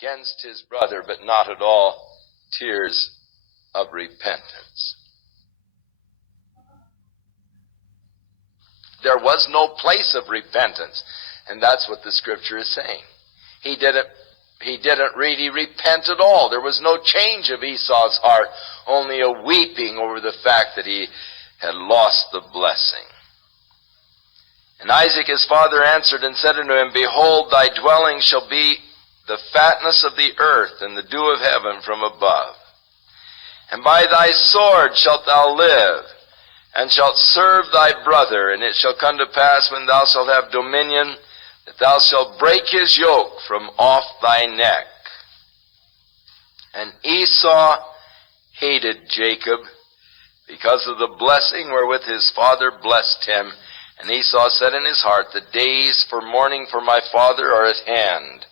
against his brother, but not at all tears of repentance. There was no place of repentance, and that's what the scripture is saying. He didn't really repent at all. There was no change of Esau's heart, only a weeping over the fact that he had lost the blessing. And Isaac his father answered and said unto him, Behold, thy dwelling shall be the fatness of the earth and the dew of heaven from above. And by thy sword shalt thou live, and shalt serve thy brother. And it shall come to pass, when thou shalt have dominion, that thou shalt break his yoke from off thy neck. And Esau hated Jacob because of the blessing wherewith his father blessed him. And Esau said in his heart, The days for mourning for my father are at hand,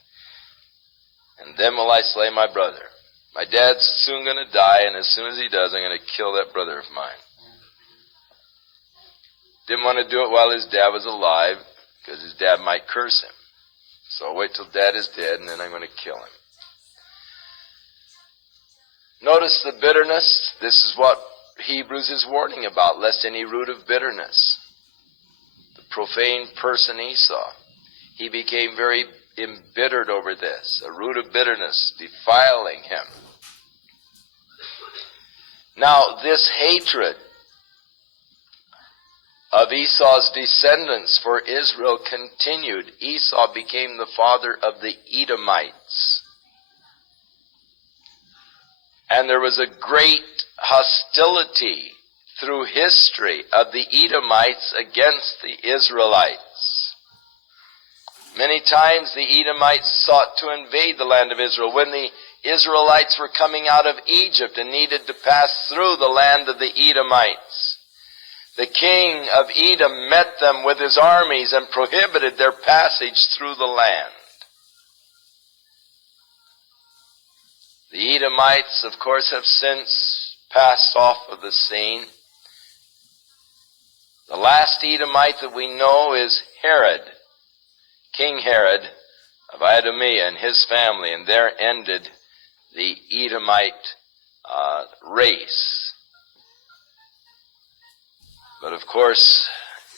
and then will I slay my brother. My dad's soon going to die, and as soon as he does, I'm going to kill that brother of mine. Didn't want to do it while his dad was alive, because his dad might curse him. So I'll wait till dad is dead, and then I'm going to kill him. Notice the bitterness. This is what Hebrews is warning about, lest any root of bitterness. The profane person Esau, he became very embittered over this, a root of bitterness defiling him. Now, this hatred of Esau's descendants for Israel continued. Esau became the father of the Edomites. And there was a great hostility through history of the Edomites against the Israelites. Many times the Edomites sought to invade the land of Israel. When the Israelites were coming out of Egypt and needed to pass through the land of the Edomites, the king of Edom met them with his armies and prohibited their passage through the land. The Edomites, of course, have since passed off of the scene. The last Edomite that we know is Herod, King Herod of Idumea and his family, and there ended the Edomite race. But of course,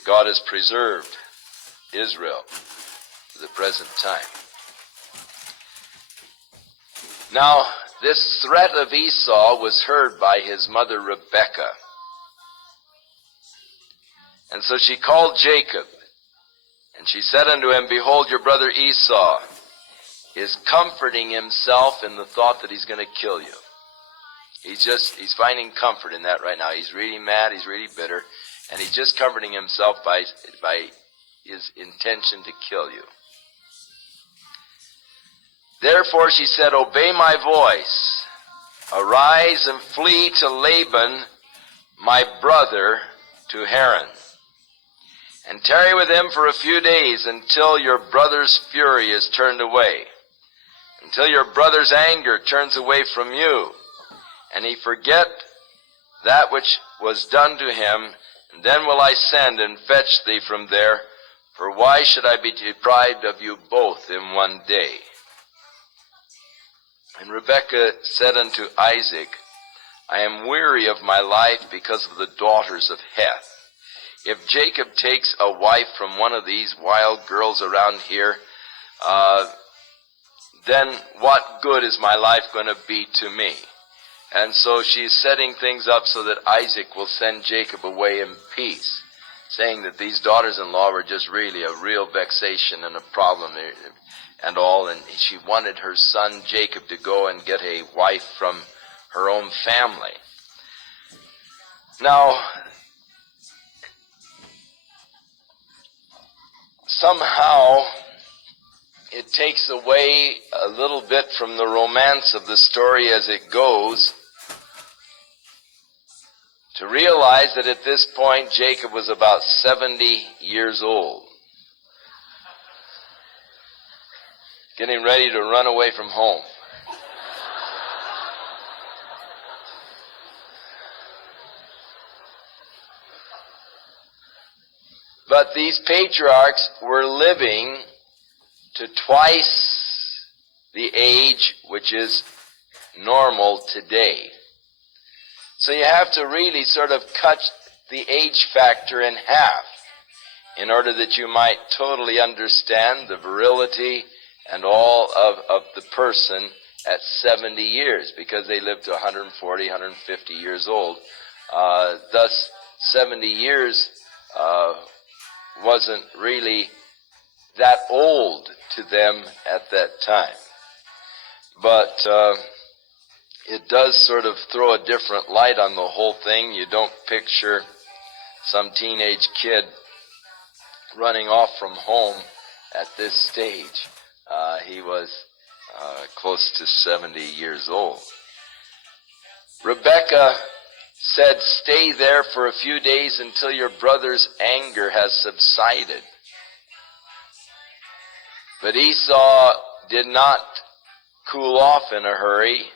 God has preserved Israel to the present time. Now, this threat of Esau was heard by his mother Rebekah. And so she called Jacob, and she said unto him, Behold, your brother Esau is comforting himself in the thought that he's going to kill you. He's finding comfort in that right now. He's really mad, he's really bitter, and he's just comforting himself by his intention to kill you. Therefore she said, Obey my voice. Arise and flee to Laban, my brother, to Haran. And tarry with him for a few days until your brother's fury is turned away, until your brother's anger turns away from you, and he forget that which was done to him, and then will I send and fetch thee from there, for why should I be deprived of you both in one day? And Rebekah said unto Isaac, I am weary of my life because of the daughters of Heth. If Jacob takes a wife from one of these wild girls around here, then what good is my life going to be to me? And so she's setting things up so that Isaac will send Jacob away in peace, saying that these daughters-in-law were just really a real vexation and a problem and all, and she wanted her son Jacob to go and get a wife from her own family. Now, somehow it takes away a little bit from the romance of the story as it goes to realize that at this point Jacob was about 70 years old, getting ready to run away from home. But these patriarchs were living to twice the age which is normal today. So you have to really sort of cut the age factor in half in order that you might totally understand the virility and all of the person at 70 years, because they live to 140, 150 years old. Thus, 70 years wasn't really that old to them at that time. But it does sort of throw a different light on the whole thing. You don't picture some teenage kid running off from home at this stage. He was close to 70 years old. Rebekah said, "Stay there for a few days until your brother's anger has subsided." But Esau did not cool off in a hurry,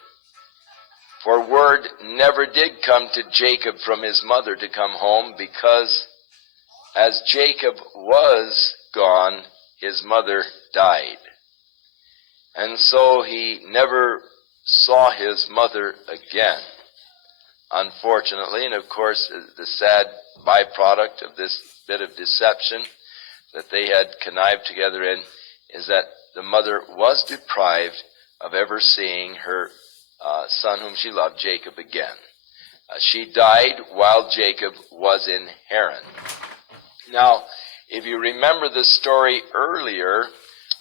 for word never did come to Jacob from his mother to come home, because as Jacob was gone, his mother died. And so he never saw his mother again, unfortunately. And of course, the sad byproduct of this bit of deception that they had connived together in is that the mother was deprived of ever seeing her son whom she loved, Jacob, again. She died while Jacob was in Haran. Now, if you remember the story earlier,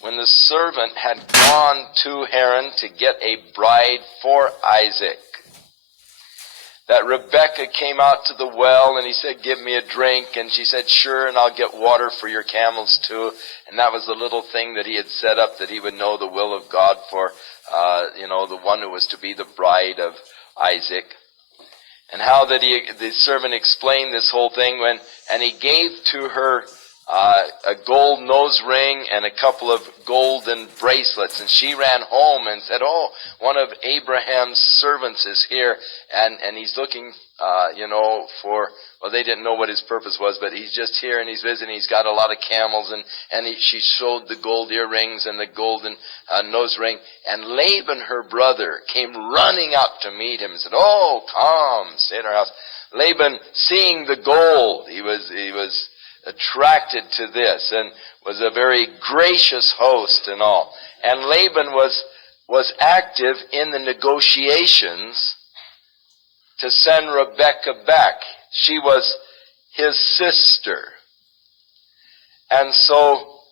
when the servant had gone to Haran to get a bride for Isaac, that Rebekah came out to the well and he said, "Give me a drink." And she said, "Sure, and I'll get water for your camels too." And that was the little thing that he had set up, that he would know the will of God for, the one who was to be the bride of Isaac. And how that the servant explained this whole thing and he gave to her a gold nose ring and a couple of golden bracelets. And she ran home and said, "Oh, one of Abraham's servants is here, and he's looking, for," well, they didn't know what his purpose was, but he's just here and he's visiting. He's got a lot of camels, and she showed the gold earrings and the golden nose ring. And Laban, her brother, came running up to meet him and said, "Oh, come, stay at our house." Laban, seeing the gold, he was attracted to this and was a very gracious host and all. And Laban was active in the negotiations to send Rebekah back. She was his sister. And so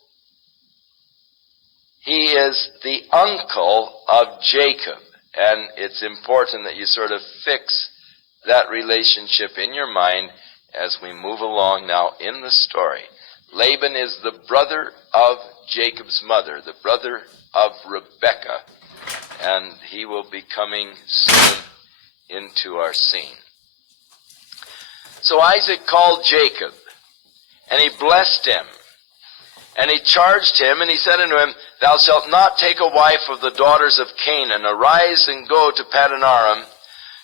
he is the uncle of Jacob. And it's important that you sort of fix that relationship in your mind as we move along now in the story. Laban is the brother of Jacob's mother, the brother of Rebekah, and he will be coming soon into our scene. So Isaac called Jacob, and he blessed him, and he charged him, and he said unto him, "Thou shalt not take a wife of the daughters of Canaan. Arise and go to Paddan Aram,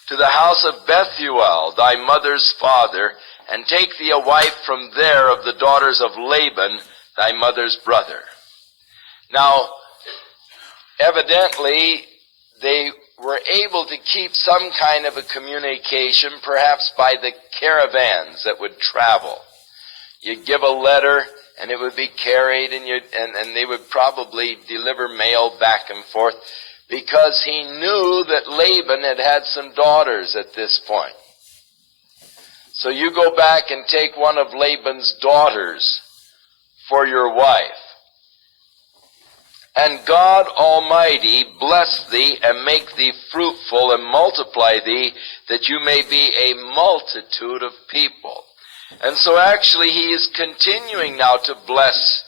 to the house of Bethuel, thy mother's father, and take thee a wife from there of the daughters of Laban, thy mother's brother." Now, evidently, they were able to keep some kind of a communication, perhaps by the caravans that would travel. You'd give a letter, and it would be carried, and they would probably deliver mail back and forth, because he knew that Laban had some daughters at this point. So you go back and take one of Laban's daughters for your wife. "And God Almighty bless thee and make thee fruitful and multiply thee, that you may be a multitude of people." And so actually he is continuing now to bless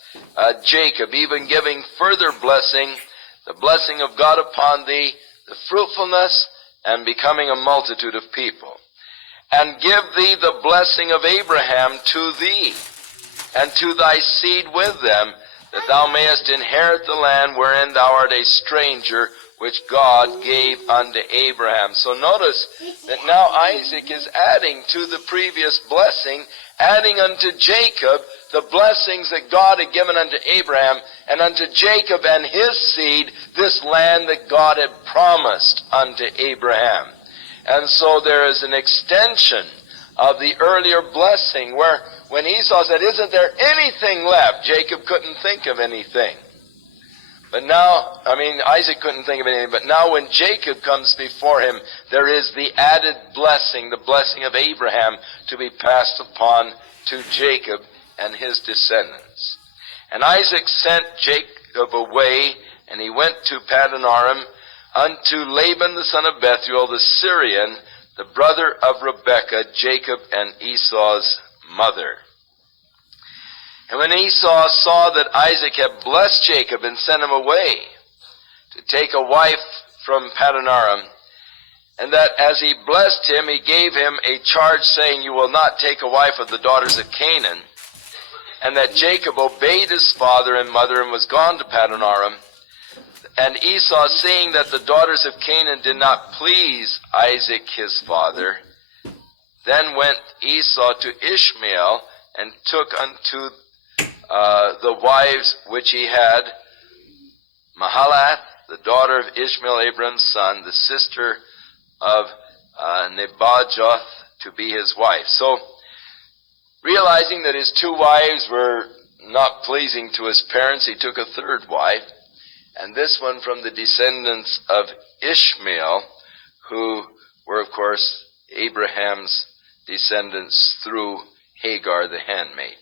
Jacob, even giving further blessing, the blessing of God upon thee, the fruitfulness, and becoming a multitude of people. "And give thee the blessing of Abraham to thee, and to thy seed with them, that thou mayest inherit the land wherein thou art a stranger, which God gave unto Abraham." So notice that now Isaac is adding to the previous blessing, adding unto Jacob the blessings that God had given unto Abraham, and unto Jacob and his seed this land that God had promised unto Abraham. And so there is an extension of the earlier blessing, where when Esau said, "Isn't there anything left?" Jacob couldn't think of anything. But now, Isaac couldn't think of anything, but now when Jacob comes before him, there is the added blessing, the blessing of Abraham, to be passed upon to Jacob and his descendants. And Isaac sent Jacob away, and he went to Paddan-aram unto Laban the son of Bethuel the Syrian, the brother of Rebekah, Jacob and Esau's mother. And when Esau saw that Isaac had blessed Jacob and sent him away to take a wife from Paddan-aram, and that as he blessed him, he gave him a charge saying, "You will not take a wife of the daughters of Canaan," and that Jacob obeyed his father and mother and was gone to Paddan-aram. And Esau, seeing that the daughters of Canaan did not please Isaac his father, then went Esau to Ishmael and took unto the wives which he had, Mahalath, the daughter of Ishmael, Abraham's son, the sister of Nebajoth, to be his wife. So, realizing that his two wives were not pleasing to his parents, he took a third wife, and this one from the descendants of Ishmael, who were, of course, Abraham's descendants through Hagar, the handmaid.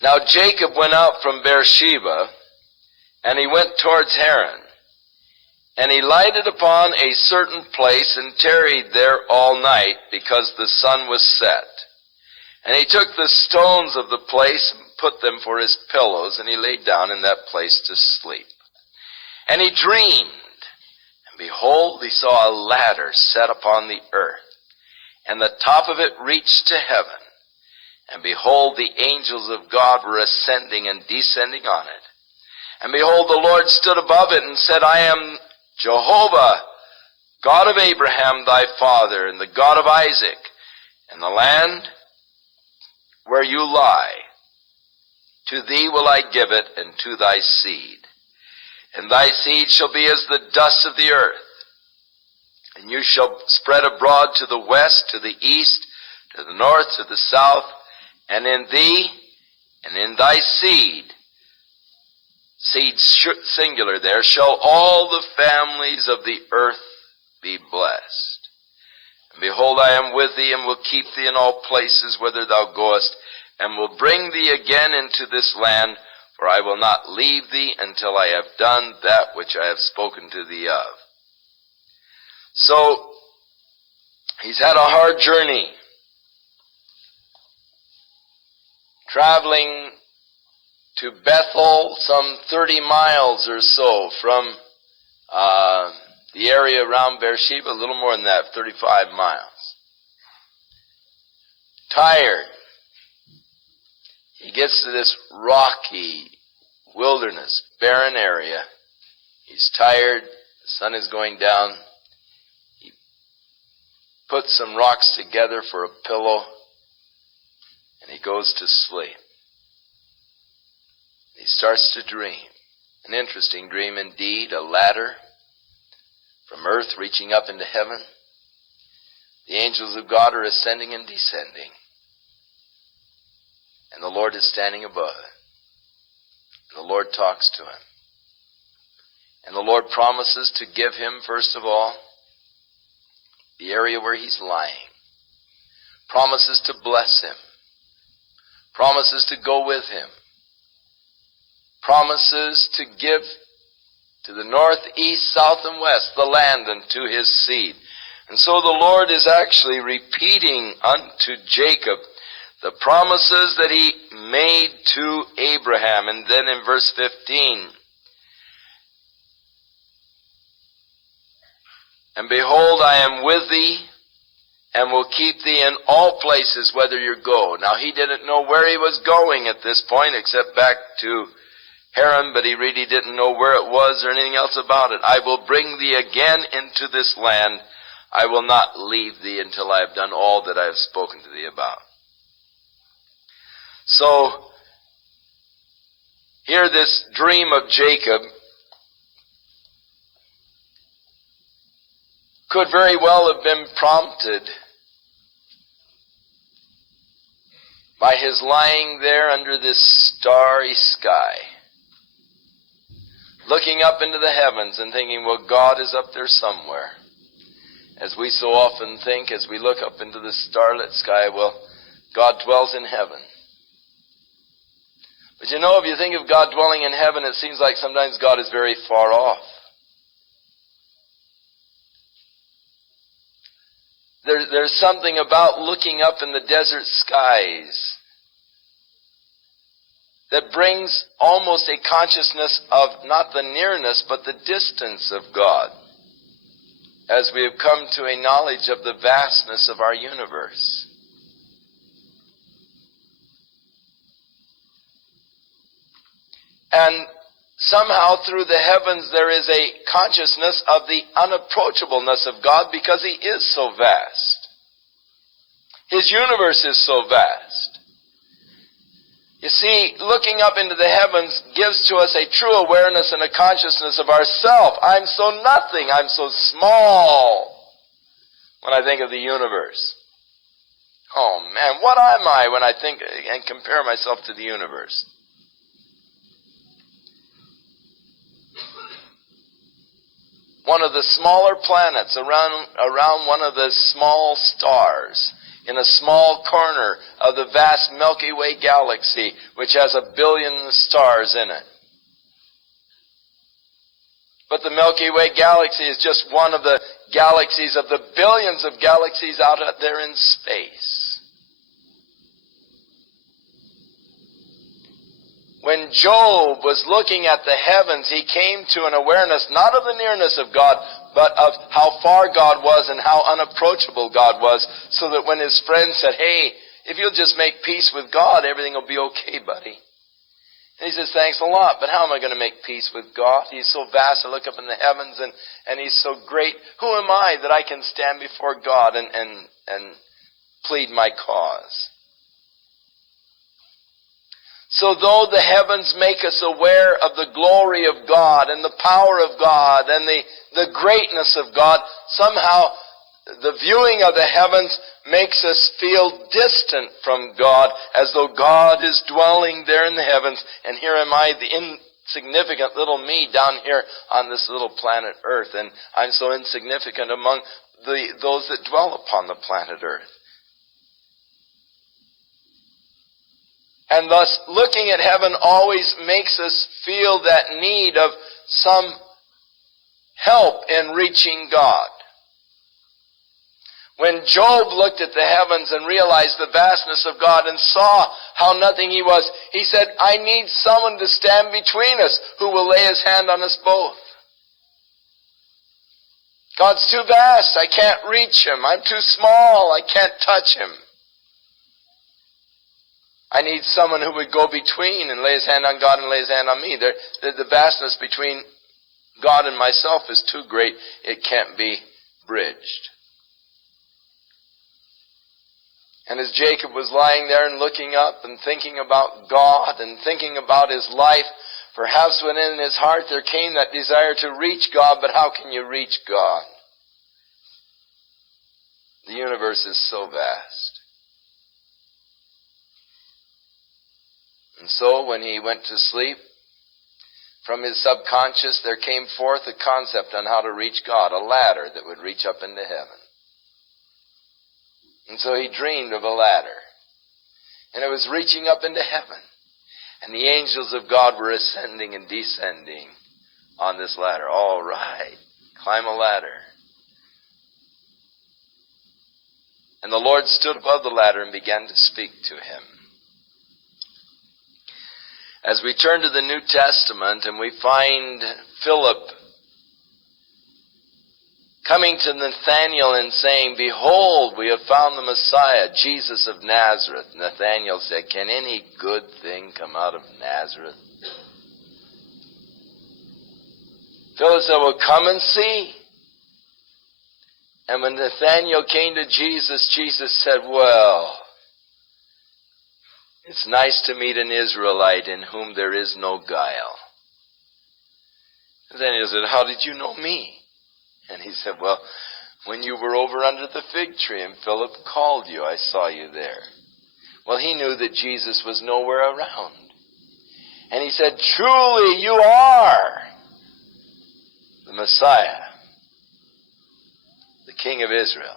Now Jacob went out from Beersheba, and he went towards Haran. And he lighted upon a certain place and tarried there all night, because the sun was set. And he took the stones of the place and put them for his pillows, and he laid down in that place to sleep. And he dreamed, and behold, he saw a ladder set upon the earth, and the top of it reached to heaven. And behold, the angels of God were ascending and descending on it. And behold, the Lord stood above it and said, "I am Jehovah, God of Abraham thy father, and the God of Isaac, and the land where you lie, to thee will I give it, and to thy seed. And thy seed shall be as the dust of the earth. And you shall spread abroad to the west, to the east, to the north, to the south, and in thee and in thy seed," seed singular there, "shall all the families of the earth be blessed. And behold, I am with thee, and will keep thee in all places whither thou goest, and will bring thee again into this land, for I will not leave thee until I have done that which I have spoken to thee of." So, he's had a hard journey, traveling to Bethel, some 30 miles or so from the area around Beersheba, a little more than that, 35 miles. Tired. He gets to this rocky wilderness, barren area. He's tired. The sun is going down. He puts some rocks together for a pillow, and he goes to sleep. He starts to dream. An interesting dream indeed, a ladder from earth reaching up into heaven. The angels of God are ascending and descending, and the Lord is standing above it. And the Lord talks to him. And the Lord promises to give him, first of all, the area where he's lying. Promises to bless him. Promises to go with him. Promises to give to the north, east, south, and west the land unto his seed. And so the Lord is actually repeating unto Jacob the promises that he made to Abraham. And then in verse 15, "And behold, I am with thee, and will keep thee in all places whither you go." Now he didn't know where he was going at this point, except back to Haran, but he really didn't know where it was or anything else about it. "I will bring thee again into this land I will not leave thee until I have done all that I have spoken to thee about. So, here this dream of Jacob could very well have been prompted by his lying there under this starry sky, looking up into the heavens and thinking, well, God is up there somewhere. As we so often think as we look up into the starlit sky, well, God dwells in heaven. But you know, if you think of God dwelling in heaven, it seems like sometimes God is very far off. There's something about looking up in the desert skies that brings almost a consciousness of not the nearness, but the distance of God, as we have come to a knowledge of the vastness of our universe. And somehow through the heavens there is a consciousness of the unapproachableness of God because He is so vast. His universe is so vast. You see, looking up into the heavens gives to us a true awareness and a consciousness of ourself. I'm so nothing. I'm so small when I think of the universe. Oh man, what am I when I think and compare myself to the universe? One of the smaller planets around one of the small stars in a small corner of the vast Milky Way galaxy, which has 1 billion stars in it. But the Milky Way galaxy is just one of the galaxies of the billions of galaxies out there in space. When Job was looking at the heavens, he came to an awareness not of the nearness of God, but of how far God was and how unapproachable God was, so that when his friend said, hey, if you'll just make peace with God, everything will be okay, buddy. And he says, thanks a lot, but how am I going to make peace with God? He's so vast. I look up in the heavens, and He's so great. Who am I that I can stand before God and plead my cause? So though the heavens make us aware of the glory of God and the power of God and the greatness of God, somehow the viewing of the heavens makes us feel distant from God, as though God is dwelling there in the heavens, and here am I, the insignificant little me down here on this little planet Earth, and I'm so insignificant among those that dwell upon the planet Earth. And thus, looking at heaven always makes us feel that need of some help in reaching God. When Job looked at the heavens and realized the vastness of God and saw how nothing he was, he said, I need someone to stand between us who will lay his hand on us both. God's too vast. I can't reach Him. I'm too small. I can't touch Him. I need someone who would go between and lay his hand on God and lay his hand on me. The vastness between God and myself is too great. It can't be bridged. And as Jacob was lying there and looking up and thinking about God and thinking about his life, perhaps within his heart there came that desire to reach God, but how can you reach God? The universe is so vast. And so when he went to sleep, from his subconscious there came forth a concept on how to reach God, a ladder that would reach up into heaven. And so he dreamed of a ladder. And it was reaching up into heaven. And the angels of God were ascending and descending on this ladder. All right, climb a ladder. And the Lord stood above the ladder and began to speak to him. As we turn to the New Testament and we find Philip coming to Nathanael and saying, behold, we have found the Messiah, Jesus of Nazareth. Nathanael said, can any good thing come out of Nazareth? Philip said, well, come and see. And when Nathanael came to Jesus, Jesus said, well, it's nice to meet an Israelite in whom there is no guile. Nathanael said, how did you know me? And he said, well, when you were over under the fig tree and Philip called you, I saw you there. Well, he knew that Jesus was nowhere around. And he said, truly you are the Messiah, the King of Israel.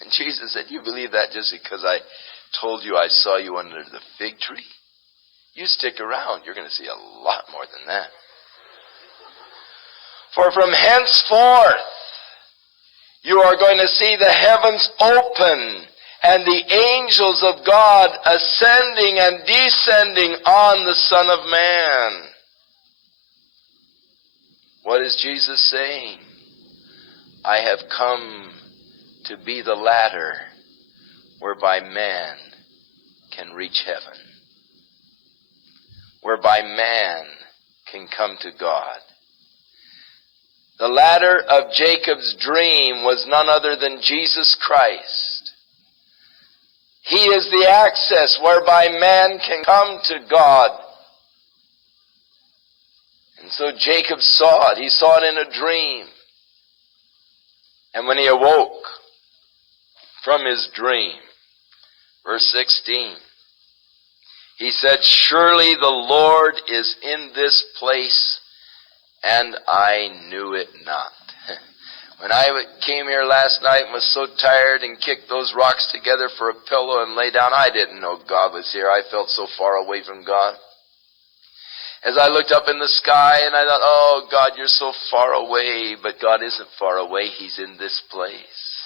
And Jesus said, you believe that just because I told you I saw you under the fig tree? You stick around, you're going to see a lot more than that. For from henceforth, you are going to see the heavens open and the angels of God ascending and descending on the Son of Man. What is Jesus saying? I have come to be the ladder whereby man can reach heaven, whereby man can come to God. The ladder of Jacob's dream was none other than Jesus Christ. He is the access whereby man can come to God. And so Jacob saw it. He saw it in a dream. And when he awoke from his dream, verse 16, he said, surely the Lord is in this place, and I knew it not. When I came here last night and was so tired and kicked those rocks together for a pillow and lay down, I didn't know God was here. I felt so far away from God. As I looked up in the sky and I thought, oh, God, you're so far away. But God isn't far away. He's in this place.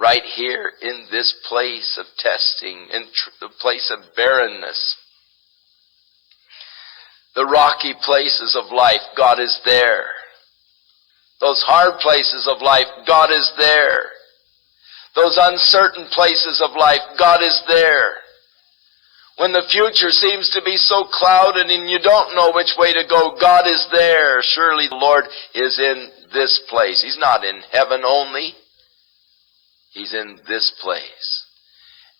Right here in this place of testing, in the place of barrenness. The rocky places of life, God is there. Those hard places of life, God is there. Those uncertain places of life, God is there. When the future seems to be so clouded and you don't know which way to go, God is there. Surely the Lord is in this place. He's not in heaven only. He's in this place.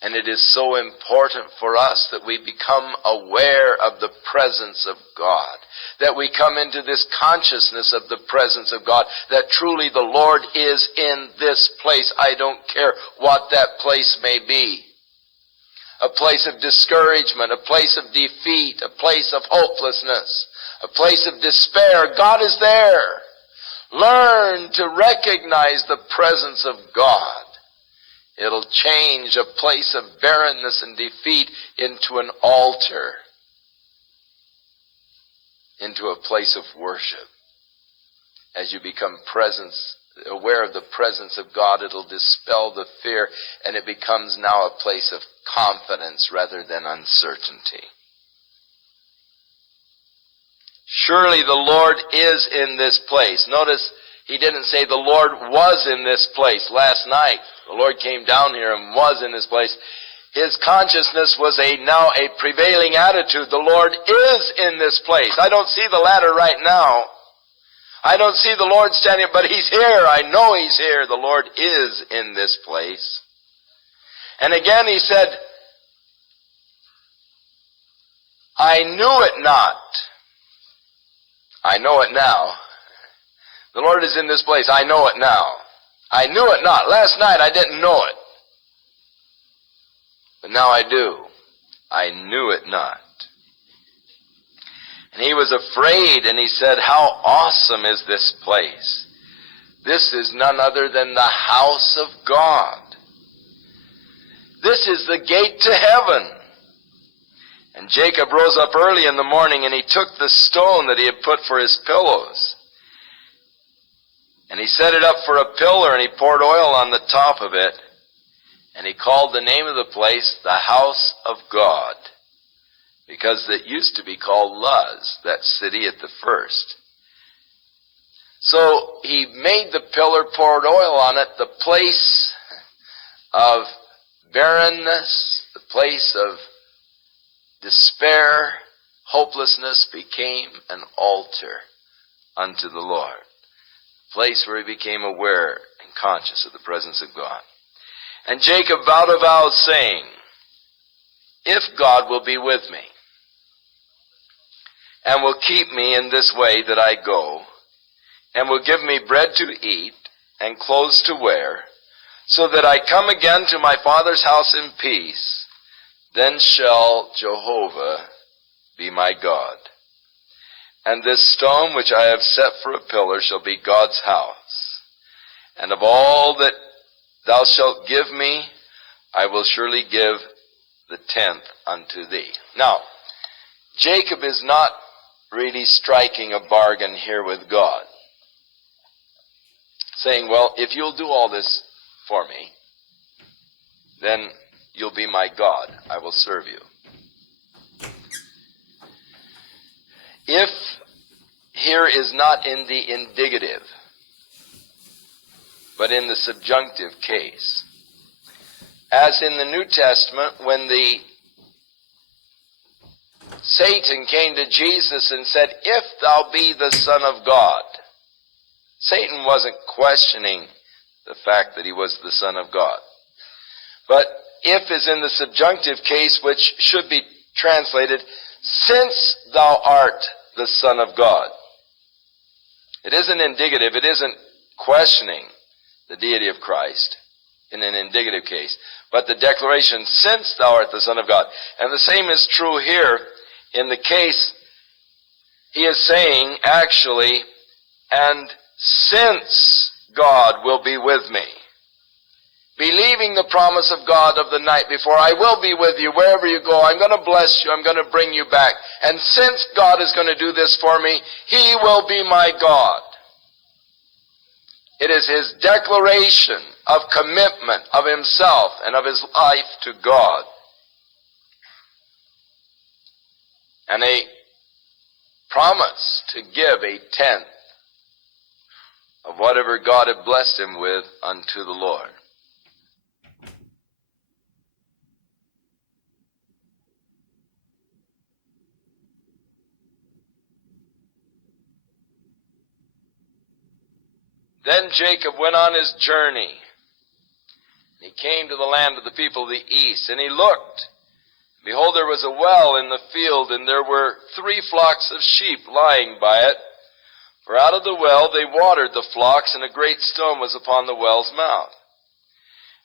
And it is so important for us that we become aware of the presence of God, that we come into this consciousness of the presence of God, that truly the Lord is in this place. I don't care what that place may be. A place of discouragement, a place of defeat, a place of hopelessness, a place of despair. God is there. Learn to recognize the presence of God. It'll change a place of barrenness and defeat into an altar, into a place of worship. As you become aware of the presence of God, it'll dispel the fear, and it becomes now a place of confidence rather than uncertainty. Surely the Lord is in this place. Notice he didn't say the Lord was in this place last night. The Lord came down here and was in this place. His consciousness was now a prevailing attitude. The Lord is in this place. I don't see the ladder right now. I don't see the Lord standing, but He's here. I know He's here. The Lord is in this place. And again he said, I knew it not. I know it now. The Lord is in this place. I know it now. I knew it not. Last night I didn't know it. But now I do. I knew it not. And he was afraid, and he said, how awesome is this place? This is none other than the house of God. This is the gate to heaven. And Jacob rose up early in the morning, and he took the stone that he had put for his pillows. And he set it up for a pillar, and he poured oil on the top of it. And he called the name of the place the house of God, because it used to be called Luz, that city at the first. So he made the pillar, poured oil on it, the place of barrenness, the place of despair, hopelessness became an altar unto the Lord. Place where he became aware and conscious of the presence of God. And Jacob vowed a vow, saying, if God will be with me, and will keep me in this way that I go, and will give me bread to eat, and clothes to wear, so that I come again to my father's house in peace, then shall Jehovah be my God. And this stone which I have set for a pillar shall be God's house. And of all that thou shalt give me, I will surely give the 10th unto thee. Now, Jacob is not really striking a bargain here with God, saying, well, if you'll do all this for me, then you'll be my God. I will serve you. If here is not in the indicative, but in the subjunctive case, as in the New Testament, when the Satan came to Jesus and said, if thou be the Son of God, Satan wasn't questioning the fact that he was the Son of God. But if is in the subjunctive case, which should be translated, since thou art the Son of God. It isn't indicative, it isn't questioning the deity of Christ in an indicative case, but the declaration, since thou art the Son of God. And the same is true here in the case, he is saying, actually, and since God will be with me, believing the promise of God of the night before, I will be with you wherever you go, I'm going to bless you, I'm going to bring you back. And since God is going to do this for me, he will be my God. It is his declaration of commitment of himself and of his life to God. And a promise to give a 10th of whatever God had blessed him with unto the Lord. Then Jacob went on his journey. He came to the land of the people of the east, and he looked. Behold, there was a well in the field, and there were 3 flocks of sheep lying by it. For out of the well they watered the flocks, and a great stone was upon the well's mouth.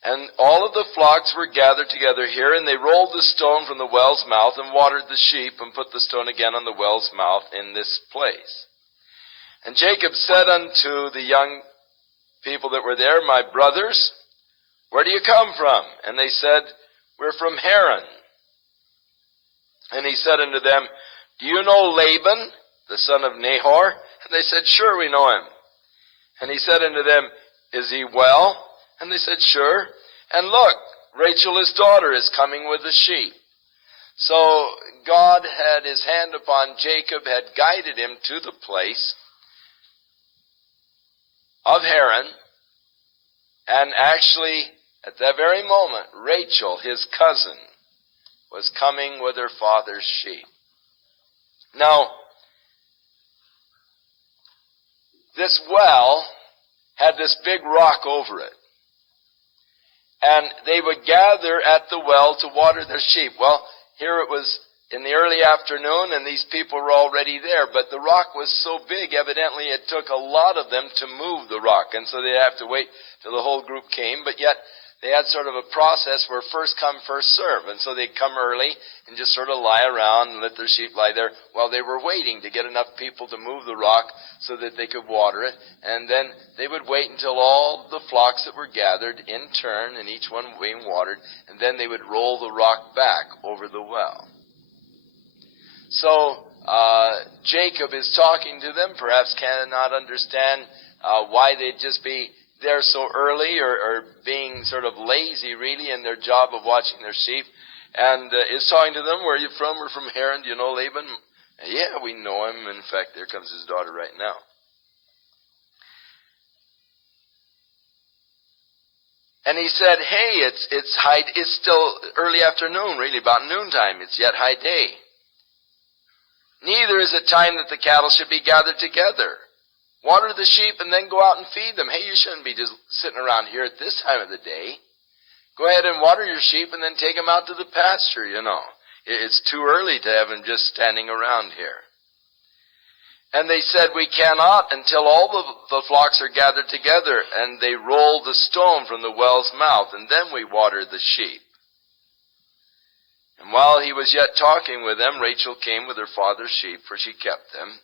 And all of the flocks were gathered together here, and they rolled the stone from the well's mouth, and watered the sheep, and put the stone again on the well's mouth in this place. And Jacob said unto the young people that were there, my brothers, where do you come from? And they said, we're from Haran. And he said unto them, do you know Laban, the son of Nahor? And they said, sure, we know him. And he said unto them, is he well? And they said, sure. And look, Rachel his daughter is coming with the sheep. So God had his hand upon Jacob, had guided him to the place of Haran, and actually, at that very moment, Rachel, his cousin, was coming with her father's sheep. Now, this well had this big rock over it, and they would gather at the well to water their sheep. Well, here it was in the early afternoon, and these people were already there. But the rock was so big, evidently it took a lot of them to move the rock. And so they'd have to wait till the whole group came. But yet they had sort of a process where first come, first serve. And so they'd come early and just sort of lie around and let their sheep lie there while they were waiting to get enough people to move the rock so that they could water it. And then they would wait until all the flocks that were gathered in turn, and each one being watered, and then they would roll the rock back over the well. So Jacob is talking to them, perhaps cannot understand why they'd just be there so early, or being sort of lazy really in their job of watching their sheep, and is talking to them, where are you from? We're from Haran. Do you know Laban? Yeah, we know him. In fact, there comes his daughter right now. And he said, hey, it's still early afternoon, really, about noontime. It's yet high day. Neither is it time that the cattle should be gathered together. Water the sheep and then go out and feed them. Hey, you shouldn't be just sitting around here at this time of the day. Go ahead and water your sheep and then take them out to the pasture, It's too early to have them just standing around here. And they said, we cannot until all the flocks are gathered together. And they rolled the stone from the well's mouth, and then we watered the sheep. And while he was yet talking with them, Rachel came with her father's sheep, for she kept them.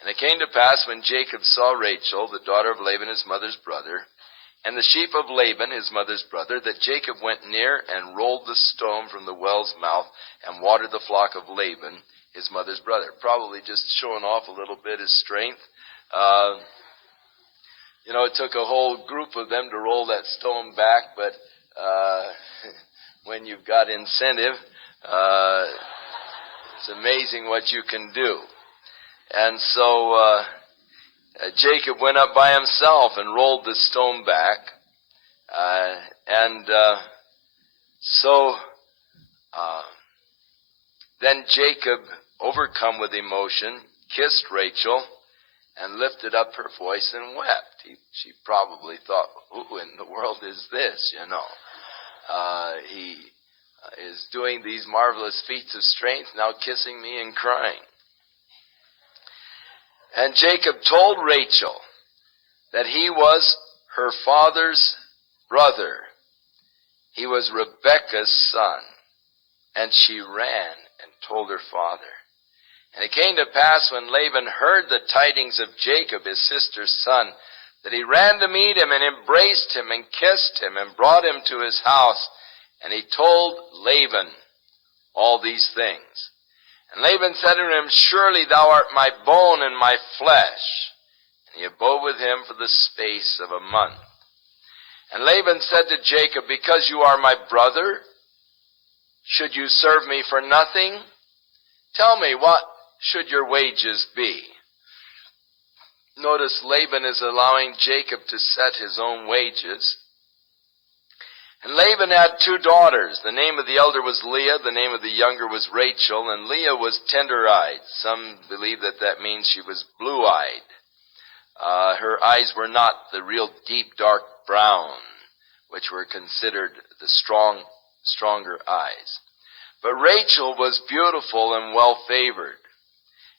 And it came to pass, when Jacob saw Rachel, the daughter of Laban his mother's brother, and the sheep of Laban his mother's brother, that Jacob went near and rolled the stone from the well's mouth and watered the flock of Laban his mother's brother. Probably just showing off a little bit his strength. It took a whole group of them to roll that stone back, but when you've got incentive, it's amazing what you can do. And so Jacob went up by himself and rolled the stone back. Then Jacob, overcome with emotion, kissed Rachel and lifted up her voice and wept. She probably thought, who in the world is this, He is doing these marvelous feats of strength, now kissing me and crying. And Jacob told Rachel that he was her father's brother. He was Rebekah's son. And she ran and told her father. And it came to pass, when Laban heard the tidings of Jacob, his sister's son, that he ran to meet him and embraced him and kissed him and brought him to his house. And he told Laban all these things. And Laban said to him, surely thou art my bone and my flesh. And he abode with him for the space of a month. And Laban said to Jacob, because you are my brother, should you serve me for nothing? Tell me, what should your wages be? Notice Laban is allowing Jacob to set his own wages. And Laban had 2 daughters. The name of the elder was Leah. The name of the younger was Rachel. And Leah was tender-eyed. Some believe that means she was blue-eyed. Her eyes were not the real deep, dark brown, which were considered the stronger eyes. But Rachel was beautiful and well-favored.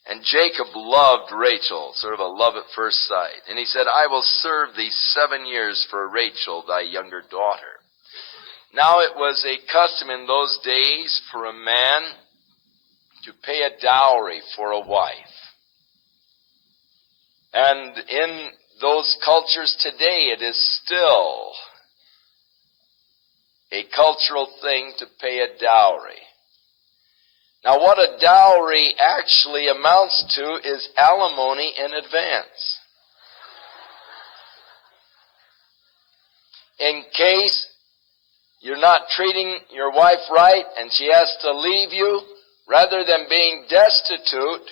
And Jacob loved Rachel, sort of a love at first sight. And he said, I will serve thee 7 years for Rachel, thy younger daughter. Now it was a custom in those days for a man to pay a dowry for a wife. And in those cultures today, it is still a cultural thing to pay a dowry. Now what a dowry actually amounts to is alimony in advance. In case you're not treating your wife right and she has to leave you, rather than being destitute,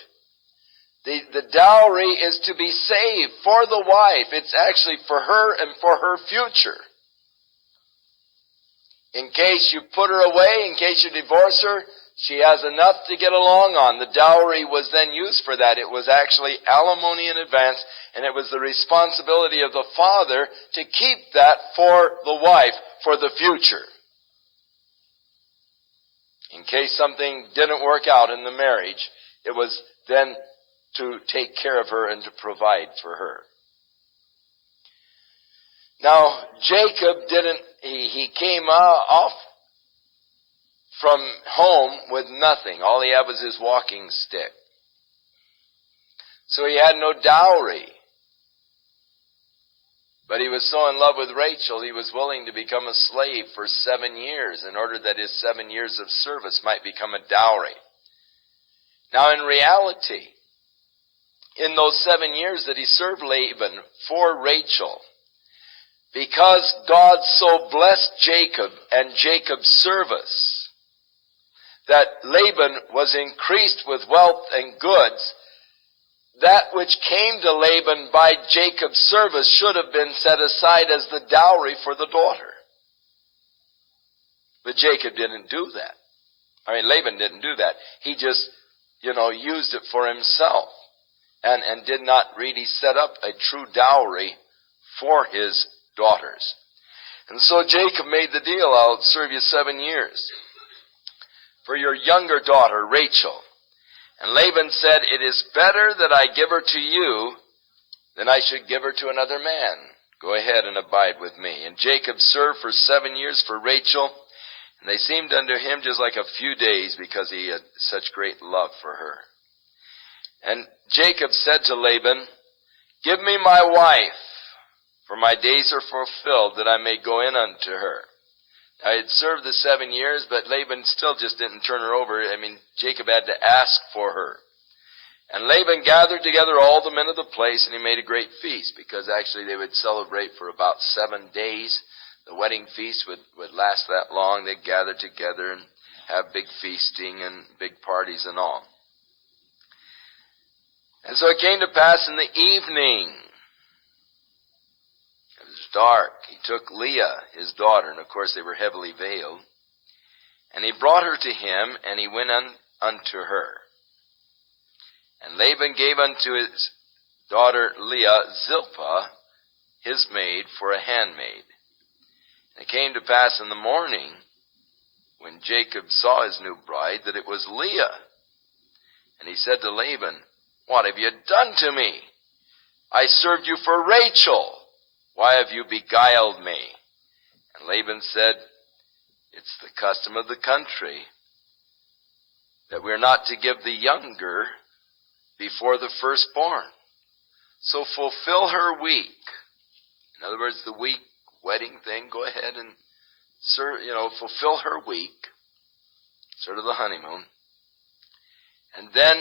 the dowry is to be saved for the wife. It's actually for her and for her future. In case you put her away, in case you divorce her, she has enough to get along on. The dowry was then used for that. It was actually alimony in advance, and it was the responsibility of the father to keep that for the wife for the future. In case something didn't work out in the marriage, it was then to take care of her and to provide for her. Now, Jacob he came off from home with nothing. All he had was his walking stick. So he had no dowry. But he was so in love with Rachel, he was willing to become a slave for 7 years in order that his 7 years of service might become a dowry. Now in reality, in those 7 years that he served Laban for Rachel, because God so blessed Jacob and Jacob's service, that Laban was increased with wealth and goods, that which came to Laban by Jacob's service should have been set aside as the dowry for the daughter. But Jacob didn't do that. Laban didn't do that. He just, used it for himself. and did not really set up a true dowry for his daughters. And so Jacob made the deal, I'll serve you 7 years for your younger daughter, Rachel. And Laban said, it is better that I give her to you than I should give her to another man. Go ahead and abide with me. And Jacob served for 7 years for Rachel, and they seemed unto him just like a few days because he had such great love for her. And Jacob said to Laban, give me my wife, for my days are fulfilled, that I may go in unto her. I had served the 7 years, but Laban still just didn't turn her over. Jacob had to ask for her. And Laban gathered together all the men of the place, and he made a great feast, because actually they would celebrate for about 7 days. The wedding feast would last that long. They'd gather together and have big feasting and big parties and all. And so it came to pass in the evening, it was dark, he took Leah, his daughter, and of course they were heavily veiled, and he brought her to him, and he went unto her. And Laban gave unto his daughter Leah Zilpah, his maid, for a handmaid. And it came to pass in the morning, when Jacob saw his new bride, that it was Leah. And he said to Laban, what have you done to me? I served you for Rachel. Why have you beguiled me? And Laban said, it's the custom of the country that we're not to give the younger before the firstborn. So fulfill her week. In other words, the week wedding thing, go ahead and fulfill her week, sort of the honeymoon. And then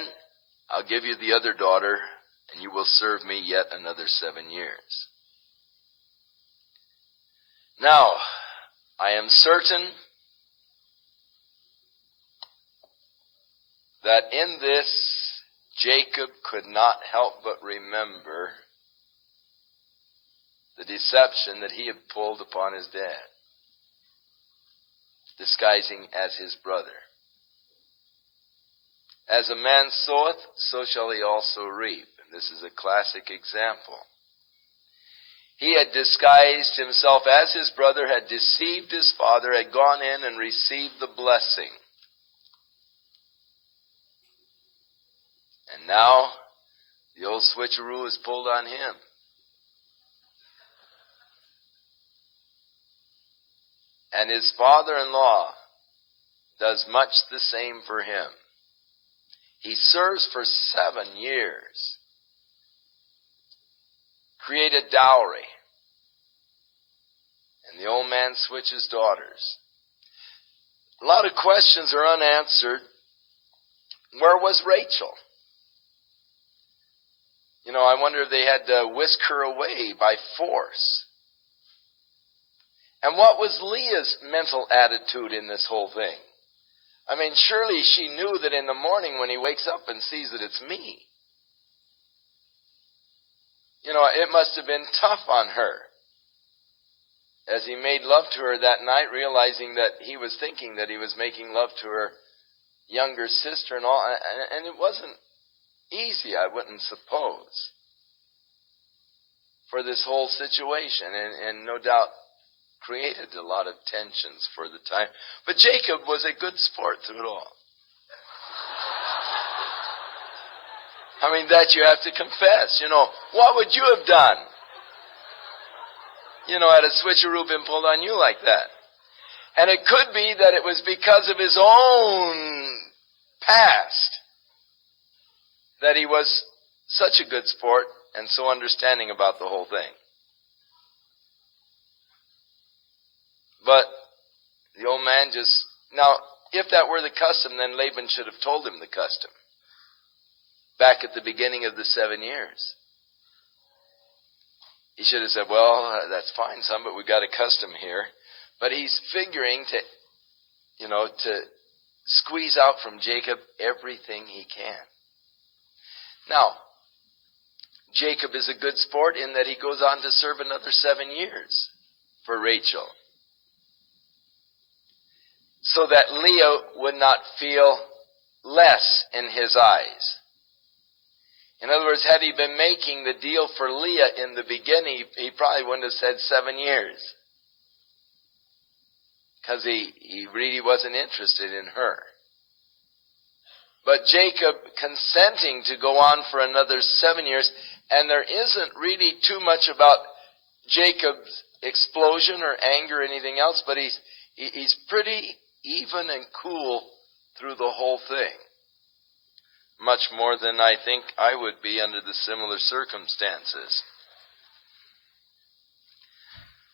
I'll give you the other daughter, and you will serve me yet another 7 years. Now, I am certain that in this, Jacob could not help but remember the deception that he had pulled upon his dad, disguising as his brother. As a man soweth, so shall he also reap. And this is a classic example. He had disguised himself as his brother, had deceived his father, had gone in and received the blessing. And now, the old switcheroo is pulled on him. And his father-in-law does much the same for him. He serves for 7 years. Created dowry. And the old man switches daughters. A lot of questions are unanswered. Where was Rachel? I wonder if they had to whisk her away by force. And what was Leah's mental attitude in this whole thing? Surely she knew that in the morning when he wakes up and sees that it's me. It must have been tough on her as he made love to her that night, realizing that he was thinking that he was making love to her younger sister and all. And it wasn't easy, I wouldn't suppose, for this whole situation, and no doubt created a lot of tensions for the time. But Jacob was a good sport through it all. That you have to confess. What would you have done? Had a switcheroo been pulled on you like that. And it could be that it was because of his own past that he was such a good sport and so understanding about the whole thing. But the old man now, if that were the custom, then Laban should have told him the custom back at the beginning of the 7 years. He should have said, well, that's fine, son, but we've got a custom here. But he's figuring to squeeze out from Jacob everything he can. Now, Jacob is a good sport in that he goes on to serve another 7 years for Rachel, so that Leah would not feel less in his eyes. In other words, had he been making the deal for Leah in the beginning, he probably wouldn't have said 7 years. Because he really wasn't interested in her. But Jacob consenting to go on for another 7 years, and there isn't really too much about Jacob's explosion or anger or anything else, but he's pretty even and cool through the whole thing. Much more than I think I would be under the similar circumstances.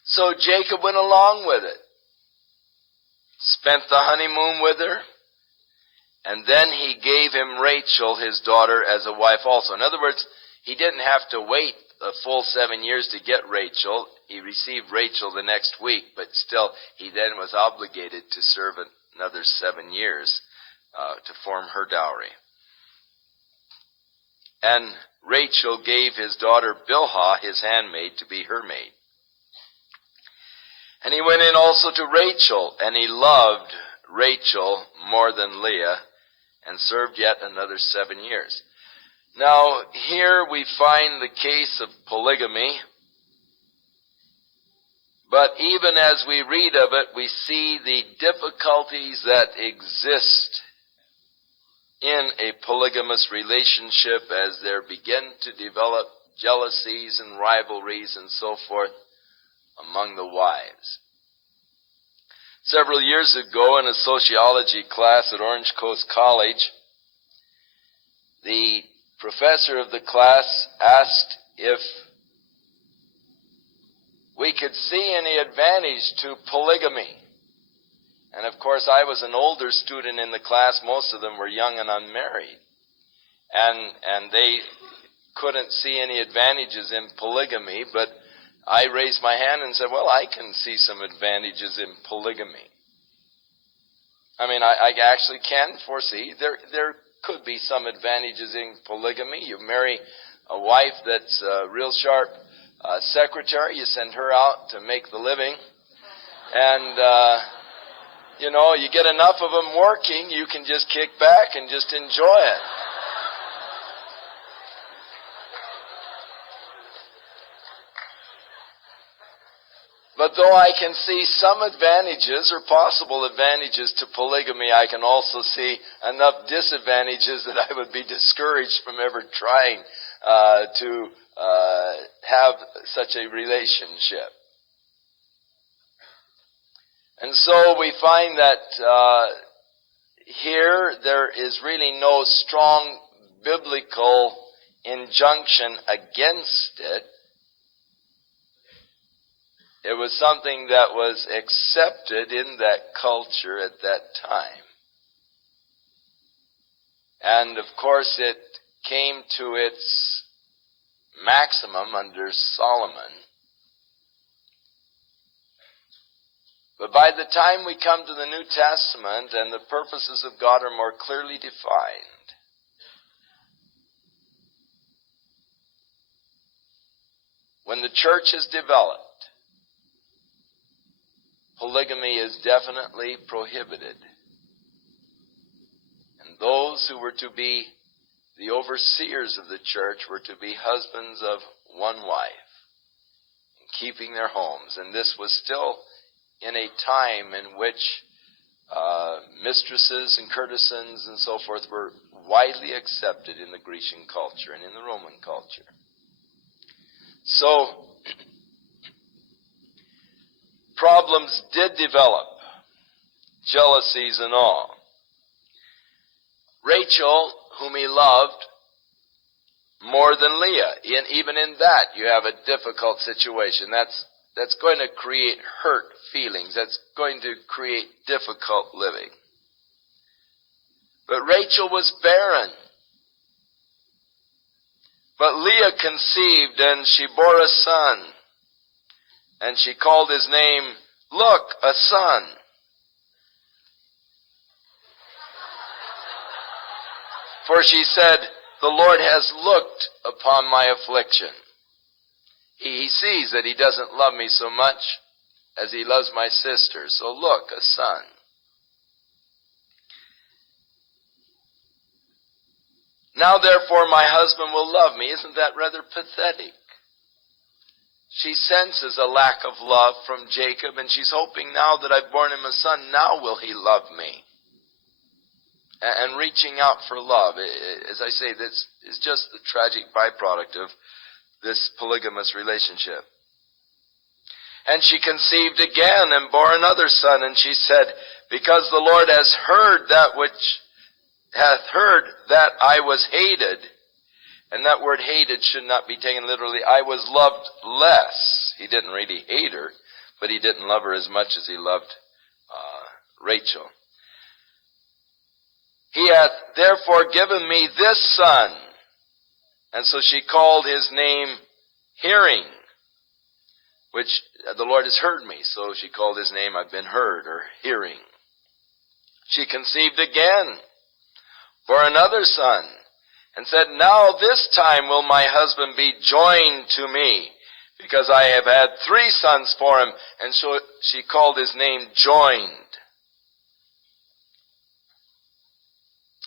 So Jacob went along with it. Spent the honeymoon with her. And then he gave him Rachel, his daughter, as a wife also. In other words, he didn't have to wait a full 7 years to get Rachel. He received Rachel the next week, but still he then was obligated to serve another 7 years to form her dowry. And Rachel gave his daughter Bilhah, his handmaid, to be her maid. And he went in also to Rachel, and he loved Rachel more than Leah, and served yet another 7 years. Now, here we find the case of polygamy. But even as we read of it, we see the difficulties that exist in a polygamous relationship as there begin to develop jealousies and rivalries and so forth among the wives. Several years ago in a sociology class at Orange Coast College, the professor of the class asked if we could see any advantage to polygamy. And of course, I was an older student in the class. Most of them were young and unmarried. And they couldn't see any advantages in polygamy, but I raised my hand and said, well, I can see some advantages in polygamy. I mean, I actually can foresee there could be some advantages in polygamy. You marry a wife that's a real sharp secretary. You send her out to make the living. And, you get enough of them working, you can just kick back and just enjoy it. But though I can see some advantages or possible advantages to polygamy, I can also see enough disadvantages that I would be discouraged from ever trying to have such a relationship. And so we find that here there is really no strong biblical injunction against it. It was something that was accepted in that culture at that time. And of course it came to its maximum under Solomon. But by the time we come to the New Testament and the purposes of God are more clearly defined, when the church is developed, polygamy is definitely prohibited. And those who were to be the overseers of the church were to be husbands of one wife, keeping their homes. And this was still in a time in which mistresses and courtesans and so forth were widely accepted in the Grecian culture and in the Roman culture. So, problems did develop, jealousies and all. Rachel, whom he loved more than Leah, even in that you have a difficult situation. That's going to create hurt feelings. That's going to create difficult living. But Rachel was barren. But Leah conceived, and she bore a son. And she called his name, Look, a son. For she said, The Lord has looked upon my affliction. He sees that he doesn't love me so much as he loves my sister. So look, a son. Now therefore my husband will love me. Isn't that rather pathetic? She senses a lack of love from Jacob, and she's hoping now that I've borne him a son, now will he love me. And reaching out for love. As I say, this is just the tragic byproduct of this polygamous relationship. And she conceived again and bore another son, and she said, because the Lord has heard that which hath heard that I was hated. And that word hated should not be taken literally. I was loved less. He didn't really hate her, but he didn't love her as much as he loved Rachel. He hath therefore given me this son. And so she called his name Hearing, which the Lord has heard me. So she called his name, I've been heard, or Hearing. She conceived again, bore another son, and said, now this time will my husband be joined to me, because I have had 3 sons for him. And so she called his name Joined.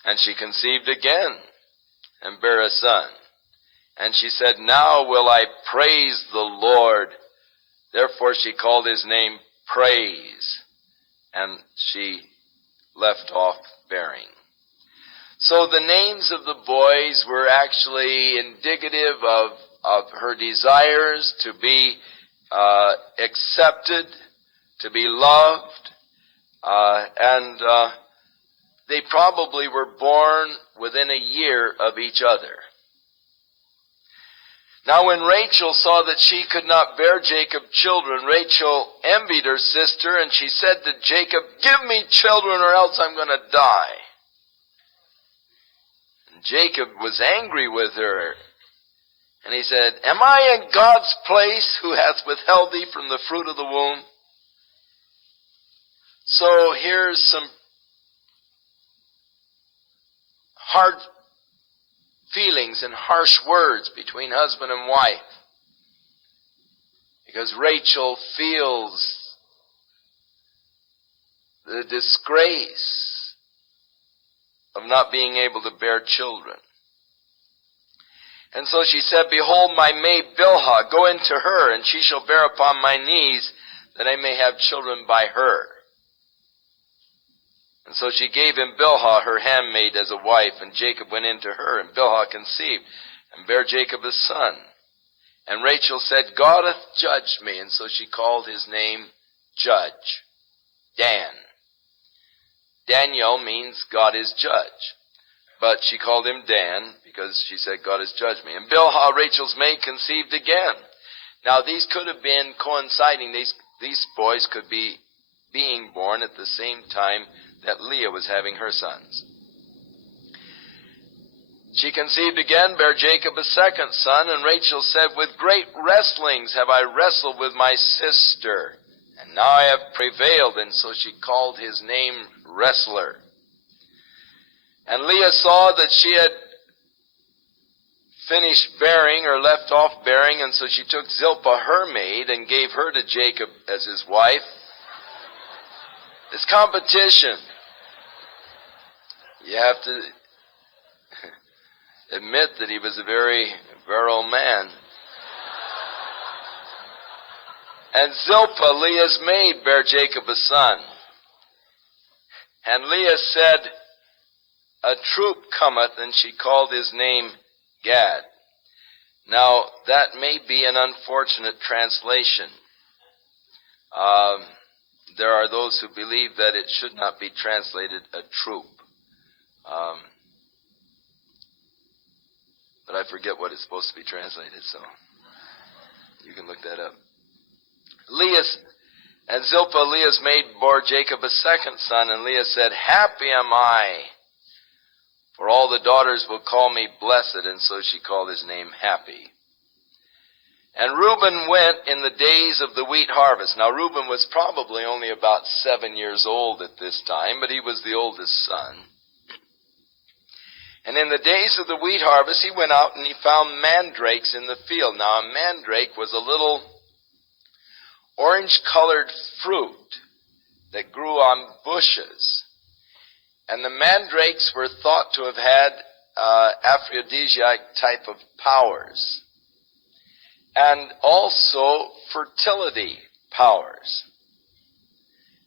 And she conceived again, and bare a son. And she said, now will I praise the Lord. Therefore she called his name Praise. And she left off bearing. So the names of the boys were actually indicative of her desires to be accepted, to be loved, and they probably were born within a year of each other. Now when Rachel saw that she could not bear Jacob children, Rachel envied her sister, and she said to Jacob, give me children or else I'm going to die. Jacob was angry with her. And he said, am I in God's place who hath withheld thee from the fruit of the womb? So here's some hard feelings and harsh words between husband and wife. Because Rachel feels the disgrace of not being able to bear children. And so she said, behold, my maid Bilhah, go into her, and she shall bear upon my knees, that I may have children by her. And so she gave him Bilhah, her handmaid, as a wife, and Jacob went into her, and Bilhah conceived, and bare Jacob a son. And Rachel said, God hath judged me, and so she called his name Judge, Dan. Daniel means God is judge. But she called him Dan because she said, God has judged me. And Bilhah, Rachel's maid, conceived again. Now these could have been coinciding. These boys could be being born at the same time that Leah was having her sons. She conceived again, bare Jacob a second son, and Rachel said, with great wrestlings have I wrestled with my sister, and now I have prevailed. And so she called his name Wrestler. And Leah saw that she had finished bearing or left off bearing, and so she took Zilpah, her maid, and gave her to Jacob as his wife. This competition. You have to admit that he was a very virile man. And Zilpah, Leah's maid, bare Jacob a son. And Leah said, a troop cometh, and she called his name Gad. Now, that may be an unfortunate translation. There are those who believe that it should not be translated a troop. But I forget what it's supposed to be translated, so you can look that up. And Zilpah, Leah's maid, bore Jacob a second son, and Leah said, happy am I, for all the daughters will call me blessed, and so she called his name Happy. And Reuben went in the days of the wheat harvest. Now Reuben was probably only about 7 years old at this time, but he was the oldest son. And in the days of the wheat harvest, he went out and he found mandrakes in the field. Now a mandrake was a little orange-colored fruit that grew on bushes. And the mandrakes were thought to have had aphrodisiac type of powers. And also fertility powers.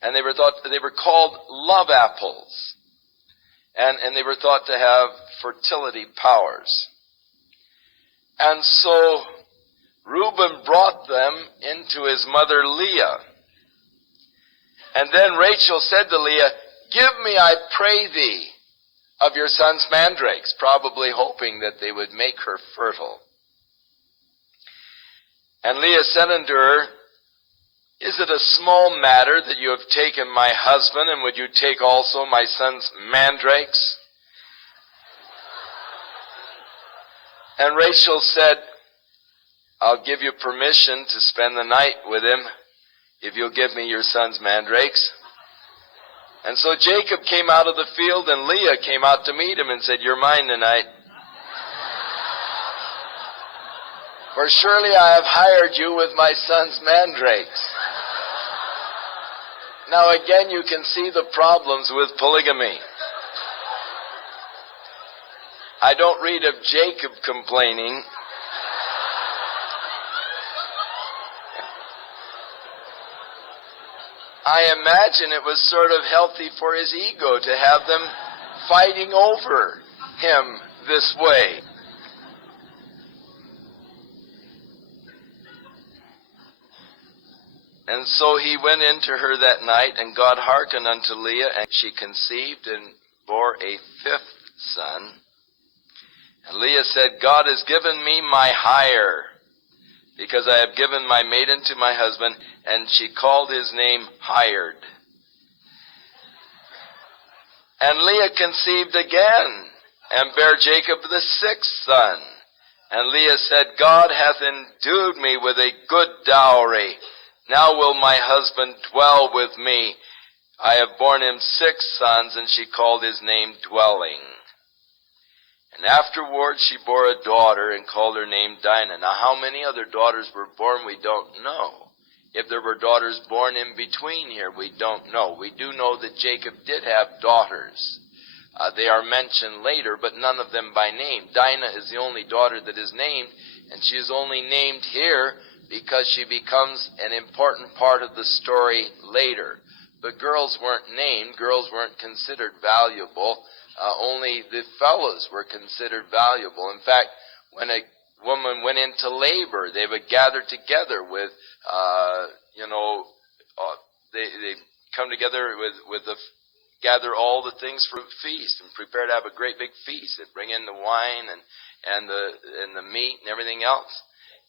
And they were called love apples. And they were thought to have fertility powers. And so Reuben brought them into his mother Leah. And then Rachel said to Leah, "Give me, I pray thee, of your son's mandrakes," probably hoping that they would make her fertile. And Leah said unto her, "Is it a small matter that you have taken my husband, and would you take also my son's mandrakes?" And Rachel said, "I'll give you permission to spend the night with him if you'll give me your son's mandrakes." And so Jacob came out of the field, and Leah came out to meet him and said, "You're mine tonight. For surely I have hired you with my son's mandrakes." Now again, you can see the problems with polygamy. I don't read of Jacob complaining. I imagine it was sort of healthy for his ego to have them fighting over him this way. And so he went into her that night, and God hearkened unto Leah, and she conceived and bore a fifth son. And Leah said, "God has given me my hire, because I have given my maiden to my husband," and she called his name Hired. And Leah conceived again, and bare Jacob the sixth son. And Leah said, "God hath endued me with a good dowry. Now will my husband dwell with me. I have borne him 6 sons," and she called his name Dwelling. And afterward she bore a daughter, and called her name Dinah. Now how many other daughters were born, we don't know. If there were daughters born in between here, we don't know. We do know that Jacob did have daughters. They are mentioned later, but none of them by name. Dinah is the only daughter that is named, and she is only named here because she becomes an important part of the story later. But girls weren't named. Girls weren't considered valuable. Only the fellows were considered valuable. In fact, when a woman went into labor, they would gather together with, they come together gather all the things for a feast and prepare to have a great big feast. They'd bring in the wine and the meat and everything else.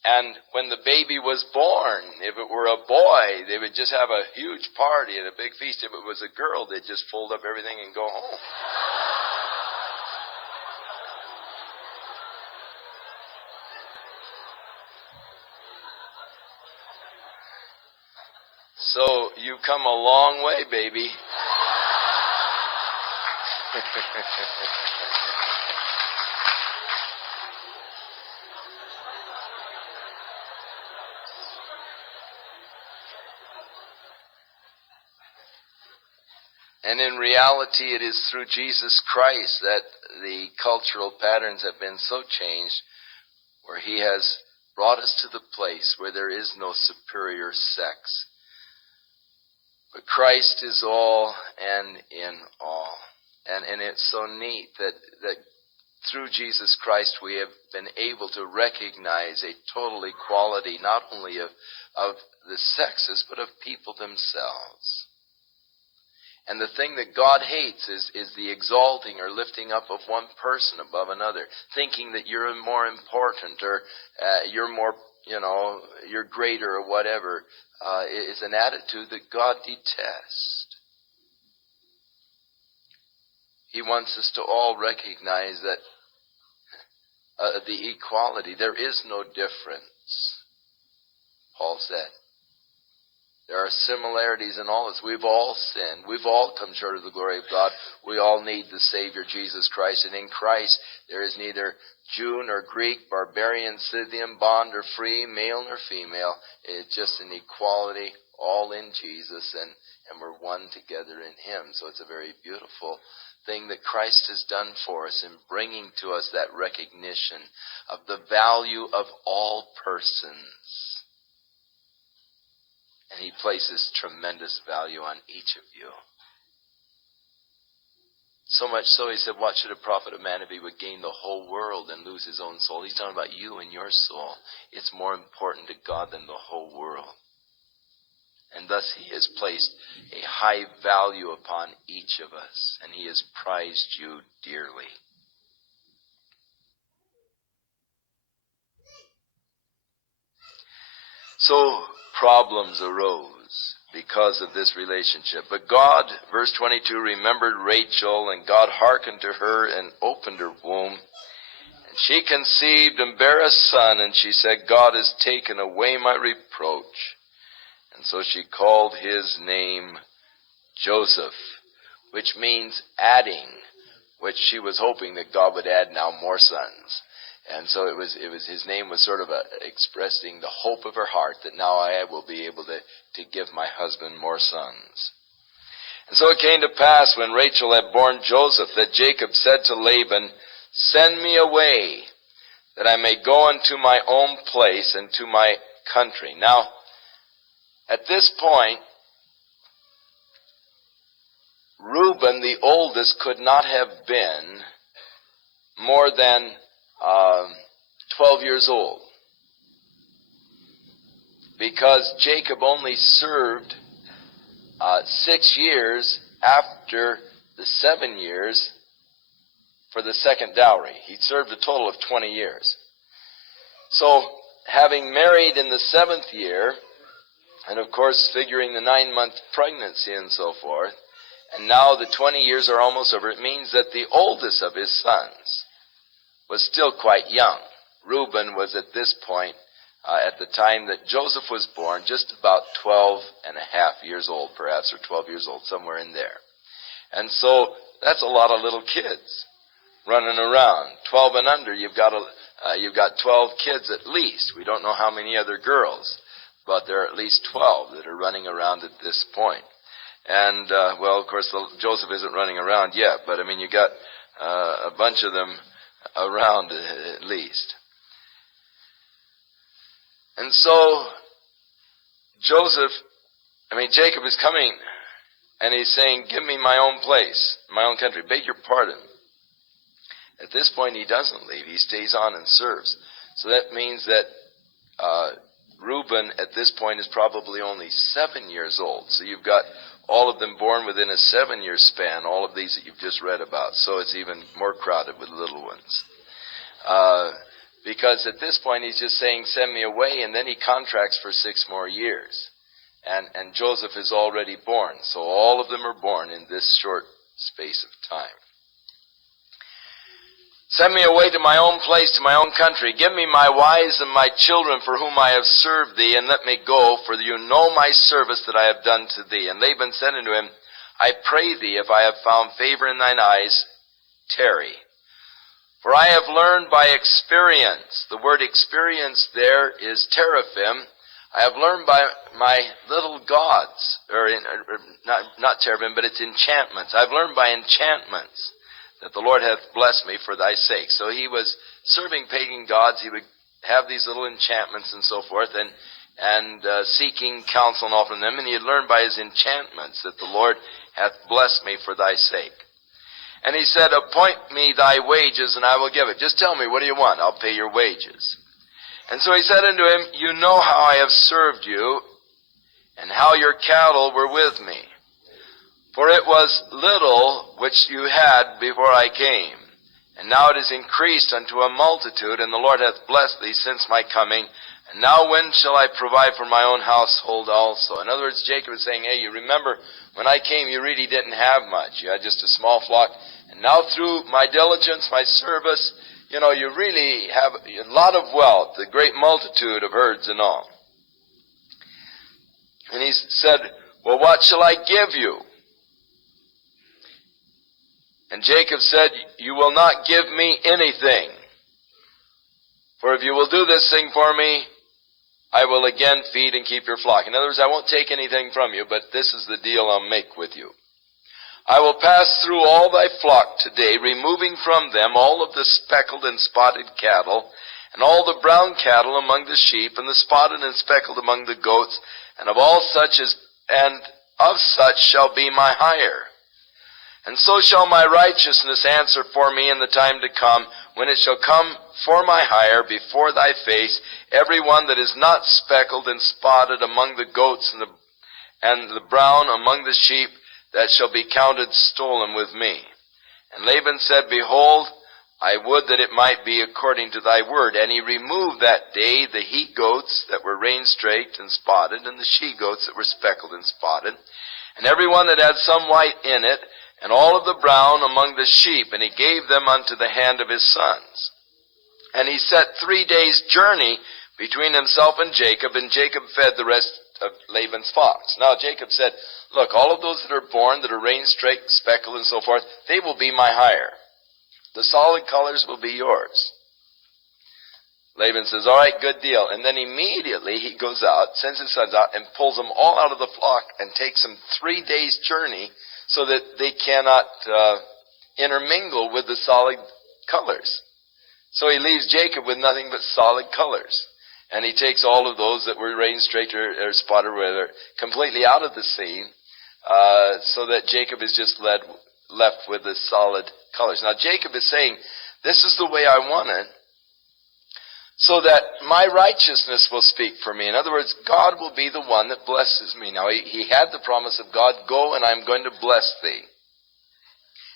And when the baby was born, if it were a boy, they would just have a huge party and a big feast. If it was a girl, they'd just fold up everything and go home. So you come a long way, baby. And in reality, it is through Jesus Christ that the cultural patterns have been so changed, where he has brought us to the place where there is no superior sex. But Christ is all and in all. And it's so neat that through Jesus Christ we have been able to recognize a total equality, not only of the sexes, but of people themselves. And the thing that God hates is the exalting or lifting up of one person above another, thinking that you're more important or you're more, you're greater or whatever. Is an attitude that God detests. He wants us to all recognize that the equality, there is no difference, Paul said. There are similarities in all this. We've all sinned. We've all come short of the glory of God. We all need the Savior, Jesus Christ. And in Christ, there is neither Jew nor Greek, barbarian, Scythian, bond or free, male nor female. It's just an equality, all in Jesus, and we're one together in Him. So it's a very beautiful thing that Christ has done for us in bringing to us that recognition of the value of all persons. And He places tremendous value on each of you. So much so, He said, what should it profit a man if he would gain the whole world and lose his own soul? He's talking about you and your soul. It's more important to God than the whole world. And thus He has placed a high value upon each of us. And He has prized you dearly. So problems arose because of this relationship. But God, verse 22, remembered Rachel, and God hearkened to her and opened her womb. And she conceived and bare a son, and she said, God has taken away my reproach. And so she called his name Joseph, which means adding, which she was hoping that God would add now more sons. And so it was his name was sort of expressing the hope of her heart that now I will be able to give my husband more sons. And so it came to pass when Rachel had borne Joseph that Jacob said to Laban, send me away that I may go unto my own place and to my country. Now, at this point, Reuben, the oldest, could not have been more than 12 years old, because Jacob only served 6 years after the 7 years for the second dowry. He served a total of 20 years. So, having married in the 7th year, and of course figuring the 9-month pregnancy and so forth, and now the 20 years are almost over, it means that the oldest of his sons was still quite young. Reuben was at this point, at the time that Joseph was born, just about 12 and a half years old, perhaps, or 12 years old, somewhere in there. And so that's a lot of little kids running around. 12 and under, you've got 12 kids at least. We don't know how many other girls, but there are at least 12 that are running around at this point. And, well, of course, Joseph isn't running around yet, but, I mean, you got a bunch of them around at least. And so Jacob is coming and he's saying, give me my own place, my own country, beg your pardon. At this point he doesn't leave, he stays on and serves. So that means that Reuben at this point is probably only 7 years old. So you've got all of them born within a 7-year span, all of these that you've just read about. So it's even more crowded with little ones. Because at this point he's just saying, send me away, and then he contracts for 6 more years. And Joseph is already born. So all of them are born in this short space of time. Send me away to my own place, to my own country. Give me my wives and my children for whom I have served thee, and let me go, for you know my service that I have done to thee. And Laban said unto him, I pray thee, if I have found favor in thine eyes, tarry. For I have learned by experience. The word experience there is teraphim. I have learned by my little gods, not teraphim, but it's enchantments. I've learned by enchantments that the Lord hath blessed me for thy sake. So he was serving pagan gods. He would have these little enchantments and so forth, and seeking counsel and all from them. And he had learned by his enchantments that the Lord hath blessed me for thy sake. And he said, appoint me thy wages, and I will give it. Just tell me, what do you want? I'll pay your wages. And so he said unto him, you know how I have served you, and how your cattle were with me. For it was little which you had before I came, and now it is increased unto a multitude, and the Lord hath blessed thee since my coming. And now when shall I provide for my own household also? In other words, Jacob is saying, hey, you remember when I came you really didn't have much. You had just a small flock. And now through my diligence, my service, you really have a lot of wealth, a great multitude of herds and all. And he said, well, what shall I give you? And Jacob said, you will not give me anything. For if you will do this thing for me, I will again feed and keep your flock. In other words, I won't take anything from you, but this is the deal I'll make with you. I will pass through all thy flock today, removing from them all of the speckled and spotted cattle, and all the brown cattle among the sheep, and the spotted and speckled among the goats, and of such shall be my hire. And so shall my righteousness answer for me in the time to come, when it shall come for my hire before thy face, every one that is not speckled and spotted among the goats and the brown among the sheep, that shall be counted stolen with me. And Laban said, behold, I would that it might be according to thy word. And he removed that day the he-goats that were rein-straked and spotted, and the she-goats that were speckled and spotted, and every one that had some white in it, and all of the brown among the sheep, and he gave them unto the hand of his sons. And he set 3 days' journey between himself and Jacob fed the rest of Laban's flocks. Now Jacob said, look, all of those that are born, that are rein-straked, speckled, and so forth, they will be my hire. The solid colors will be yours. Laban says, all right, good deal. And then immediately he goes out, sends his sons out, and pulls them all out of the flock and takes them 3 days' journey so that they cannot intermingle with the solid colors. So he leaves Jacob with nothing but solid colors. And he takes all of those that were rein-straked or spotted or whatever completely out of the scene, so that Jacob is just left with the solid colors. Now Jacob is saying, this is the way I want it, so that my righteousness will speak for me. In other words, God will be the one that blesses me. Now he had the promise of God, go and I'm going to bless thee.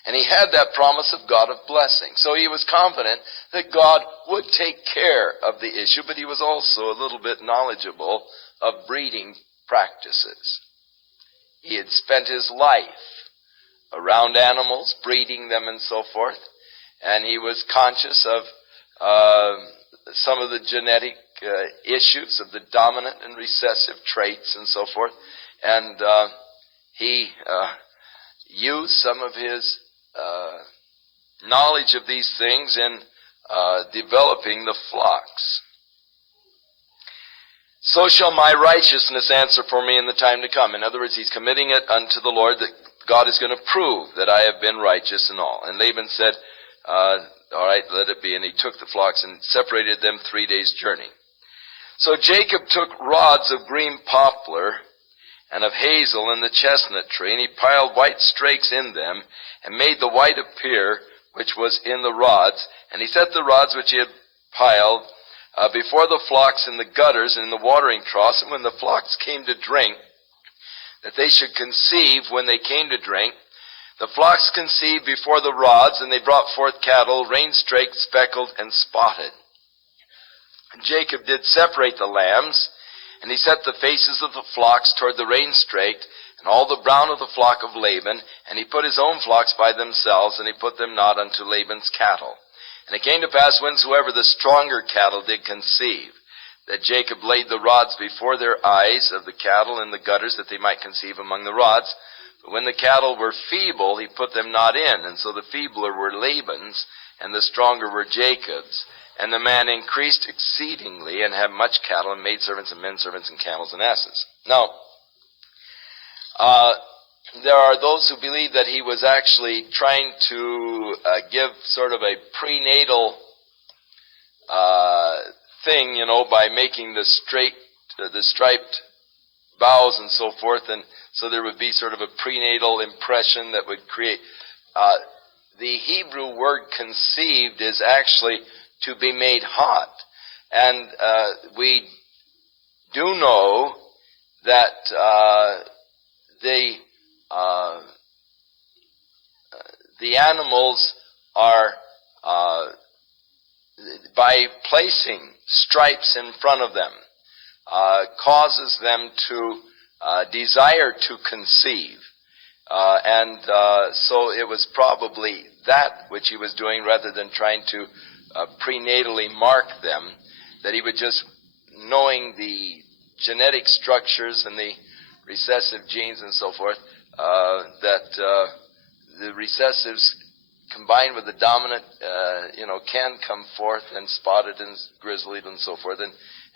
And he had that promise of God of blessing. So he was confident that God would take care of the issue, but he was also a little bit knowledgeable of breeding practices. He had spent his life around animals, breeding them and so forth, and he was conscious of some of the genetic issues of the dominant and recessive traits and so forth, and he used some of his knowledge of these things in developing the flocks. So shall my righteousness answer for me in the time to come. In other words, he's committing it unto the Lord that God is going to prove that I have been righteous and all. And Laban said, all right, let it be. And he took the flocks and separated them 3 days' journey. So Jacob took rods of green poplar and of hazel and the chestnut tree, and he piled white strakes in them, and made the white appear, which was in the rods. And he set the rods which he had piled before the flocks in the gutters and in the watering troughs, and when the flocks came to drink, that they should conceive when they came to drink. The flocks conceived before the rods, and they brought forth cattle, rein-straked, speckled, and spotted. And Jacob did separate the lambs, and he set the faces of the flocks toward the rein-straked, and all the brown of the flock of Laban, and he put his own flocks by themselves, and he put them not unto Laban's cattle. And it came to pass, whensoever the stronger cattle did conceive, that Jacob laid the rods before their eyes of the cattle in the gutters, that they might conceive among the rods. But when the cattle were feeble, he put them not in, and so the feebler were Laban's, and the stronger were Jacob's. And the man increased exceedingly, and had much cattle, and maidservants, and menservants, and camels, and asses. Now, there are those who believe that he was actually trying to give sort of a prenatal thing, by making the striped bows and so forth, and so there would be sort of a prenatal impression that would create. The Hebrew word conceived is actually to be made hot, and we do know that the animals are, by placing stripes in front of them, causes them to desire to conceive. So it was probably that which he was doing, rather than trying to prenatally mark them, that he would just, knowing the genetic structures and the recessive genes and so forth, the recessives combined with the dominant, can come forth and spotted and grizzled and so forth.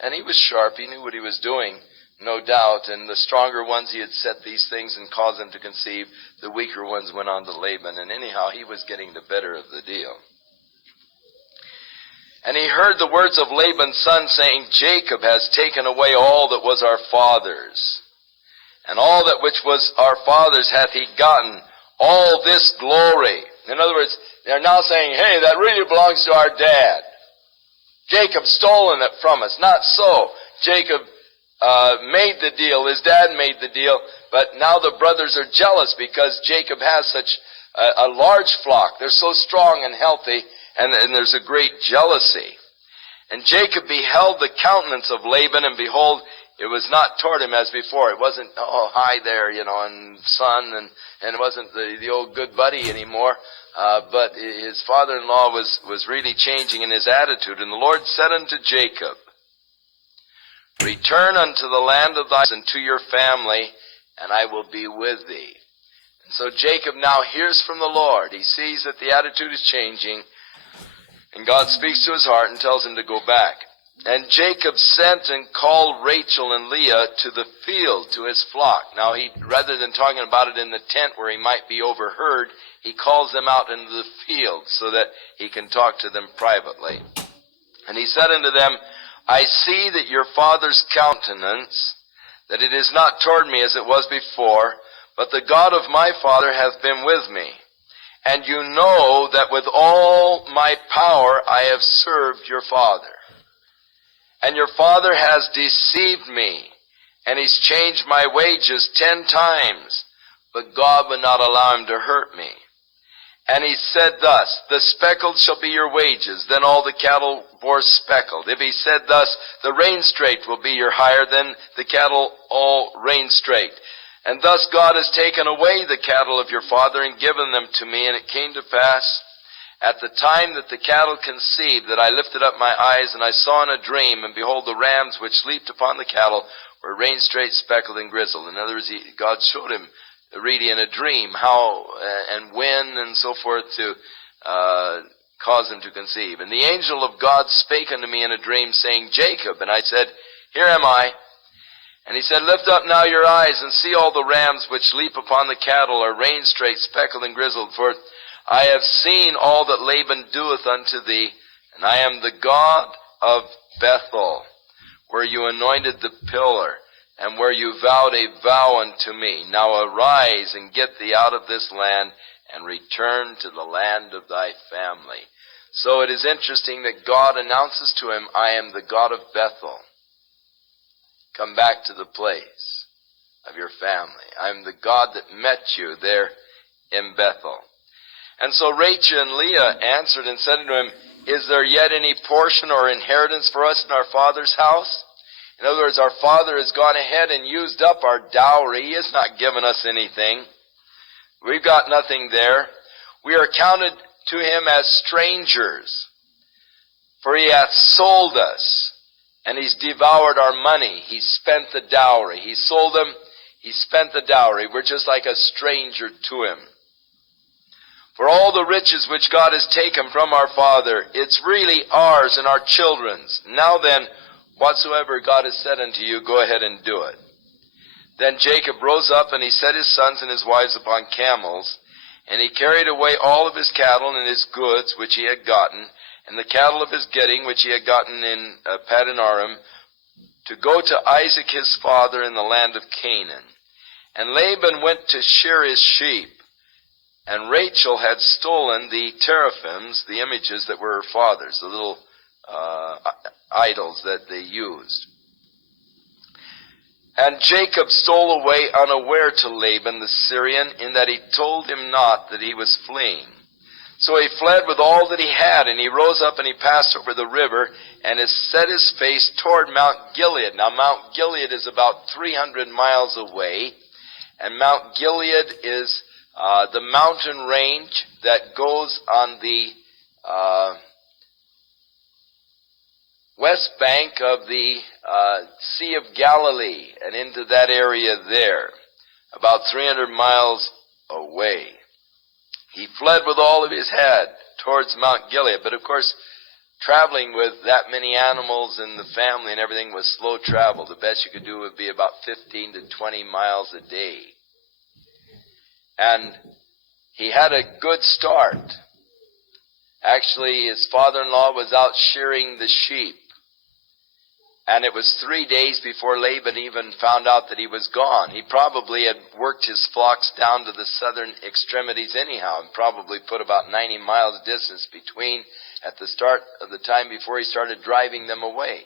And he was sharp. He knew what he was doing, no doubt. And the stronger ones, he had set these things and caused them to conceive. The weaker ones went on to Laban. And anyhow, he was getting the better of the deal. And he heard the words of Laban's son saying, Jacob has taken away all that was our father's. And all that which was our father's hath he gotten, all this glory. In other words, they're now saying, hey, that really belongs to our dad. Jacob's stolen it from us. Not so. Jacob made the deal. His dad made the deal. But now the brothers are jealous because Jacob has such a large flock. They're so strong and healthy, and there's a great jealousy. And Jacob beheld the countenance of Laban, and behold, it was not toward him as before. It wasn't, oh, hi there, and son, and it wasn't the old good buddy anymore. But his father-in-law was really changing in his attitude. And the Lord said unto Jacob, return unto the land of thy and to your family, and I will be with thee. And so Jacob now hears from the Lord. He sees that the attitude is changing, and God speaks to his heart and tells him to go back. And Jacob sent and called Rachel and Leah to the field, to his flock. Now, rather than talking about it in the tent where he might be overheard, he calls them out into the field so that he can talk to them privately. And he said unto them, I see that your father's countenance, that it is not toward me as it was before, but the God of my father hath been with me. And you know that with all my power I have served your father. And your father has deceived me, and he's changed my wages 10 times, but God would not allow him to hurt me. And he said thus, the speckled shall be your wages, then all the cattle bore speckled. If he said thus, the rain straight will be your hire, then the cattle all rain straight. And thus God has taken away the cattle of your father and given them to me. And it came to pass, at the time that the cattle conceived, that I lifted up my eyes, and I saw in a dream, and behold, the rams which leaped upon the cattle were rain straight, speckled, and grizzled. In other words, God showed him really in a dream how and when and so forth to cause him to conceive. And the angel of God spake unto me in a dream, saying, Jacob. And I said, here am I. And he said, lift up now your eyes, and see all the rams which leap upon the cattle are rain straight, speckled, and grizzled. For I have seen all that Laban doeth unto thee, and I am the God of Bethel, where you anointed the pillar, and where you vowed a vow unto me. Now arise and get thee out of this land, and return to the land of thy family. So it is interesting that God announces to him, I am the God of Bethel. Come back to the place of your family. I am the God that met you there in Bethel. And so Rachel and Leah answered and said unto him, is there yet any portion or inheritance for us in our father's house? In other words, our father has gone ahead and used up our dowry. He has not given us anything. We've got nothing there. We are counted to him as strangers, for he hath sold us, and he's devoured our money. He spent the dowry. He sold them. He spent the dowry. We're just like a stranger to him. For all the riches which God has taken from our father, it's really ours and our children's. Now then, whatsoever God has said unto you, go ahead and do it. Then Jacob rose up, and he set his sons and his wives upon camels, and he carried away all of his cattle and his goods which he had gotten, and the cattle of his getting which he had gotten in Paddan Aram, to go to Isaac his father in the land of Canaan. And Laban went to shear his sheep. And Rachel had stolen the teraphims, the images that were her father's, the little idols that they used. And Jacob stole away unaware to Laban the Syrian, in that he told him not that he was fleeing. So he fled with all that he had, and he rose up and he passed over the river, and has set his face toward Mount Gilead. Now Mount Gilead is about 300 miles away, and Mount Gilead is the mountain range that goes on the west bank of the Sea of Galilee and into that area there, about 300 miles away. He fled with all of his head towards Mount Gilead. But of course, traveling with that many animals and the family and everything was slow travel. The best you could do would be about 15 to 20 miles a day. And he had a good start. Actually, his father-in-law was out shearing the sheep. And it was 3 days before Laban even found out that he was gone. He probably had worked his flocks down to the southern extremities anyhow, and probably put about 90 miles distance between at the start of the time before he started driving them away.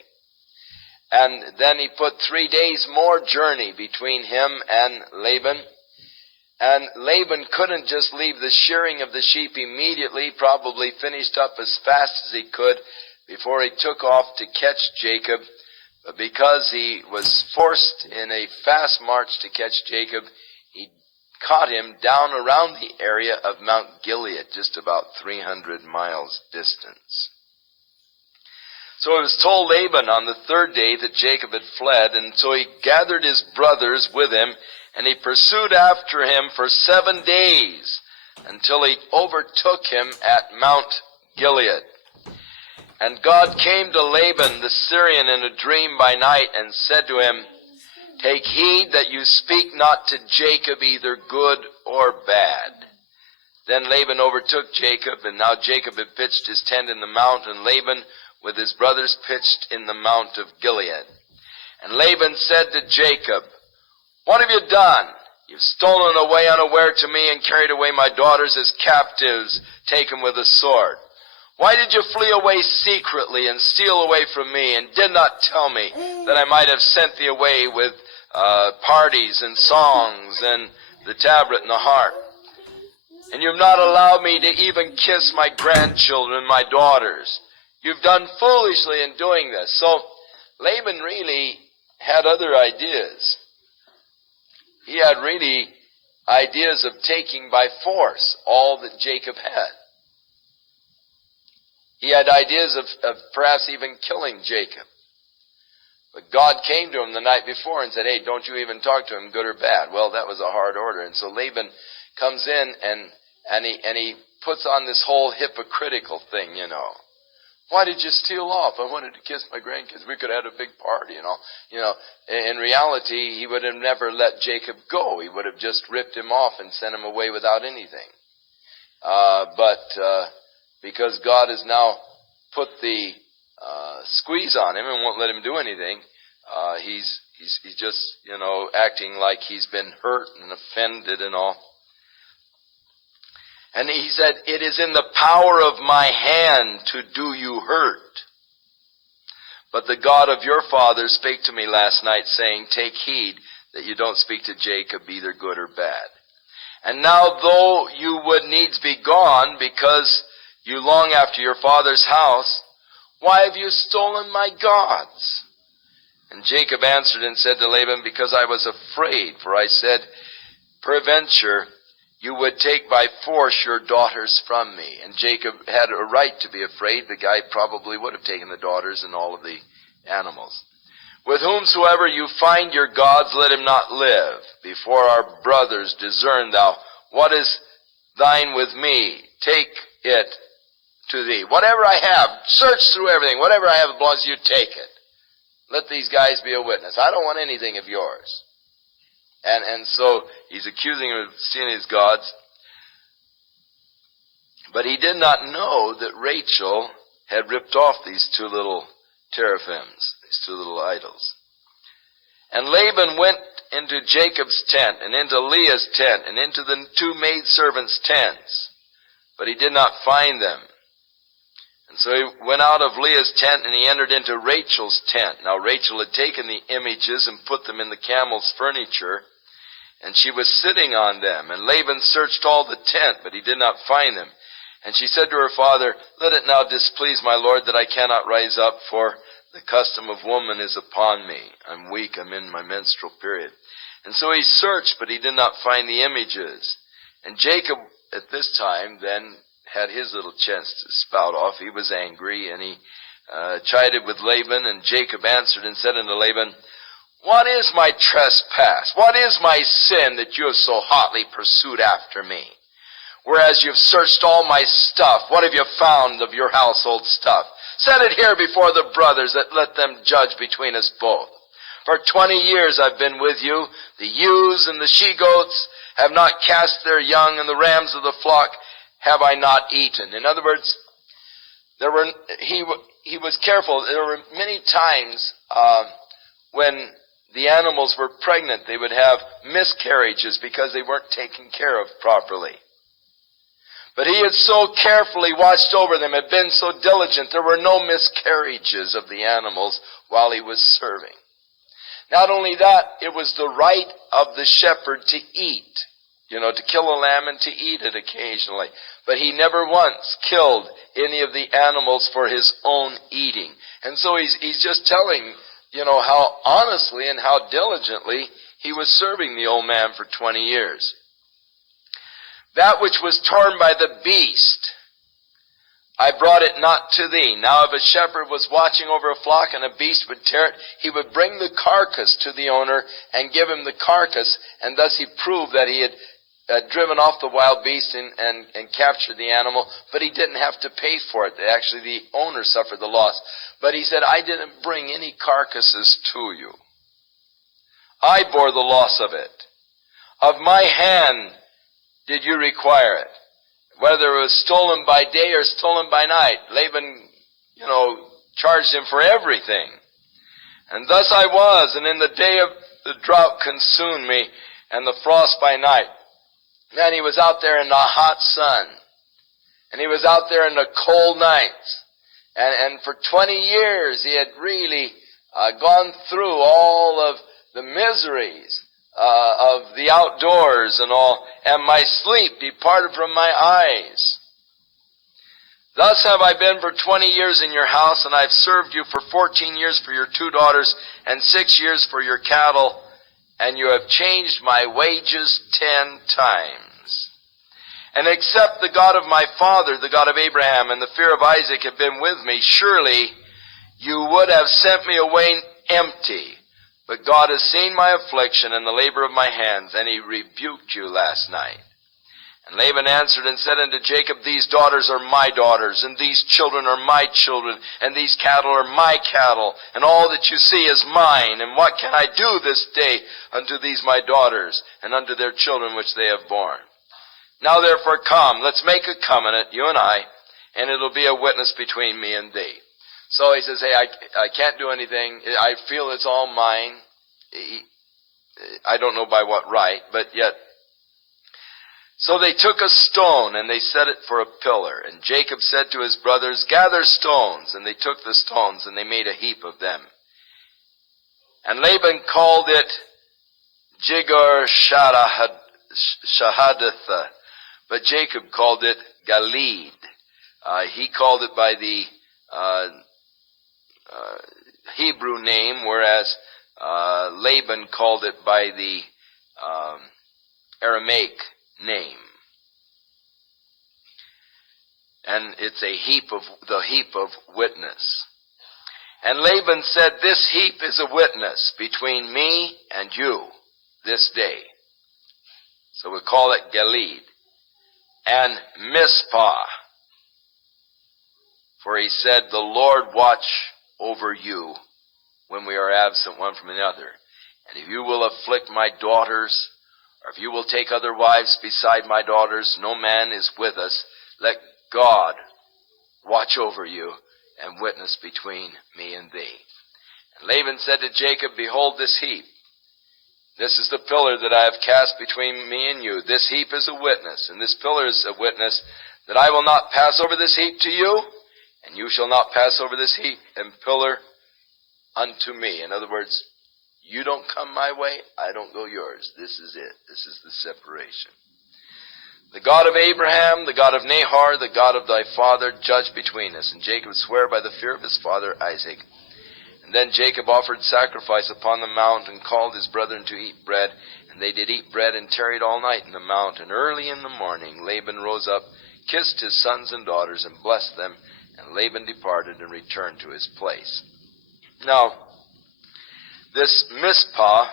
And then he put 3 days more journey between him and Laban. And Laban couldn't just leave the shearing of the sheep immediately, probably finished up as fast as he could before he took off to catch Jacob. But because he was forced in a fast march to catch Jacob, he caught him down around the area of Mount Gilead, just about 300 miles distance. So it was told Laban on the third day that Jacob had fled, and so he gathered his brothers with him, and he pursued after him for 7 days until he overtook him at Mount Gilead. And God came to Laban the Syrian in a dream by night and said to him, "Take heed that you speak not to Jacob either good or bad." Then Laban overtook Jacob, and now Jacob had pitched his tent in the mount, and Laban with his brothers pitched in the mount of Gilead. And Laban said to Jacob, "What have you done? You've stolen away unaware to me and carried away my daughters as captives, taken with a sword. Why did you flee away secretly and steal away from me, and did not tell me that I might have sent thee away with parties and songs and the tabret and the harp? And you've not allowed me to even kiss my grandchildren, my daughters. You've done foolishly in doing this." So Laban really had other ideas. He had really ideas of taking by force all that Jacob had. He had ideas of perhaps even killing Jacob. But God came to him the night before and said, "Hey, don't you even talk to him, good or bad." Well, that was a hard order. And so Laban comes in and he puts on this whole hypocritical thing, you know. "Why did you steal off? I wanted to kiss my grandkids. We could have had a big party and all." You know, in reality, he would have never let Jacob go. He would have just ripped him off and sent him away without anything. But because God has now put the squeeze on him and won't let him do anything, he's just, you know, acting like he's been hurt and offended and all. And he said, "It is in the power of my hand to do you hurt. But the God of your father spake to me last night, saying, Take heed that you don't speak to Jacob either good or bad. And now though you would needs be gone, because you long after your father's house, why have you stolen my gods?" And Jacob answered and said to Laban, "Because I was afraid, for I said, Peradventure you would take by force your daughters from me." And Jacob had a right to be afraid. The guy probably would have taken the daughters and all of the animals. "With whomsoever you find your gods, let him not live. Before our brothers discern thou what is thine with me. Take it to thee. Whatever I have, search through everything. Whatever I have that belongs to you, take it. Let these guys be a witness. I don't want anything of yours." And so he's accusing him of stealing his gods. But he did not know that Rachel had ripped off these two little teraphims, these two little idols. And Laban went into Jacob's tent, and into Leah's tent, and into the two maidservants' tents. But he did not find them. And so he went out of Leah's tent, and he entered into Rachel's tent. Now Rachel had taken the images and put them in the camel's furniture, and she was sitting on them. And Laban searched all the tent, but he did not find them. And she said to her father, "Let it now displease my lord that I cannot rise up, for the custom of woman is upon me. I'm weak, I'm in my menstrual period." And so he searched, but he did not find the images. And Jacob at this time then had his little chance to spout off. He was angry, and he chided with Laban, and Jacob answered and said unto Laban, What is my trespass? What is my sin that you have so hotly pursued after me? Whereas you have searched all my stuff, what have you found of your household stuff? Set it here before the brothers, that let them judge between us both. For 20 years I've been with you. The ewes and the she-goats have not cast their young, and the rams of the flock have I not eaten. In other words, he was careful. There were many times when the animals were pregnant, they would have miscarriages because they weren't taken care of properly. But he had so carefully watched over them, had been so diligent, there were no miscarriages of the animals while he was serving. Not only that, it was the right of the shepherd to eat, to kill a lamb and to eat it occasionally. But he never once killed any of the animals for his own eating. And so he's just telling, how honestly and how diligently he was serving the old man for 20 years. That which was torn by the beast, I brought it not to thee. Now if a shepherd was watching over a flock and a beast would tear it, he would bring the carcass to the owner and give him the carcass, and thus he proved that he had driven off the wild beast and captured the animal, but he didn't have to pay for it. Actually, the owner suffered the loss. But he said, I didn't bring any carcasses to you. I bore the loss of it. Of my hand did you require it? Whether it was stolen by day or stolen by night, Laban, charged him for everything. And thus I was, and in the day of the drought consumed me, and the frost by night. Man, he was out there in the hot sun, and he was out there in the cold nights. And for 20 years he had really gone through all of the miseries of the outdoors and all, and my sleep departed from my eyes. Thus have I been for 20 years in your house, and I've served you for 14 years for your 2 daughters, and 6 years for your cattle, and you have changed my wages 10 times. And except the God of my father, the God of Abraham, and the fear of Isaac had been with me, surely you would have sent me away empty. But God has seen my affliction and the labor of my hands, and he rebuked you last night. And Laban answered and said unto Jacob, These daughters are my daughters, and these children are my children, and these cattle are my cattle, and all that you see is mine. And what can I do this day unto these my daughters, and unto their children which they have borne? Now therefore come, let's make a covenant, you and I, and it'll be a witness between me and thee. So he says, hey, I can't do anything. I feel it's all mine. I don't know by what right, but yet. So they took a stone, and they set it for a pillar. And Jacob said to his brothers, Gather stones. And they took the stones, and they made a heap of them. And Laban called it Jegar-Shahadath, but Jacob called it Galeed. He called it by the Hebrew name, whereas Laban called it by the Aramaic name. And it's the heap of witness. And Laban said, This heap is a witness between me and you this day. So we call it Galeed. And Mizpah. For he said, The Lord watch over you when we are absent one from another. And if you will afflict my daughters, or if you will take other wives beside my daughters, no man is with us. Let God watch over you and witness between me and thee. And Laban said to Jacob, Behold this heap. This is the pillar that I have cast between me and you. This heap is a witness, and this pillar is a witness that I will not pass over this heap to you, and you shall not pass over this heap and pillar unto me. In other words, you don't come my way, I don't go yours. This is it. This is the separation. The God of Abraham, the God of Nahor, the God of thy father, judge between us. And Jacob sware by the fear of his father Isaac. And then Jacob offered sacrifice upon the mount, and called his brethren to eat bread. And they did eat bread, and tarried all night in the mount. And early in the morning Laban rose up, kissed his sons and daughters, and blessed them. And Laban departed and returned to his place. Now, this Mizpah,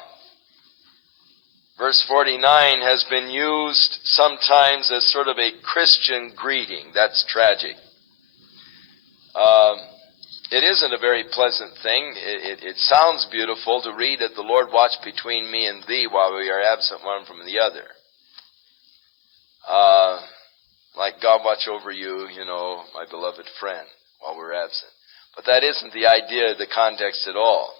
verse 49, has been used sometimes as sort of a Christian greeting. That's tragic. It isn't a very pleasant thing. It sounds beautiful to read that the Lord watch between me and thee while we are absent one from the other. Like God watch over you, my beloved friend, while we're absent. But that isn't the idea, the context at all.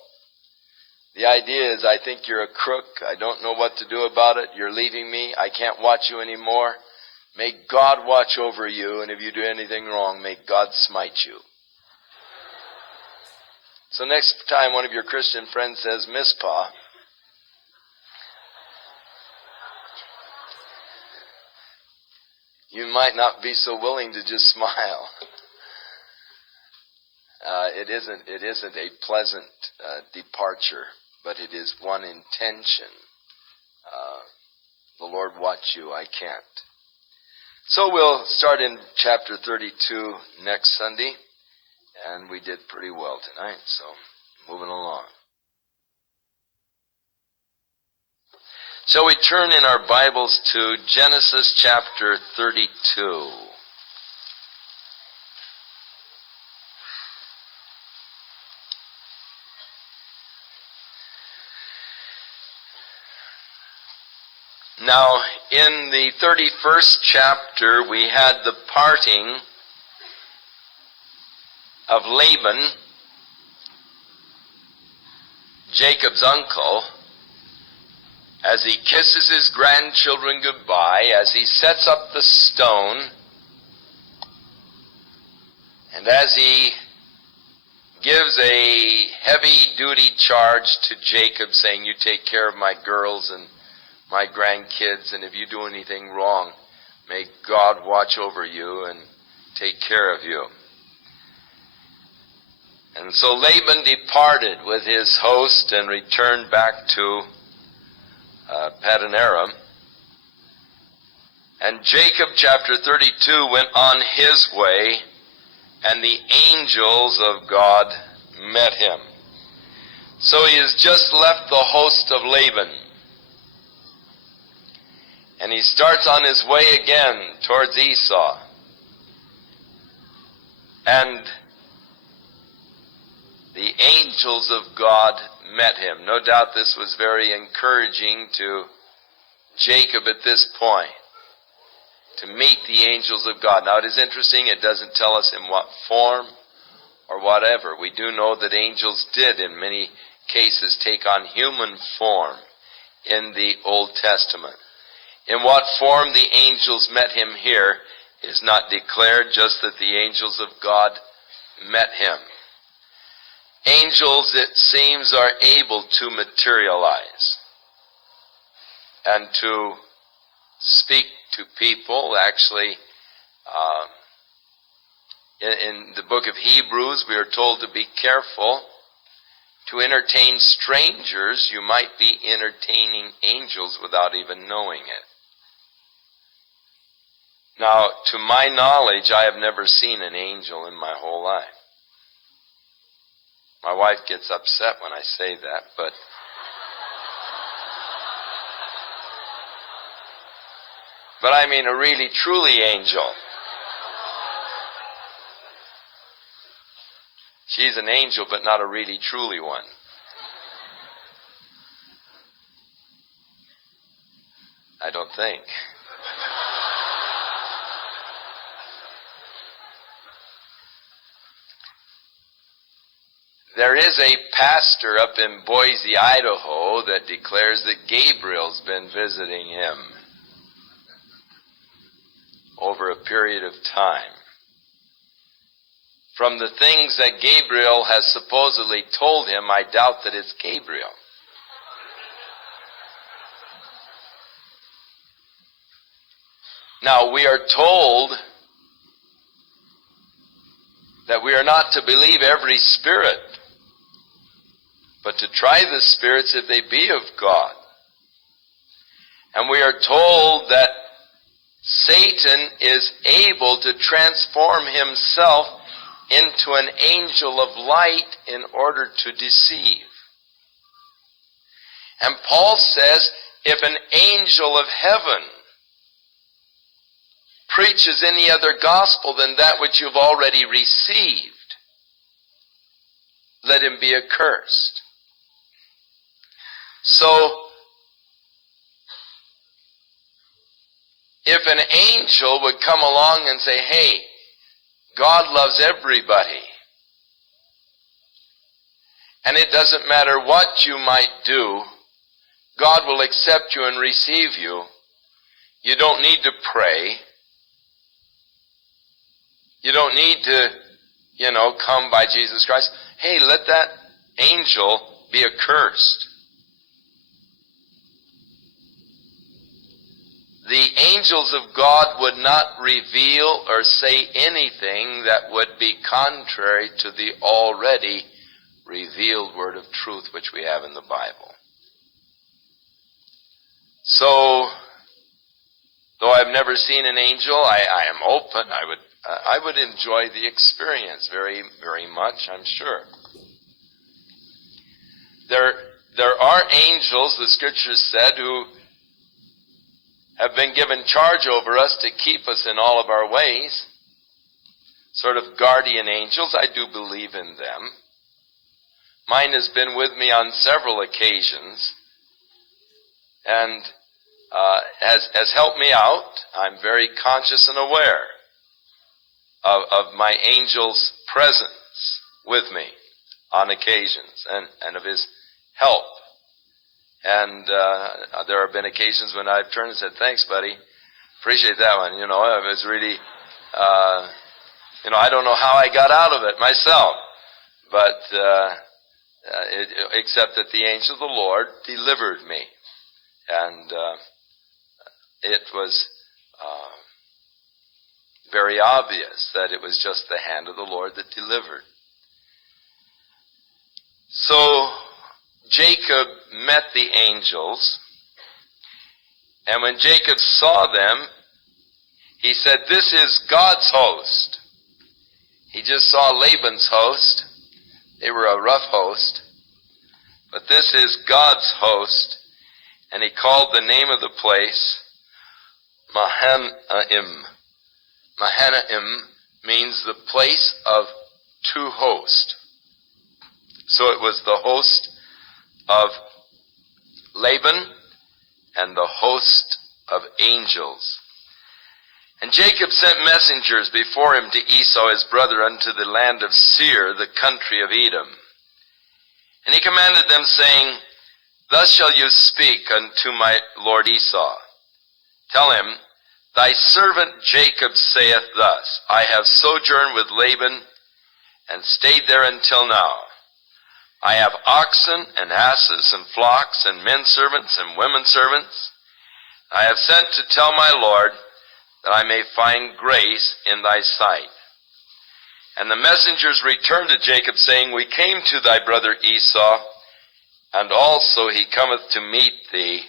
The idea is, I think you're a crook. I don't know what to do about it. You're leaving me. I can't watch you anymore. May God watch over you, and if you do anything wrong, may God smite you. So next time one of your Christian friends says Mizpah, you might not be so willing to just smile. It isn't a pleasant departure, but it is one intention. The Lord watch you, I can't. So we'll start in chapter 32 next Sunday, and we did pretty well tonight, so moving along. Shall we turn in our Bibles to Genesis chapter 32? Now, in the 31st chapter, we had the parting of Laban, Jacob's uncle, as he kisses his grandchildren goodbye, as he sets up the stone, and as he gives a heavy-duty charge to Jacob, saying, you take care of my girls and my grandkids, and if you do anything wrong, may God watch over you and take care of you. And so Laban departed with his host and returned back to Paddan Aram. And Jacob, chapter 32, went on his way, and the angels of God met him. So he has just left the host of Laban. And he starts on his way again towards Esau. And the angels of God met him. No doubt this was very encouraging to Jacob at this point, to meet the angels of God. Now it is interesting, it doesn't tell us in what form or whatever. We do know that angels did in many cases take on human form in the Old Testament. In what form the angels met him here is not declared, just that the angels of God met him. Angels, it seems, are able to materialize and to speak to people. Actually, in the book of Hebrews, we are told to be careful to entertain strangers. You might be entertaining angels without even knowing it. Now, to my knowledge, I have never seen an angel in my whole life. My wife gets upset when I say that, but I mean a really, truly angel. She's an angel, but not a really, truly one. I don't think. There is a pastor up in Boise, Idaho, that declares that Gabriel's been visiting him over a period of time. From the things that Gabriel has supposedly told him, I doubt that it's Gabriel. Now, we are told that we are not to believe every spirit, but to try the spirits if they be of God. And we are told that Satan is able to transform himself into an angel of light in order to deceive. And Paul says, if an angel of heaven preaches any other gospel than that which you've already received, let him be accursed. So, if an angel would come along and say, hey, God loves everybody, and it doesn't matter what you might do, God will accept you and receive you. You don't need to pray. You don't need to, come by Jesus Christ. Hey, let that angel be accursed. The angels of God would not reveal or say anything that would be contrary to the already revealed word of truth which we have in the Bible. So, though I've never seen an angel, I am open. I would enjoy the experience very, very much, I'm sure. There are angels, the Scriptures said, who have been given charge over us to keep us in all of our ways. Sort of guardian angels. I do believe in them. Mine has been with me on several occasions and has helped me out. I'm very conscious and aware of my angel's presence with me on occasions and of his help. And there have been occasions when I've turned and said, thanks, buddy. Appreciate that one. It was really, I don't know how I got out of it myself. But except that the angel of the Lord delivered me. And it was very obvious that it was just the hand of the Lord that delivered. So Jacob met the angels, and when Jacob saw them, he said, this is God's host. He just saw Laban's host. They were a rough host. But this is God's host, and he called the name of the place Mahanaim. Mahanaim means the place of two hosts. So it was the host of Laban and the host of angels. And Jacob sent messengers before him to Esau his brother unto the land of Seir, the country of Edom. And he commanded them, saying, thus shall you speak unto my lord Esau. Tell him, thy servant Jacob saith thus, I have sojourned with Laban, and stayed there until now. I have oxen and asses and flocks and men servants and women servants. I have sent to tell my lord that I may find grace in thy sight. And the messengers returned to Jacob, saying, we came to thy brother Esau, and also he cometh to meet thee,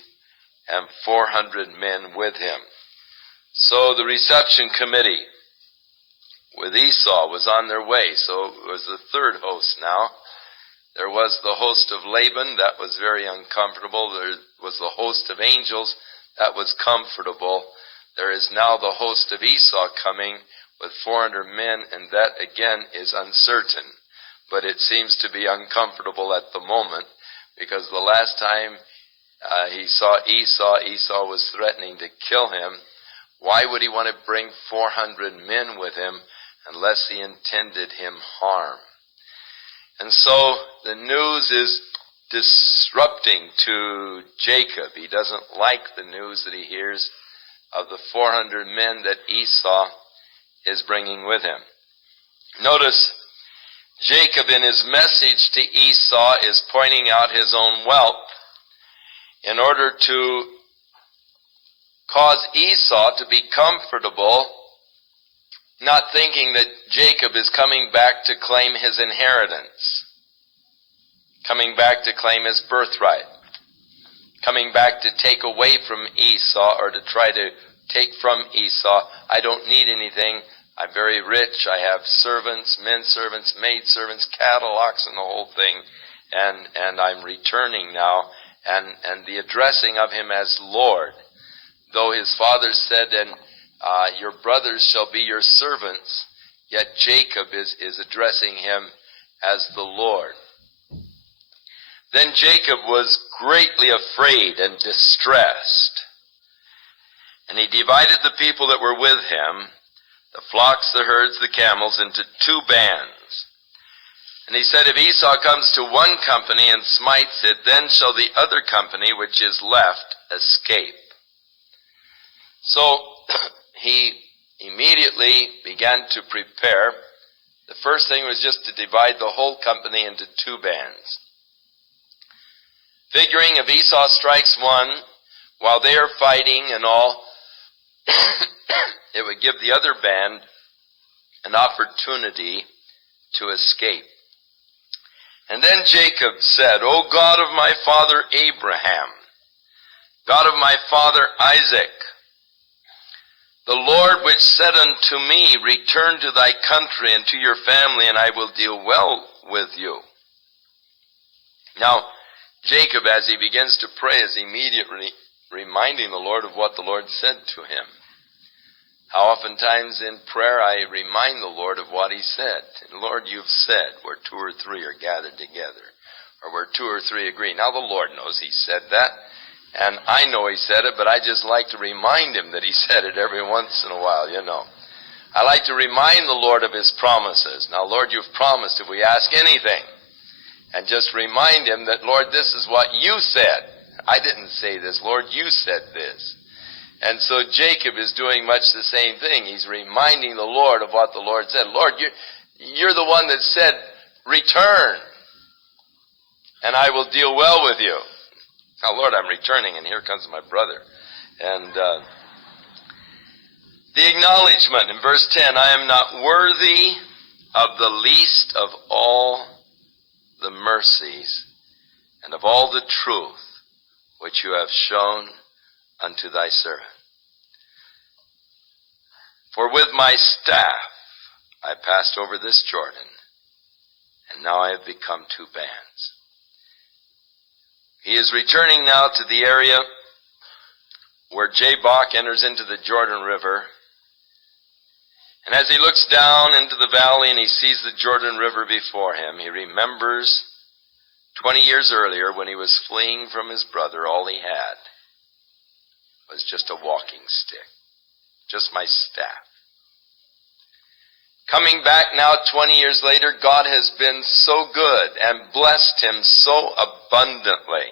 and 400 men with him. So the reception committee with Esau was on their way. So it was the third host now. There was the host of Laban, that was very uncomfortable. There was the host of angels, that was comfortable. There is now the host of Esau coming with 400 men, and that again is uncertain. But it seems to be uncomfortable at the moment, because the last time he saw Esau was threatening to kill him. Why would he want to bring 400 men with him unless he intended him harm? And so the news is disrupting to Jacob. He doesn't like the news that he hears of the 400 men that Esau is bringing with him. Notice Jacob in his message to Esau is pointing out his own wealth in order to cause Esau to be comfortable, not thinking that Jacob is coming back to claim his inheritance, coming back to claim his birthright, coming back to take away from Esau or to try to take from Esau. I don't need anything. I'm very rich. I have servants, men servants, maid servants, cattle, oxen, the whole thing. And I'm returning now. And the addressing of him as Lord. Though his father said, and your brothers shall be your servants, yet Jacob is addressing him as the Lord. Then Jacob was greatly afraid and distressed. And he divided the people that were with him, the flocks, the herds, the camels, into 2 bands. And he said, if Esau comes to one company and smites it, then shall the other company which is left escape. So he immediately began to prepare. The first thing was just to divide the whole company into 2 bands. Figuring if Esau strikes one while they are fighting and all, it would give the other band an opportunity to escape. And then Jacob said, O God of my father Abraham, God of my father Isaac, the Lord which said unto me, return to thy country and to your family, and I will deal well with you. Now, Jacob, as he begins to pray, is immediately reminding the Lord of what the Lord said to him. How oftentimes in prayer I remind the Lord of what he said. Lord, you've said where 2 or 3 are gathered together, or where 2 or 3 agree. Now the Lord knows he said that, and I know he said it, but I just like to remind him that he said it every once in a while, you know. I like to remind the Lord of his promises. Now, Lord, you've promised if we ask anything, and just remind him that, Lord, this is what you said. I didn't say this, Lord, you said this. And so Jacob is doing much the same thing. He's reminding the Lord of what the Lord said. Lord, you're the one that said, return, and I will deal well with you. Now, Lord, I'm returning, and here comes my brother. And the acknowledgement in verse 10, I am not worthy of the least of all the mercies and of all the truth which you have shown unto thy servant. For with my staff I passed over this Jordan, and now I have become 2 bands. He is returning now to the area where Jabbok enters into the Jordan River. And as he looks down into the valley and he sees the Jordan River before him, he remembers 20 years earlier when he was fleeing from his brother, all he had was just a walking stick, just my staff. Coming back now 20 years later, God has been so good and blessed him so abundantly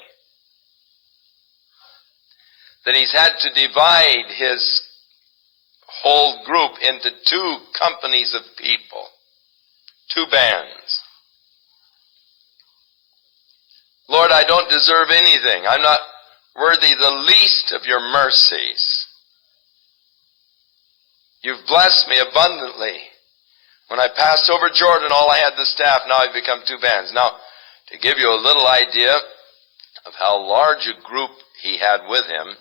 that he's had to divide his whole group into 2 companies of people, 2 bands. Lord, I don't deserve anything. I'm not worthy the least of your mercies. You've blessed me abundantly. When I passed over Jordan, all I had the staff. Now I've become 2 bands. Now, to give you a little idea of how large a group he had with him,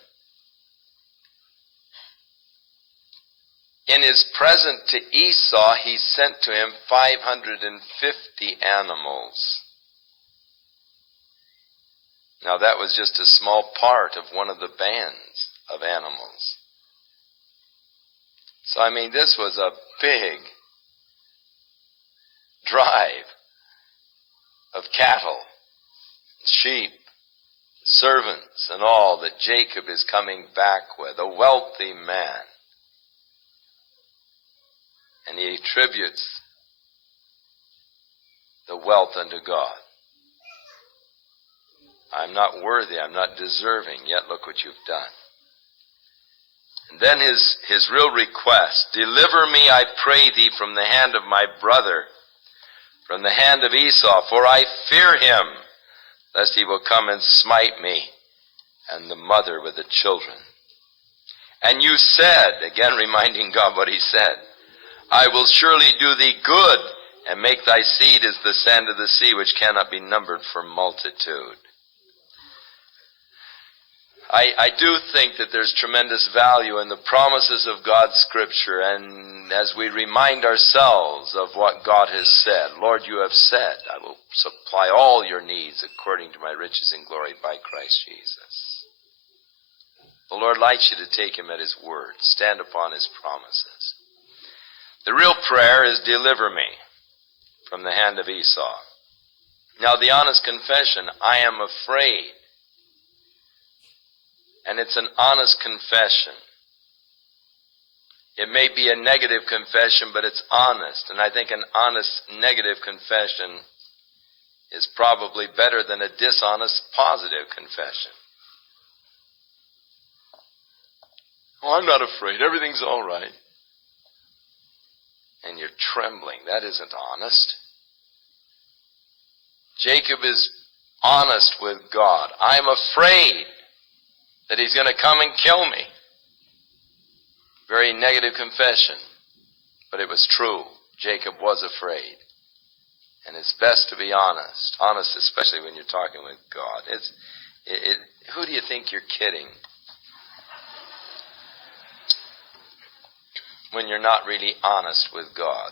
in his present to Esau, he sent to him 550 animals. Now that was just a small part of one of the bands of animals. So I mean, this was a big drive of cattle, sheep, servants, and all that Jacob is coming back with, a wealthy man. And he attributes the wealth unto God. I'm not worthy, I'm not deserving, yet look what you've done. And then his real request, deliver me, I pray thee, from the hand of my brother, from the hand of Esau, for I fear him, lest he will come and smite me, and the mother with the children. And you said, again reminding God what he said, I will surely do thee good, and make thy seed as the sand of the sea, which cannot be numbered for multitude. I do think that there's tremendous value in the promises of God's Scripture, and as we remind ourselves of what God has said. Lord, you have said, I will supply all your needs according to my riches and glory by Christ Jesus. The Lord likes you to take him at his word, stand upon his promises. The real prayer is, deliver me from the hand of Esau. Now, the honest confession, I am afraid. And it's an honest confession. It may be a negative confession, but it's honest. And I think an honest negative confession is probably better than a dishonest positive confession. Oh, I'm not afraid. Everything's all right. And you're trembling. That isn't honest. Jacob is honest with God. I'm afraid that he's going to come and kill me. Very negative confession. But it was true. Jacob was afraid. And it's best to be honest. Honest especially when you're talking with God. Who do you think you're kidding? When you're not really honest with God.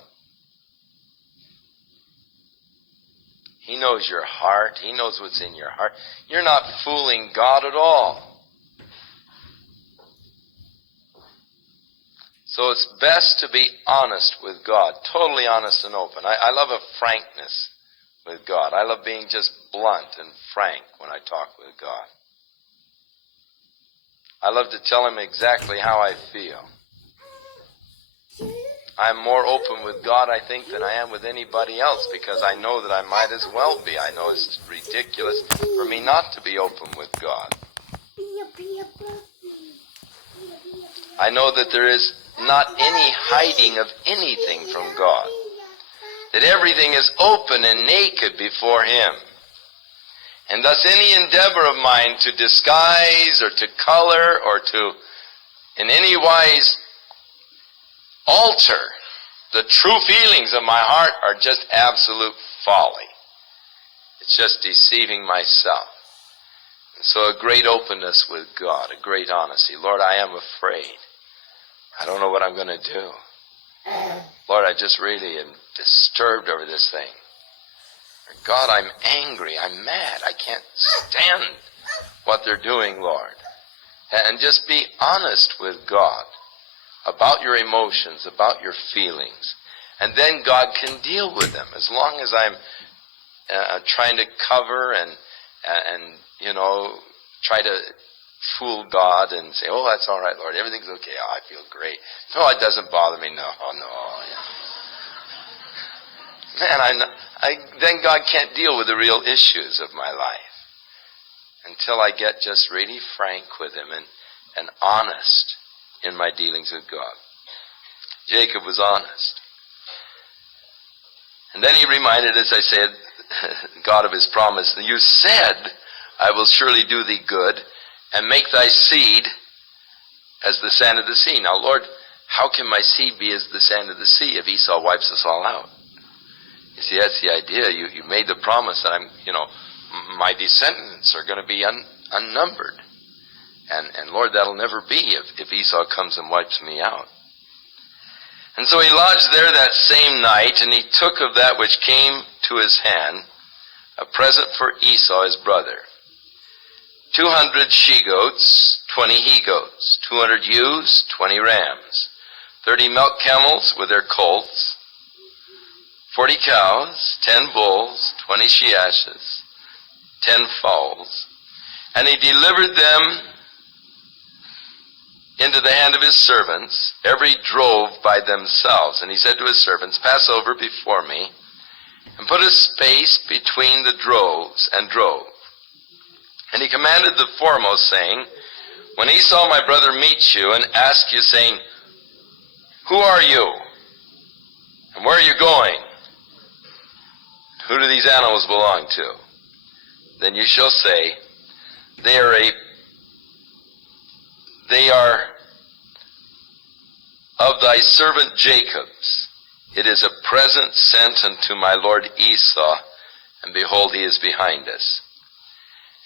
He knows your heart. He knows what's in your heart. You're not fooling God at all. So it's best to be honest with God, totally honest and open. I love a frankness with God. I love being just blunt and frank when I talk with God. I love to tell him exactly how I feel. I'm more open with God, I think, than I am with anybody else, because I know that I might as well be. I know it's ridiculous for me not to be open with God. I know that there is not any hiding of anything from God. That everything is open and naked before him. And thus any endeavor of mine to disguise or to color or to in any wise alter the true feelings of my heart are just absolute folly. It's just deceiving myself. And so a great openness with God, a great honesty. Lord, I am afraid. I don't know what I'm going to do. Lord, I just really am disturbed over this thing. God, I'm angry. I'm mad. I can't stand what they're doing, Lord. And just be honest with God about your emotions, about your feelings. And then God can deal with them. As long as I'm trying to cover and try to fool God and say, oh, that's all right, Lord. Everything's okay. Oh, I feel great. No, it doesn't bother me. No. Man, then God can't deal with the real issues of my life until I get just really frank with him and honest in my dealings with God. Jacob was honest. And then he reminded, as I said, God of his promise. You said, I will surely do thee good and make thy seed as the sand of the sea. Now, Lord, how can my seed be as the sand of the sea if Esau wipes us all out? You see, that's the idea. You made the promise that my descendants are going to be unnumbered. And Lord, that'll never be if Esau comes and wipes me out. And so he lodged there that same night, and he took of that which came to his hand a present for Esau his brother. 200 she-goats, 20 he-goats, 200 ewes, 20 rams, 30 milk camels with their colts, 40 cows, 10 bulls, 20 she-asses, 10 fowls. And he delivered them into the hand of his servants, every drove by themselves. And he said to his servants, pass over before me, and put a space between the droves and drove. And he commanded the foremost, saying, when Esau my brother meets you and asks you, saying, who are you? And where are you going? Who do these animals belong to? Then you shall say, they are of thy servant Jacob's. It is a present sent unto my lord Esau, and behold, he is behind us.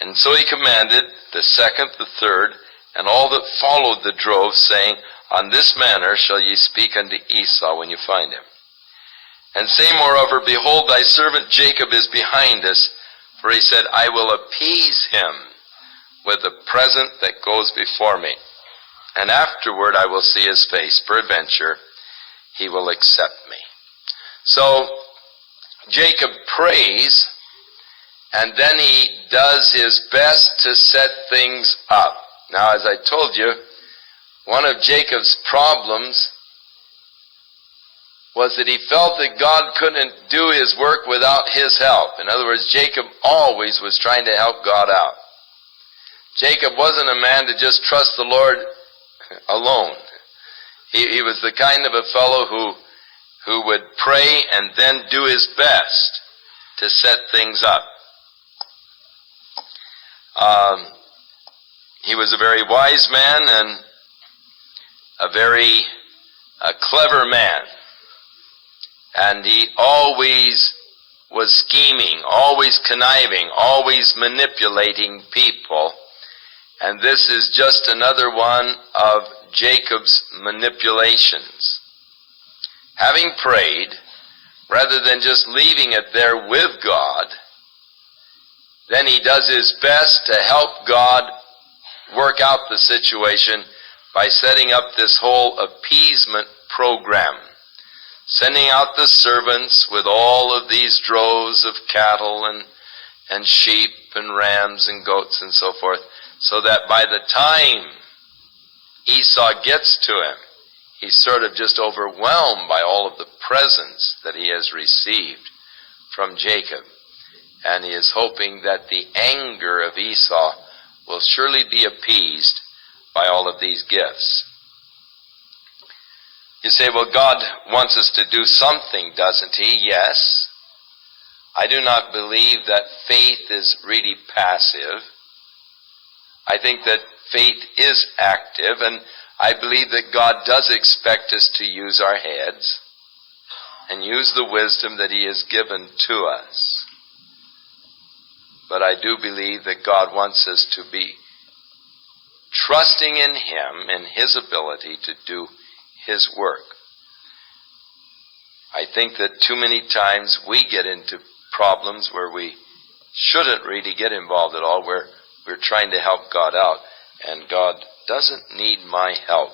And so he commanded the second, the third, and all that followed the drove, saying, On this manner shall ye speak unto Esau when you find him. And say moreover, Behold, thy servant Jacob is behind us, for he said, I will appease him with the present that goes before me. And afterward I will see his face. Peradventure he will accept me. So Jacob prays, and then he does his best to set things up. Now, as I told you, one of Jacob's problems was that he felt that God couldn't do his work without his help. In other words, Jacob always was trying to help God out. Jacob wasn't a man to just trust the Lord alone. He was the kind of a fellow who would pray and then do his best to set things up. He was a very wise man and a very clever man. And he always was scheming, always conniving, always manipulating people. And this is just another one of Jacob's manipulations. Having prayed, rather than just leaving it there with God, then he does his best to help God work out the situation by setting up this whole appeasement program, sending out the servants with all of these droves of cattle and sheep and rams and goats and so forth, so that by the time Esau gets to him, he's sort of just overwhelmed by all of the presents that he has received from Jacob. And he is hoping that the anger of Esau will surely be appeased by all of these gifts. You say, well, God wants us to do something, doesn't he? Yes. I do not believe that faith is really passive. I think that faith is active, and I believe that God does expect us to use our heads and use the wisdom that he has given to us. But I do believe that God wants us to be trusting in him and his ability to do his work. I think that too many times we get into problems where we shouldn't really get involved at all, where we're trying to help God out, and God doesn't need my help.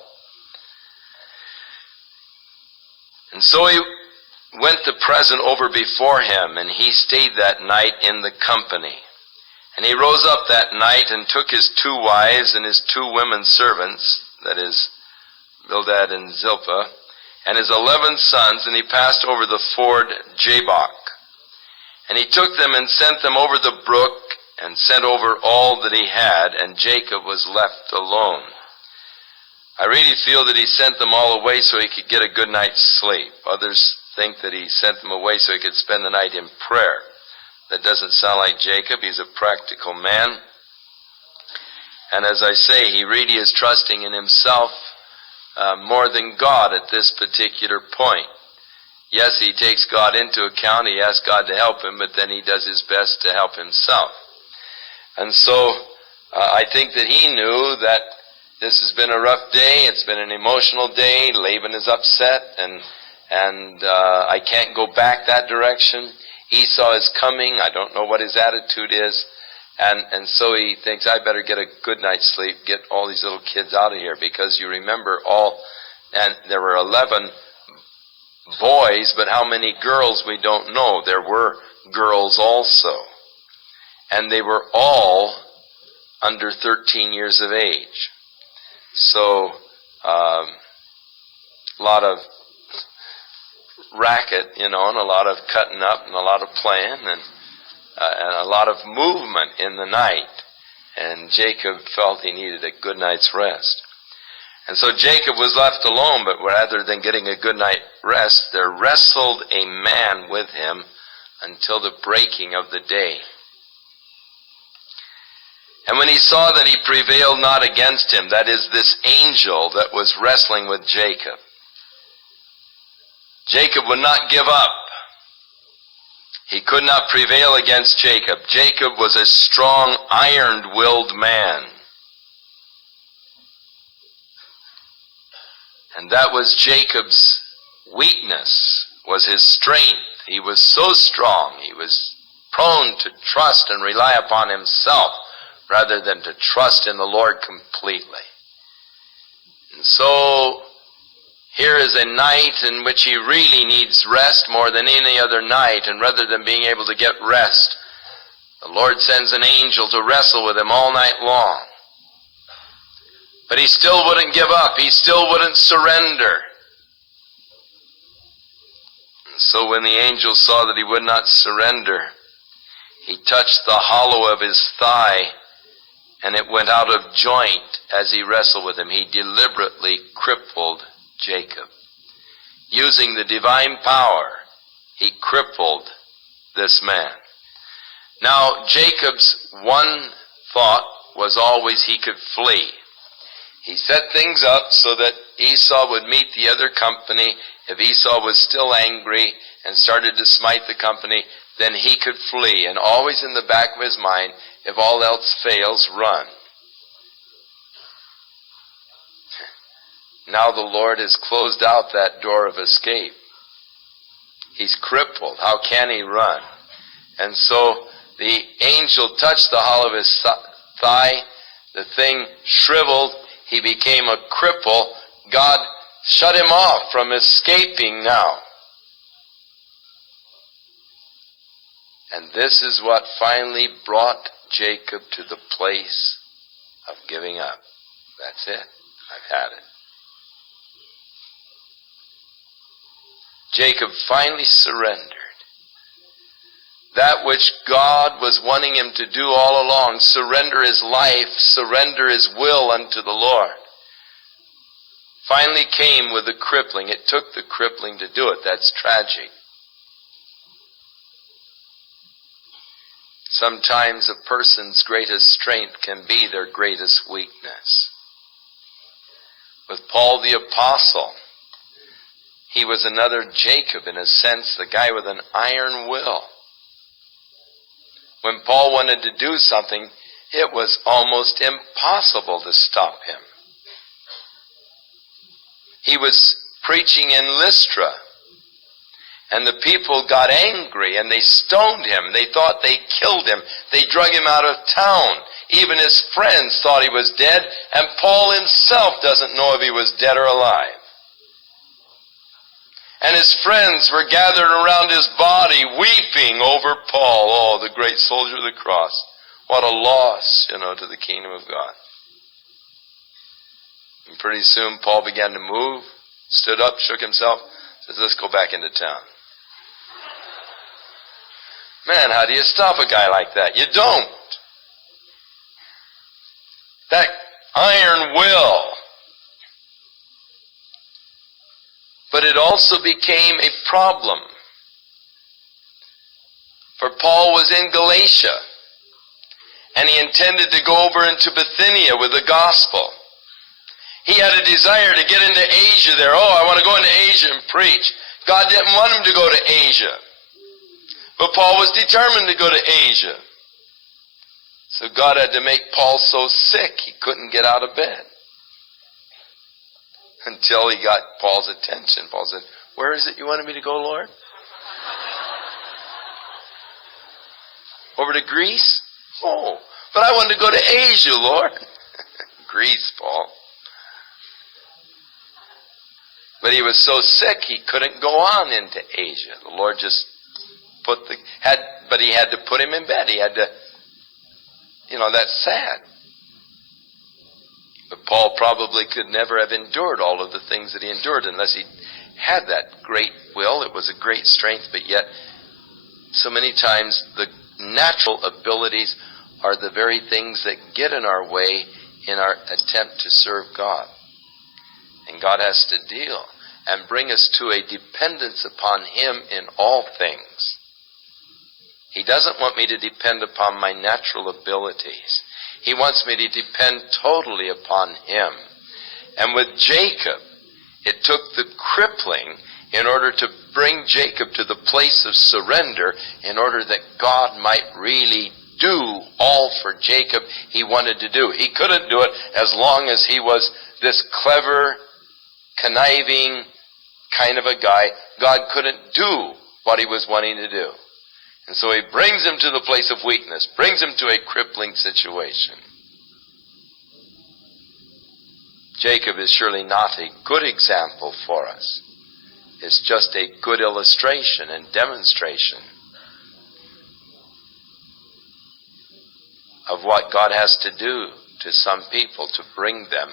And so he went the present over before him, and he stayed that night in the company. And he rose up that night and took his 2 wives and his 2 women servants, that is, Bildad and Zilpah, and his 11 sons, and he passed over the ford Jabbok. And he took them and sent them over the brook, and sent over all that he had, and Jacob was left alone. I really feel that he sent them all away so he could get a good night's sleep. Others think that he sent them away so he could spend the night in prayer. That doesn't sound like Jacob. He's a practical man. And as I say, he really is trusting in himself more than God at this particular point. Yes, he takes God into account. He asks God to help him, but then he does his best to help himself. And so I think that he knew that this has been a rough day. It's been an emotional day. Laban is upset, and I can't go back that direction. Esau is coming. I don't know what his attitude is. And so he thinks, I better get a good night's sleep, get all these little kids out of here, because you remember and there were 11 boys, but how many girls we don't know. There were girls also. And they were all under 13 years of age. So a lot of racket, and a lot of cutting up and a lot of playing and a lot of movement in the night. And Jacob felt he needed a good night's rest. And so Jacob was left alone, but rather than getting a good night's rest, there wrestled a man with him until the breaking of the day. And when he saw that he prevailed not against him, that is, this angel that was wrestling with Jacob, Jacob would not give up. He could not prevail against Jacob. Jacob was a strong, iron-willed man. And that was Jacob's weakness, was his strength. He was so strong. He was prone to trust and rely upon himself rather than to trust in the Lord completely. And so here is a night in which he really needs rest more than any other night, and rather than being able to get rest, the Lord sends an angel to wrestle with him all night long. But he still wouldn't give up. He still wouldn't surrender. And so when the angel saw that he would not surrender, he touched the hollow of his thigh, and it went out of joint as he wrestled with him. He deliberately crippled Jacob. Using the divine power, he crippled this man. Now, Jacob's one thought was always he could flee. He set things up so that Esau would meet the other company. If Esau was still angry and started to smite the company, then he could flee. And always in the back of his mind, if all else fails, run. Now the Lord has closed out that door of escape. He's crippled. How can he run? And so the angel touched the hollow of his thigh. The thing shriveled. He became a cripple. God shut him off from escaping now. And this is what finally brought Jacob to the place of giving up. That's it. I've had it. Jacob finally surrendered. That which God was wanting him to do all along, surrender his life, surrender his will unto the Lord, finally came with the crippling. It took the crippling to do it. That's tragic. Sometimes a person's greatest strength can be their greatest weakness. With Paul the Apostle, he was another Jacob in a sense, the guy with an iron will. When Paul wanted to do something, it was almost impossible to stop him. He was preaching in Lystra, and the people got angry and they stoned him. They thought they killed him. They drug him out of town. Even his friends thought he was dead, and Paul himself doesn't know if he was dead or alive. And his friends were gathered around his body, weeping over Paul. Oh, the great soldier of the cross. What a loss, to the kingdom of God. And pretty soon Paul began to move, stood up, shook himself, says, let's go back into town. Man, how do you stop a guy like that? You don't. That iron will. But it also became a problem. For Paul was in Galatia, and he intended to go over into Bithynia with the gospel. He had a desire to get into Asia there. Oh, I want to go into Asia and preach. God didn't want him to go to Asia. But Paul was determined to go to Asia. So God had to make Paul so sick he couldn't get out of bed. Until he got Paul's attention. Paul said, where is it you wanted me to go, Lord? Over to Greece? Oh, but I wanted to go to Asia, Lord. Greece, Paul. But he was so sick he couldn't go on into Asia. The Lord just but he had to put him in bed. He had to, that's sad. But Paul probably could never have endured all of the things that he endured unless he had that great will. It was a great strength, but yet so many times the natural abilities are the very things that get in our way in our attempt to serve God. And God has to deal and bring us to a dependence upon him in all things. He doesn't want me to depend upon my natural abilities. He wants me to depend totally upon him. And with Jacob, it took the crippling in order to bring Jacob to the place of surrender, in order that God might really do all for Jacob he wanted to do. He couldn't do it as long as he was this clever, conniving kind of a guy. God couldn't do what he was wanting to do. And so he brings him to the place of weakness, brings him to a crippling situation. Jacob is surely not a good example for us. It's just a good illustration and demonstration of what God has to do to some people to bring them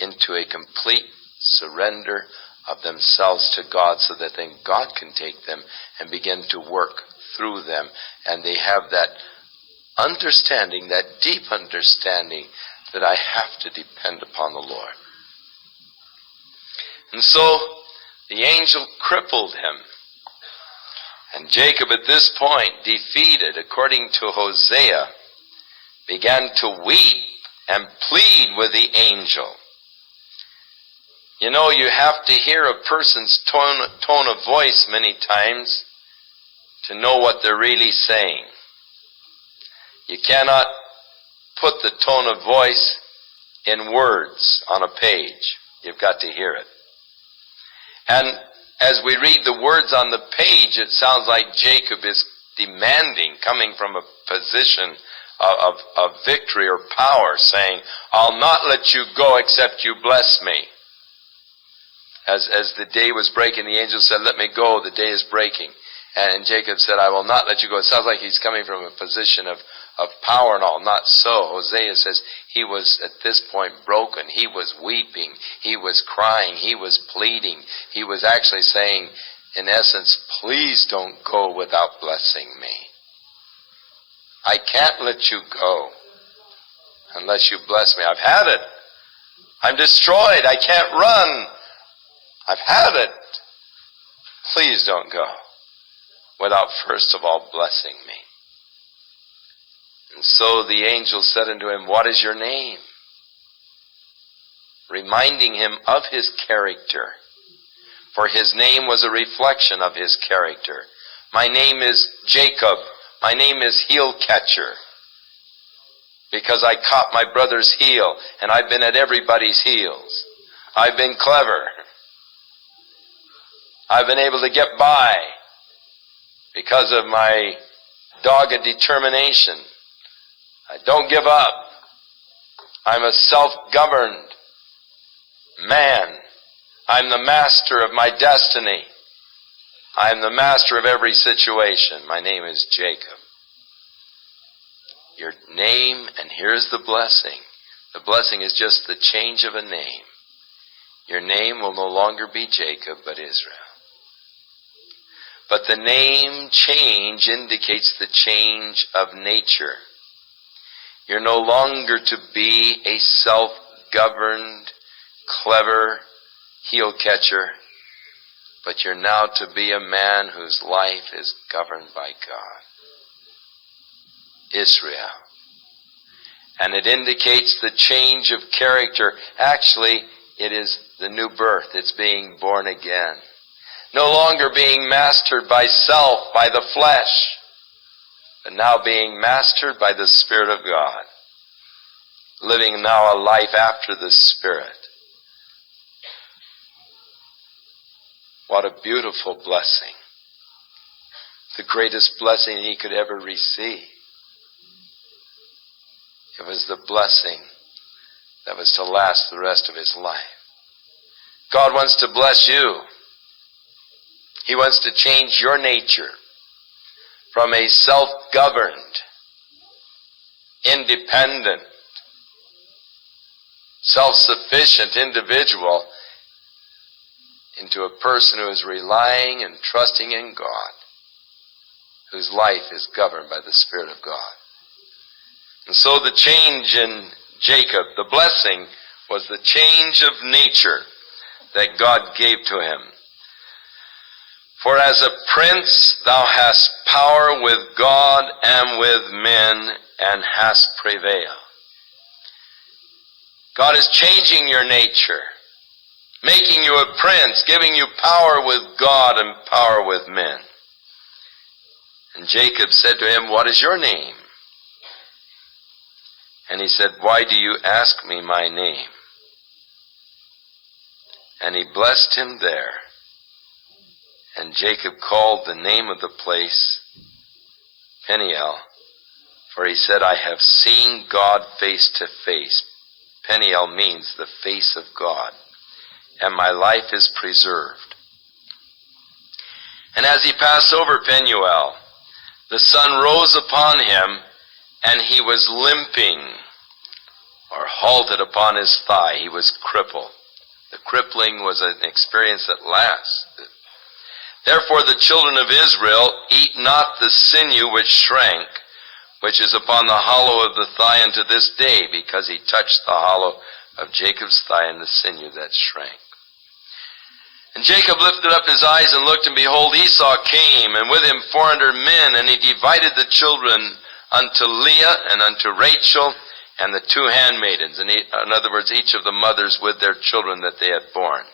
into a complete surrender of themselves to God, so that then God can take them and begin to work through them. And they have that understanding, that deep understanding, that I have to depend upon the Lord. And so the angel crippled him. And Jacob at this point, defeated, according to Hosea, began to weep and plead with the angel. You know, you have to hear a person's tone of voice many times to know what they're really saying. You cannot put the tone of voice in words on a page. You've got to hear it. And as we read the words on the page, it sounds like Jacob is demanding, coming from a position of victory or power, saying, I'll not let you go except you bless me. As the day was breaking, the angel said, let me go, the day is breaking. And Jacob said, I will not let you go. It sounds like he's coming from a position of power and all. Not so. Hosea says he was at this point broken. He was weeping. He was crying. He was pleading. He was actually saying, in essence, please don't go without blessing me. I can't let you go unless you bless me. I've had it. I'm destroyed. I can't run. I've had it. Please don't go without first of all blessing me. And so the angel said unto him, what is your name? Reminding him of his character. For his name was a reflection of his character. My name is Jacob. My name is heel catcher. Because I caught my brother's heel, and I've been at everybody's heels. I've been clever. I've been able to get by because of my dogged determination. I don't give up. I'm a self-governed man. I'm the master of my destiny. I'm the master of every situation. My name is Jacob. Your name, and here's the blessing. The blessing is just the change of a name. Your name will no longer be Jacob, but Israel. But the name change indicates the change of nature. You're no longer to be a self-governed, clever heel catcher, but you're now to be a man whose life is governed by God. Israel. And it indicates the change of character. Actually, it is the new birth. It's being born again. No longer being mastered by self, by the flesh, but now being mastered by the Spirit of God. Living now a life after the Spirit. What a beautiful blessing. The greatest blessing he could ever receive. It was the blessing that was to last the rest of his life. God wants to bless you. He wants to change your nature from a self-governed, independent, self-sufficient individual into a person who is relying and trusting in God, whose life is governed by the Spirit of God. And so the change in Jacob, the blessing, was the change of nature that God gave to him. For as a prince thou hast power with God and with men, and hast prevailed. God is changing your nature. making you a prince, giving you power with God and power with men. And Jacob said to him, what is your name? And he said, why do you ask me my name? And he blessed him there. And Jacob called the name of the place Peniel, for he said, I have seen God face to face. Peniel means the face of God, and my life is preserved. And as he passed over Peniel, the sun rose upon him, and he was limping, or halted upon his thigh. He was crippled. The crippling was an experience that lasted. Therefore the children of Israel eat not the sinew which shrank, which is upon the hollow of the thigh unto this day, because he touched the hollow of Jacob's thigh and the sinew that shrank. And Jacob lifted up his eyes and looked, and behold, Esau came, and with him 400 men, and he divided the children unto Leah and unto Rachel and the 2 handmaidens, in other words, each of the mothers with their children that they had borne.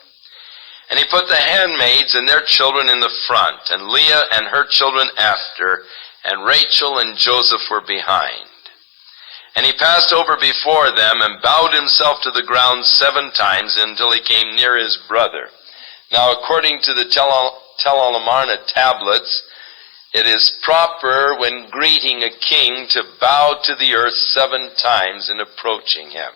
And he put the handmaids and their children in the front, and Leah and her children after, and Rachel and Joseph were behind. And he passed over before them and bowed himself to the ground 7 times until he came near his brother. Now, according to the Tel Amarna tablets, it is proper when greeting a king to bow to the earth 7 times in approaching him.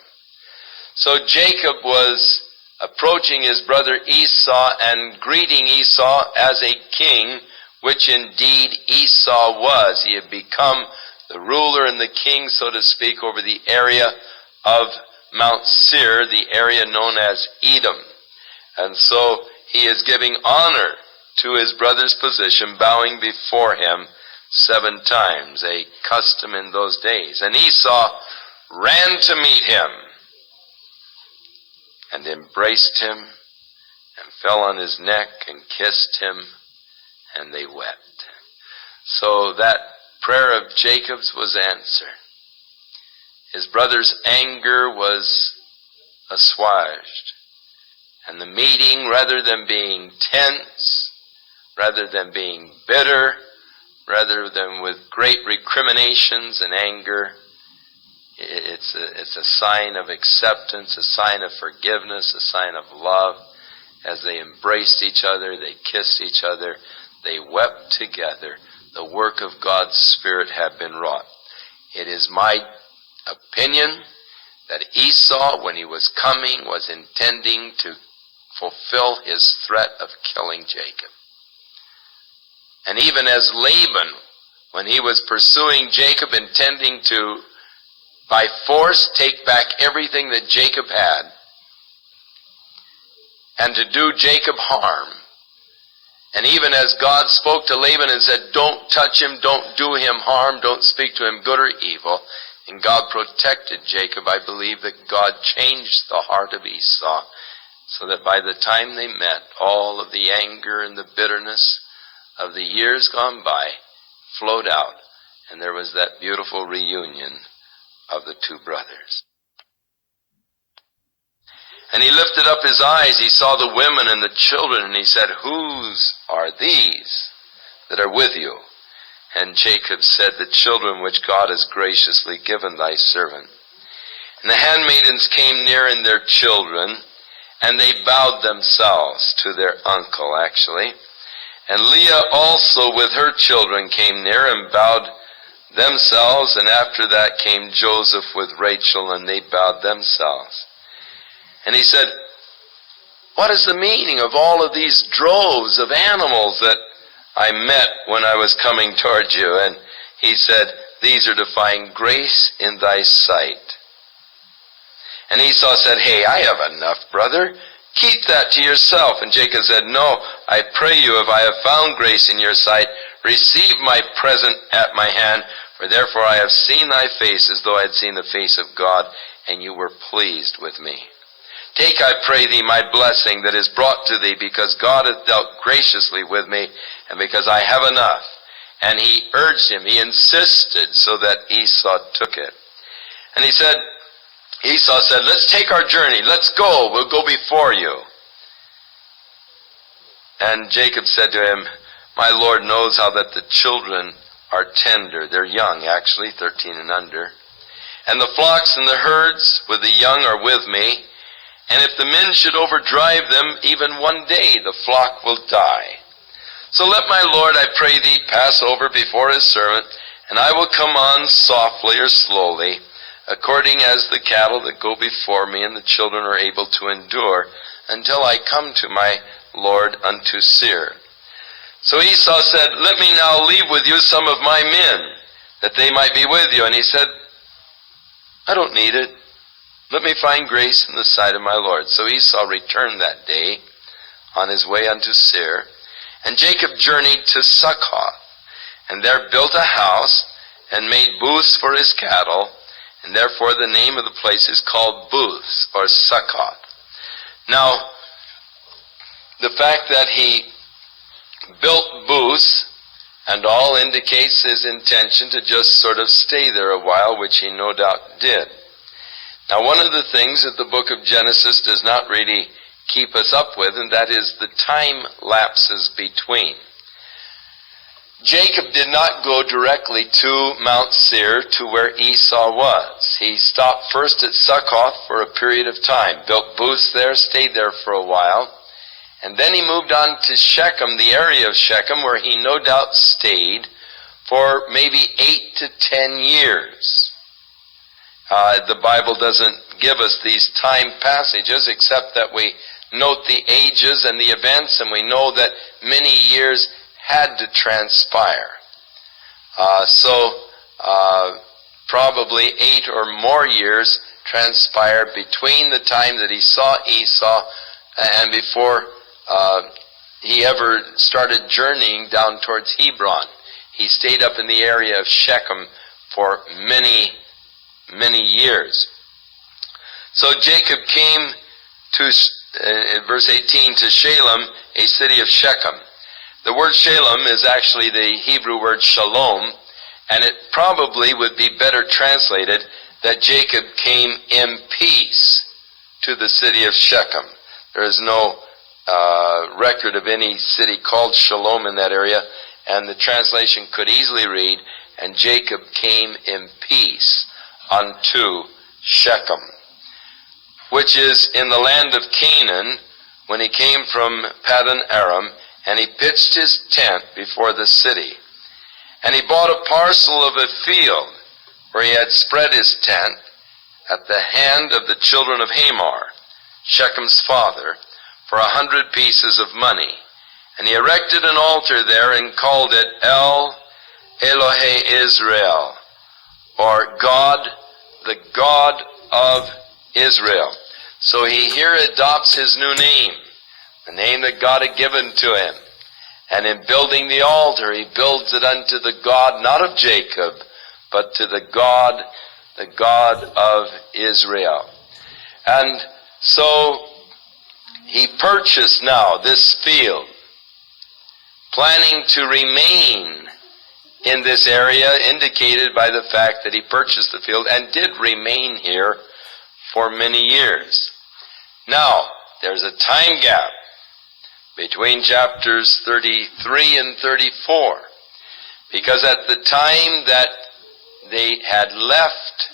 So Jacob was approaching his brother Esau and greeting Esau as a king, which indeed Esau was. He had become the ruler and the king, so to speak, over the area of Mount Seir, the area known as Edom. And so he is giving honor to his brother's position, bowing before him 7 times, a custom in those days. And Esau ran to meet him and embraced him and fell on his neck and kissed him, and they wept. So that prayer of Jacob's was answered. His brother's anger was assuaged. And the meeting, rather than being tense, rather than being bitter, rather than with great recriminations and anger, it's a sign of acceptance, a sign of forgiveness, a sign of love. As they embraced each other, they kissed each other, they wept together. The work of God's Spirit had been wrought. It is my opinion that Esau, when he was coming, was intending to fulfill his threat of killing Jacob. And even as Laban, when he was pursuing Jacob, intending to, by force, take back everything that Jacob had, and to do Jacob harm. And even as God spoke to Laban and said, don't touch him, don't do him harm, don't speak to him good or evil, and God protected Jacob, I believe that God changed the heart of Esau, so that by the time they met, all of the anger and the bitterness of the years gone by flowed out, and there was that beautiful reunion of the 2 brothers. And he lifted up his eyes, he saw the women and the children, and he said, whose are these that are with you? And Jacob said, the children which God has graciously given thy servant. And the handmaidens came near and their children, and they bowed themselves to their uncle, actually. And Leah also with her children came near and bowed themselves, and after that came Joseph with Rachel, and they bowed themselves. And he said, what is the meaning of all of these droves of animals that I met when I was coming toward you? And he said, these are to find grace in thy sight. And Esau said, hey, I have enough, brother. Keep that to yourself. And Jacob said, no, I pray you, if I have found grace in your sight, receive my present at my hand, for therefore I have seen thy face as though I had seen the face of God, and you were pleased with me. Take, I pray thee, my blessing that is brought to thee, because God hath dealt graciously with me, and because I have enough. And he urged him, he insisted, so that Esau took it. And Esau said, let's take our journey, let's go, we'll go before you. And Jacob said to him, my Lord knows how that the children are tender. They're young, actually, 13 and under. And the flocks and the herds with the young are with me. And if the men should overdrive them, even one day the flock will die. So let my Lord, I pray thee, pass over before his servant, and I will come on softly or slowly, according as the cattle that go before me and the children are able to endure, until I come to my Lord unto Seir. So Esau said, let me now leave with you some of my men, that they might be with you. And he said, I don't need it. Let me find grace in the sight of my Lord. So Esau returned that day on his way unto Seir. And Jacob journeyed to Succoth, and there built a house, and made booths for his cattle, and therefore the name of the place is called Booths, or Succoth. Now, the fact that he built booths and all indicates his intention to just sort of stay there a while, which he no doubt did. Now, one of the things that the book of Genesis does not really keep us up with, and that is the time lapses between. Jacob did not go directly to Mount Seir, to where Esau was. He stopped first at Succoth for a period of time, built booths there, stayed there for a while, and then he moved on to Shechem, the area of Shechem, where he no doubt stayed for maybe 8 to 10 years. The Bible doesn't give us these time passages, except that we note the ages and the events, and we know that many years had to transpire. Probably 8 or more years transpired between the time that he saw Esau and before he ever started journeying down towards Hebron. He stayed up in the area of Shechem for many, many years. So Jacob came to, verse 18, to Shalem, a city of Shechem. The word Shalem is actually the Hebrew word shalom, and it probably would be better translated that Jacob came in peace to the city of Shechem. There is no record of any city called Shalom in that area, and the translation could easily read, and Jacob came in peace unto Shechem, which is in the land of Canaan, when he came from Paddan Aram, and he pitched his tent before the city. And he bought a parcel of a field where he had spread his tent at the hand of the children of Hamor, Shechem's father, for 100 pieces of money. And he erected an altar there and called it El Elohe Israel, or God, the God of Israel. So he here adopts his new name, the name that God had given to him. And in building the altar, he builds it unto the God, not of Jacob, but to the God of Israel. And so he purchased now this field, planning to remain in this area, indicated by the fact that he purchased the field and did remain here for many years. Now, there's a time gap between chapters 33 and 34, because at the time that they had left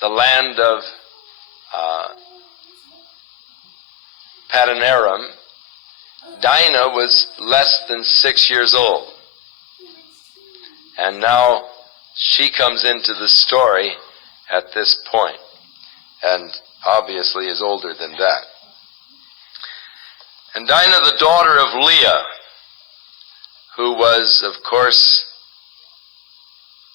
the land of Paddan Aram, Dinah was less than 6 years old. And now she comes into the story at this point, and obviously is older than that. And Dinah, the daughter of Leah, who was, of course,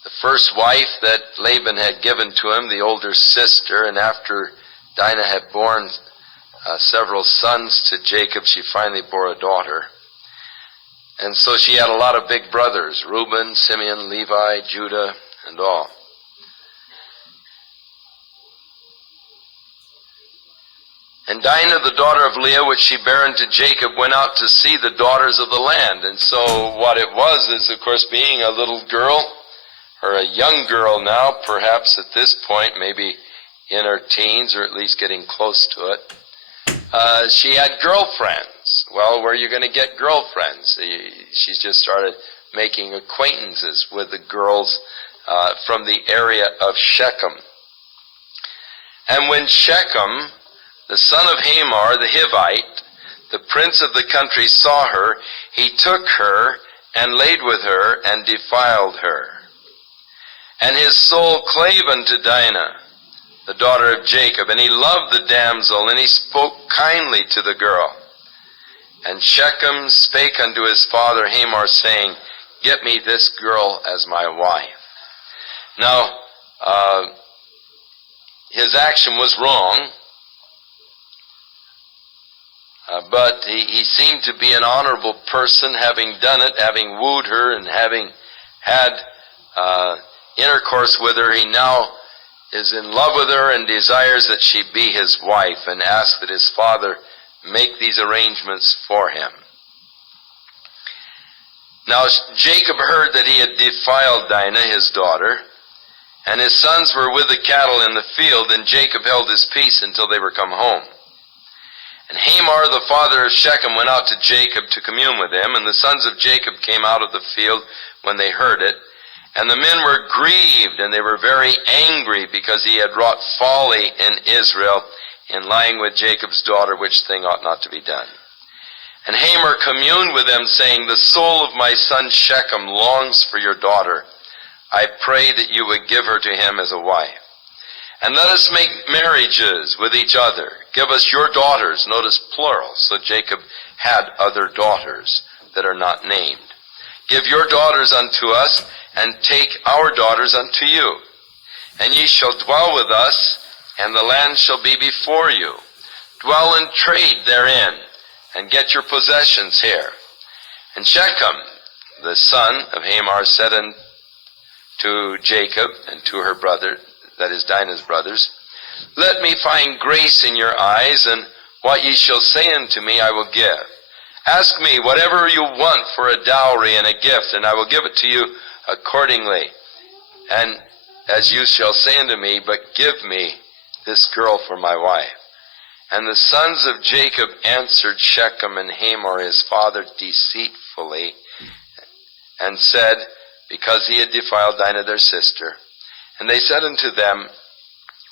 the first wife that Laban had given to him, the older sister, and after Dinah had borne several sons to Jacob, she finally bore a daughter. And so she had a lot of big brothers, Reuben, Simeon, Levi, Judah, and all. And Dinah, the daughter of Leah, which she bare unto Jacob, went out to see the daughters of the land. And so what it was is, of course, being a little girl, or a young girl now, perhaps at this point, maybe in her teens, or at least getting close to it, she had girlfriends. Well, where are you going to get girlfriends? She's just started making acquaintances with the girls from the area of Shechem. And when Shechem, the son of Hamor the Hivite, the prince of the country, saw her, he took her and laid with her and defiled her. And his soul clave unto Dinah, the daughter of Jacob, and he loved the damsel, and he spoke kindly to the girl. And Shechem spake unto his father Hamor, saying, Get me this girl as my wife. Now, his action was wrong, but he seemed to be an honorable person, having done it, having wooed her, and having had intercourse with her. He now is in love with her and desires that she be his wife, and asks that his father make these arrangements for him. Now Jacob heard that he had defiled Dinah, his daughter, and his sons were with the cattle in the field, and Jacob held his peace until they were come home. And Hamor, the father of Shechem, went out to Jacob to commune with him, and the sons of Jacob came out of the field when they heard it. And the men were grieved, and they were very angry, because he had wrought folly in Israel in lying with Jacob's daughter, which thing ought not to be done. And Hamor communed with them, saying, The soul of my son Shechem longs for your daughter. I pray that you would give her to him as a wife. And let us make marriages with each other. Give us your daughters. Notice plural. So Jacob had other daughters that are not named. Give your daughters unto us, and take our daughters unto you. And ye shall dwell with us, and the land shall be before you. Dwell and trade therein, and get your possessions here. And Shechem, the son of Hamor, said unto Jacob and to her brother, that is Dinah's brothers, Let me find grace in your eyes, and what ye shall say unto me I will give. Ask me whatever you want for a dowry and a gift, and I will give it to you accordingly. And as you shall say unto me, but give me this girl for my wife. And the sons of Jacob answered Shechem and Hamor his father deceitfully, and said, because he had defiled Dinah their sister. And they said unto them,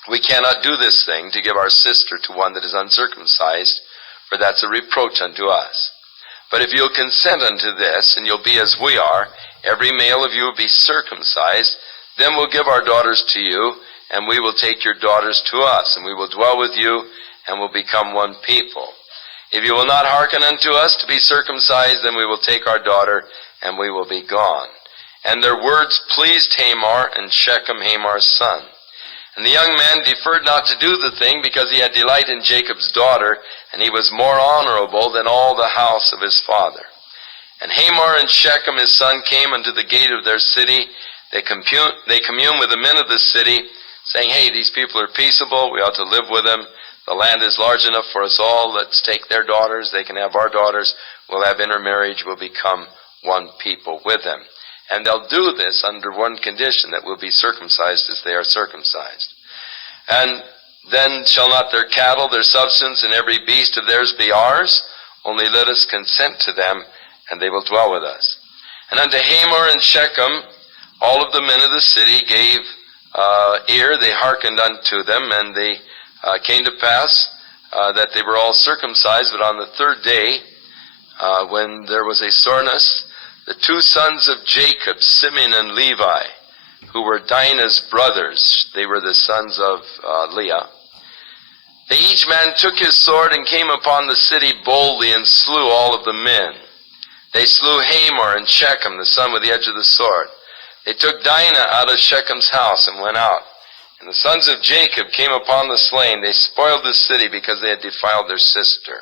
We cannot do this thing, to give our sister to one that is uncircumcised, for that's a reproach unto us. But if you'll consent unto this, and you'll be as we are, every male of you will be circumcised, then we'll give our daughters to you, and we will take your daughters to us, and we will dwell with you, and will become one people. If you will not hearken unto us to be circumcised, then we will take our daughter, and we will be gone. And their words pleased Hamor and Shechem, Hamor's son. And the young man deferred not to do the thing, because he had delight in Jacob's daughter, and he was more honorable than all the house of his father. And Hamor and Shechem his son came unto the gate of their city. They commune with the men of the city, saying, Hey, these people are peaceable, we ought to live with them. The land is large enough for us all. Let's take their daughters, they can have our daughters. We'll have intermarriage, we'll become one people with them. And they'll do this under one condition, that we'll be circumcised as they are circumcised. And then shall not their cattle, their substance, and every beast of theirs be ours? Only let us consent to them, and they will dwell with us. And unto Hamor and Shechem, all of the men of the city gave ear, they hearkened unto them, and they came to pass that they were all circumcised. But on the third day, when there was a soreness, the two sons of Jacob, Simeon and Levi, who were Dinah's brothers, they were the sons of Leah, they each man took his sword and came upon the city boldly and slew all of the men. They slew Hamor and Shechem, the son with the edge of the sword. They took Dinah out of Shechem's house and went out. And the sons of Jacob came upon the slain. They spoiled the city because they had defiled their sister.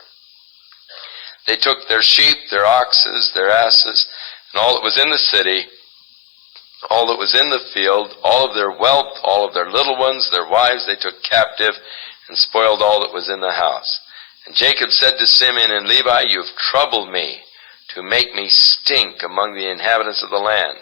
They took their sheep, their oxes, their asses, and all that was in the city, all that was in the field, all of their wealth, all of their little ones, their wives, they took captive and spoiled all that was in the house. And Jacob said to Simeon and Levi, You've troubled me to make me stink among the inhabitants of the land,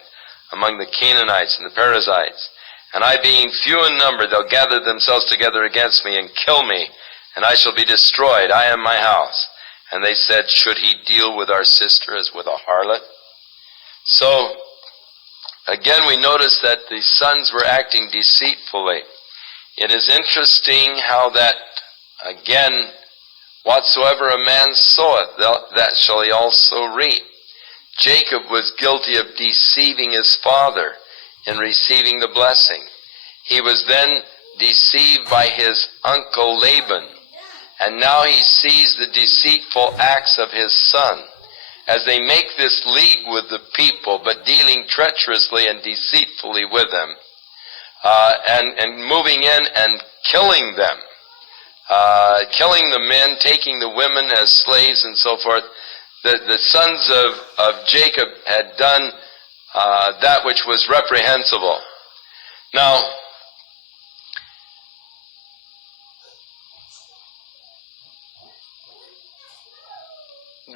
among the Canaanites and the Perizzites. And I being few in number, they'll gather themselves together against me and kill me, and I shall be destroyed, I and my house. And they said, should he deal with our sister as with a harlot? So, again, we notice that the sons were acting deceitfully. It is interesting how that, again, whatsoever a man soweth, that shall he also reap. Jacob was guilty of deceiving his father in receiving the blessing. He was then deceived by his uncle Laban, and now he sees the deceitful acts of his son as they make this league with the people, but dealing treacherously and deceitfully with them, and moving in and killing them, killing the men, taking the women as slaves and so forth. The sons of Jacob had done that which was reprehensible. Now,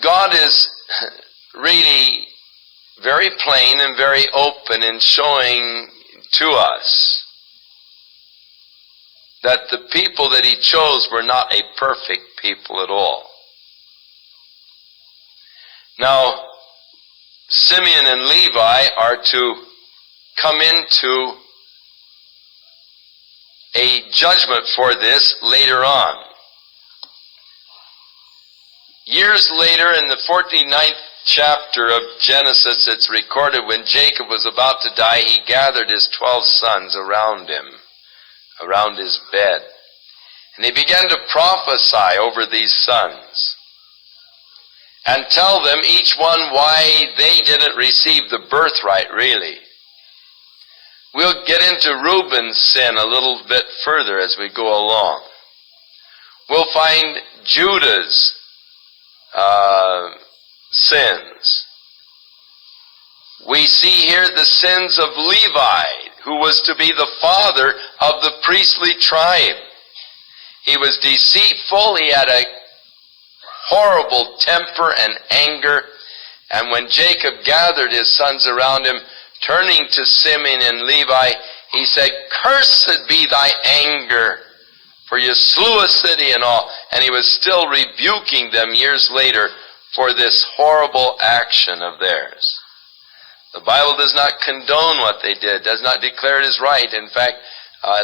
God is really very plain and very open in showing to us that the people that he chose were not a perfect people at all. Now, Simeon and Levi are to come into a judgment for this later on. Years later, in the 49th chapter of Genesis, it's recorded when Jacob was about to die, he gathered his 12 sons around him, around his bed. And he began to prophesy over these sons and tell them each one why they didn't receive the birthright, really. We'll get into Reuben's sin a little bit further as we go along. We'll find Judah's sins. We see here the sins of Levi, who was to be the father of the priestly tribe. He was deceitful, he had a horrible temper and anger, and when Jacob gathered his sons around him, turning to Simeon and Levi, he said, "Cursed be thy anger, for you slew a city and all." And he was still rebuking them years later for this horrible action of theirs. The Bible does not condone what they did, does not declare it as right. In fact,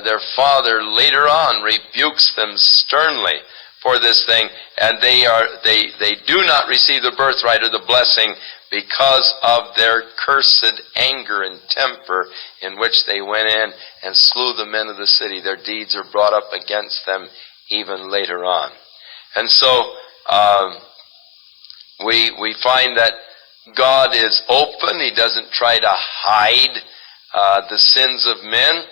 their father later on rebukes them sternly for this thing, and they do not receive the birthright or the blessing because of their cursed anger and temper in which they went in and slew the men of the city. Their deeds are brought up against them even later on. And so we find that God is open. He doesn't try to hide the sins of men.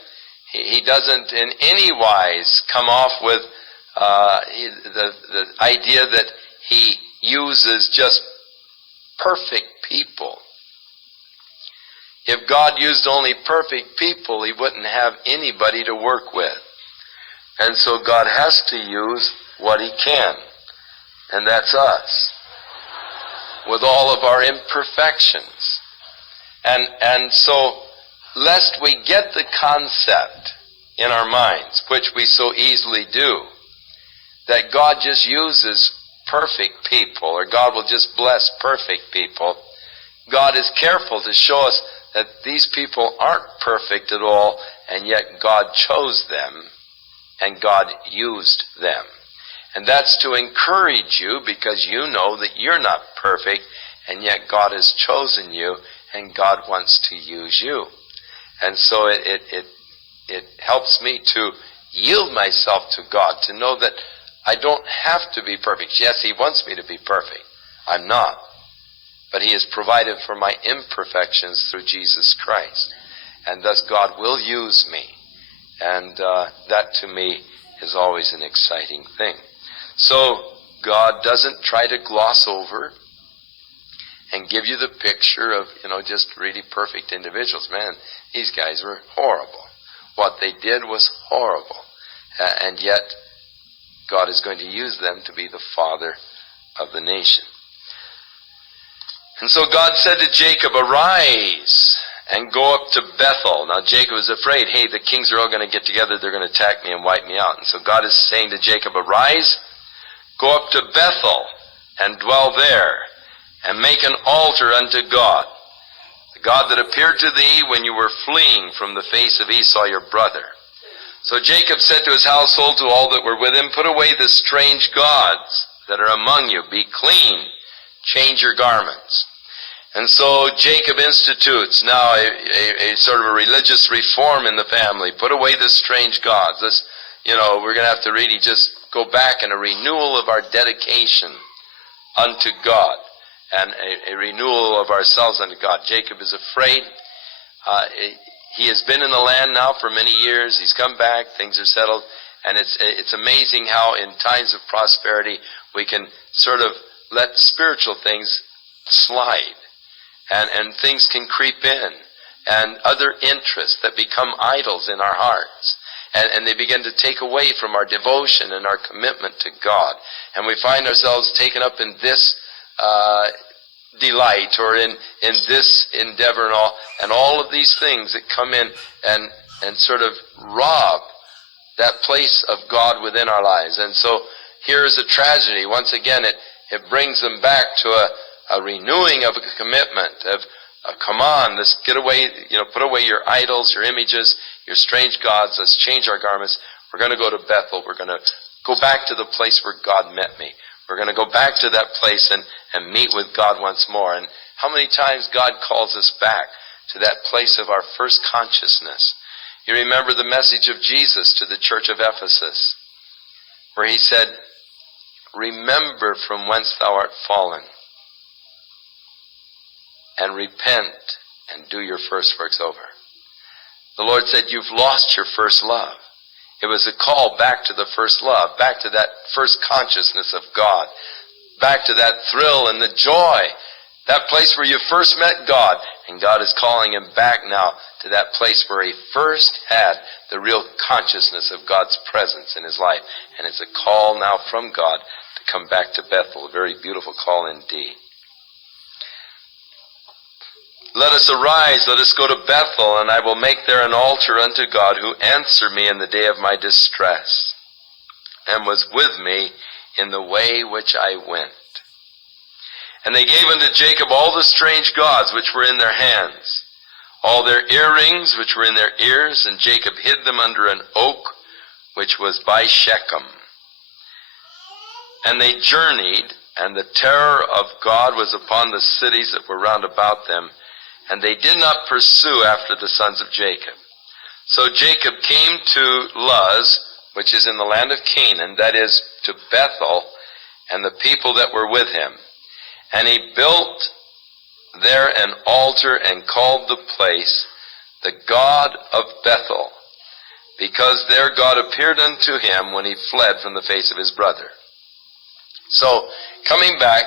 He doesn't in any wise come off with the idea that he uses just perfect people. If God used only perfect people, he wouldn't have anybody to work with. And so God has to use what he can. And that's us, with all of our imperfections. And so, lest we get the concept in our minds, which we so easily do, that God just uses perfect people, or God will just bless perfect people, God is careful to show us that these people aren't perfect at all, and yet God chose them, and God used them. And that's to encourage you, because you know that you're not perfect, and yet God has chosen you, and God wants to use you. And so it helps me to yield myself to God, to know that I don't have to be perfect. Yes, he wants me to be perfect. I'm not. But he has provided for my imperfections through Jesus Christ. And thus God will use me. And that to me is always an exciting thing. So God doesn't try to gloss over and give you the picture of, just really perfect individuals. Man, these guys were horrible. What they did was horrible. And yet God is going to use them to be the father of the nation. And so God said to Jacob, "Arise and go up to Bethel. Now Jacob is afraid, hey, the kings are all going to get together, they're going to attack me and wipe me out. And so God is saying to Jacob, arise, go up to Bethel, and dwell there, and make an altar unto God, the God that appeared to thee when you were fleeing from the face of Esau your brother. So Jacob said to his household, to all that were with him, put away the strange gods that are among you, be clean, change your garments. And so Jacob institutes now a sort of a religious reform in the family. Put away the strange gods. This, we're going to have to really just go back in a renewal of our dedication unto God, and a renewal of ourselves unto God. Jacob is afraid. He has been in the land now for many years. He's come back. Things are settled. And it's amazing how in times of prosperity we can sort of let spiritual things slide. And things can creep in. And other interests that become idols in our hearts. And they begin to take away from our devotion and our commitment to God. And we find ourselves taken up in this delight, or in this endeavor, and all of these things that come in and sort of rob that place of God within our lives. And so here is a tragedy. Once again, it brings them back to a renewing of a commitment of come on, let's get away, put away your idols, your images, your strange gods. Let's change our garments. We're going to go to Bethel. We're going to go back to the place where God met me. We're going to go back to that place and meet with God once more. And how many times God calls us back to that place of our first consciousness. You remember the message of Jesus to the church of Ephesus, where he said, remember from whence thou art fallen, and repent and do your first works over. The Lord said, you've lost your first love. It was a call back to the first love, back to that first consciousness of God, back to that thrill and the joy, that place where you first met God. And God is calling him back now to that place where he first had the real consciousness of God's presence in his life. And it's a call now from God to come back to Bethel, a very beautiful call indeed. Let us arise, let us go to Bethel, and I will make there an altar unto God, who answered me in the day of my distress, and was with me in the way which I went. And they gave unto Jacob all the strange gods which were in their hands, all their earrings which were in their ears, and Jacob hid them under an oak which was by Shechem. And they journeyed, and the terror of God was upon the cities that were round about them, and they did not pursue after the sons of Jacob. So Jacob came to Luz, which is in the land of Canaan, that is, to Bethel, and the people that were with him. And he built there an altar and called the place the God of Bethel, because there God appeared unto him when he fled from the face of his brother. So, coming back,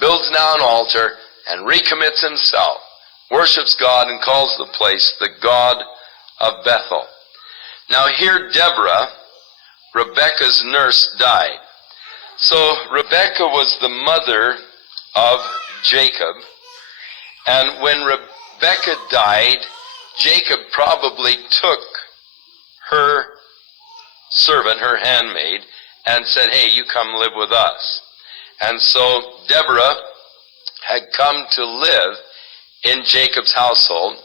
builds now an altar and recommits himself, worships God, and calls the place the God of Bethel. Now here Deborah, Rebekah's nurse, died. So Rebekah was the mother of Jacob, and when Rebekah died, Jacob probably took her servant, her handmaid, and said, hey, you come live with us. And so Deborah had come to live in Jacob's household,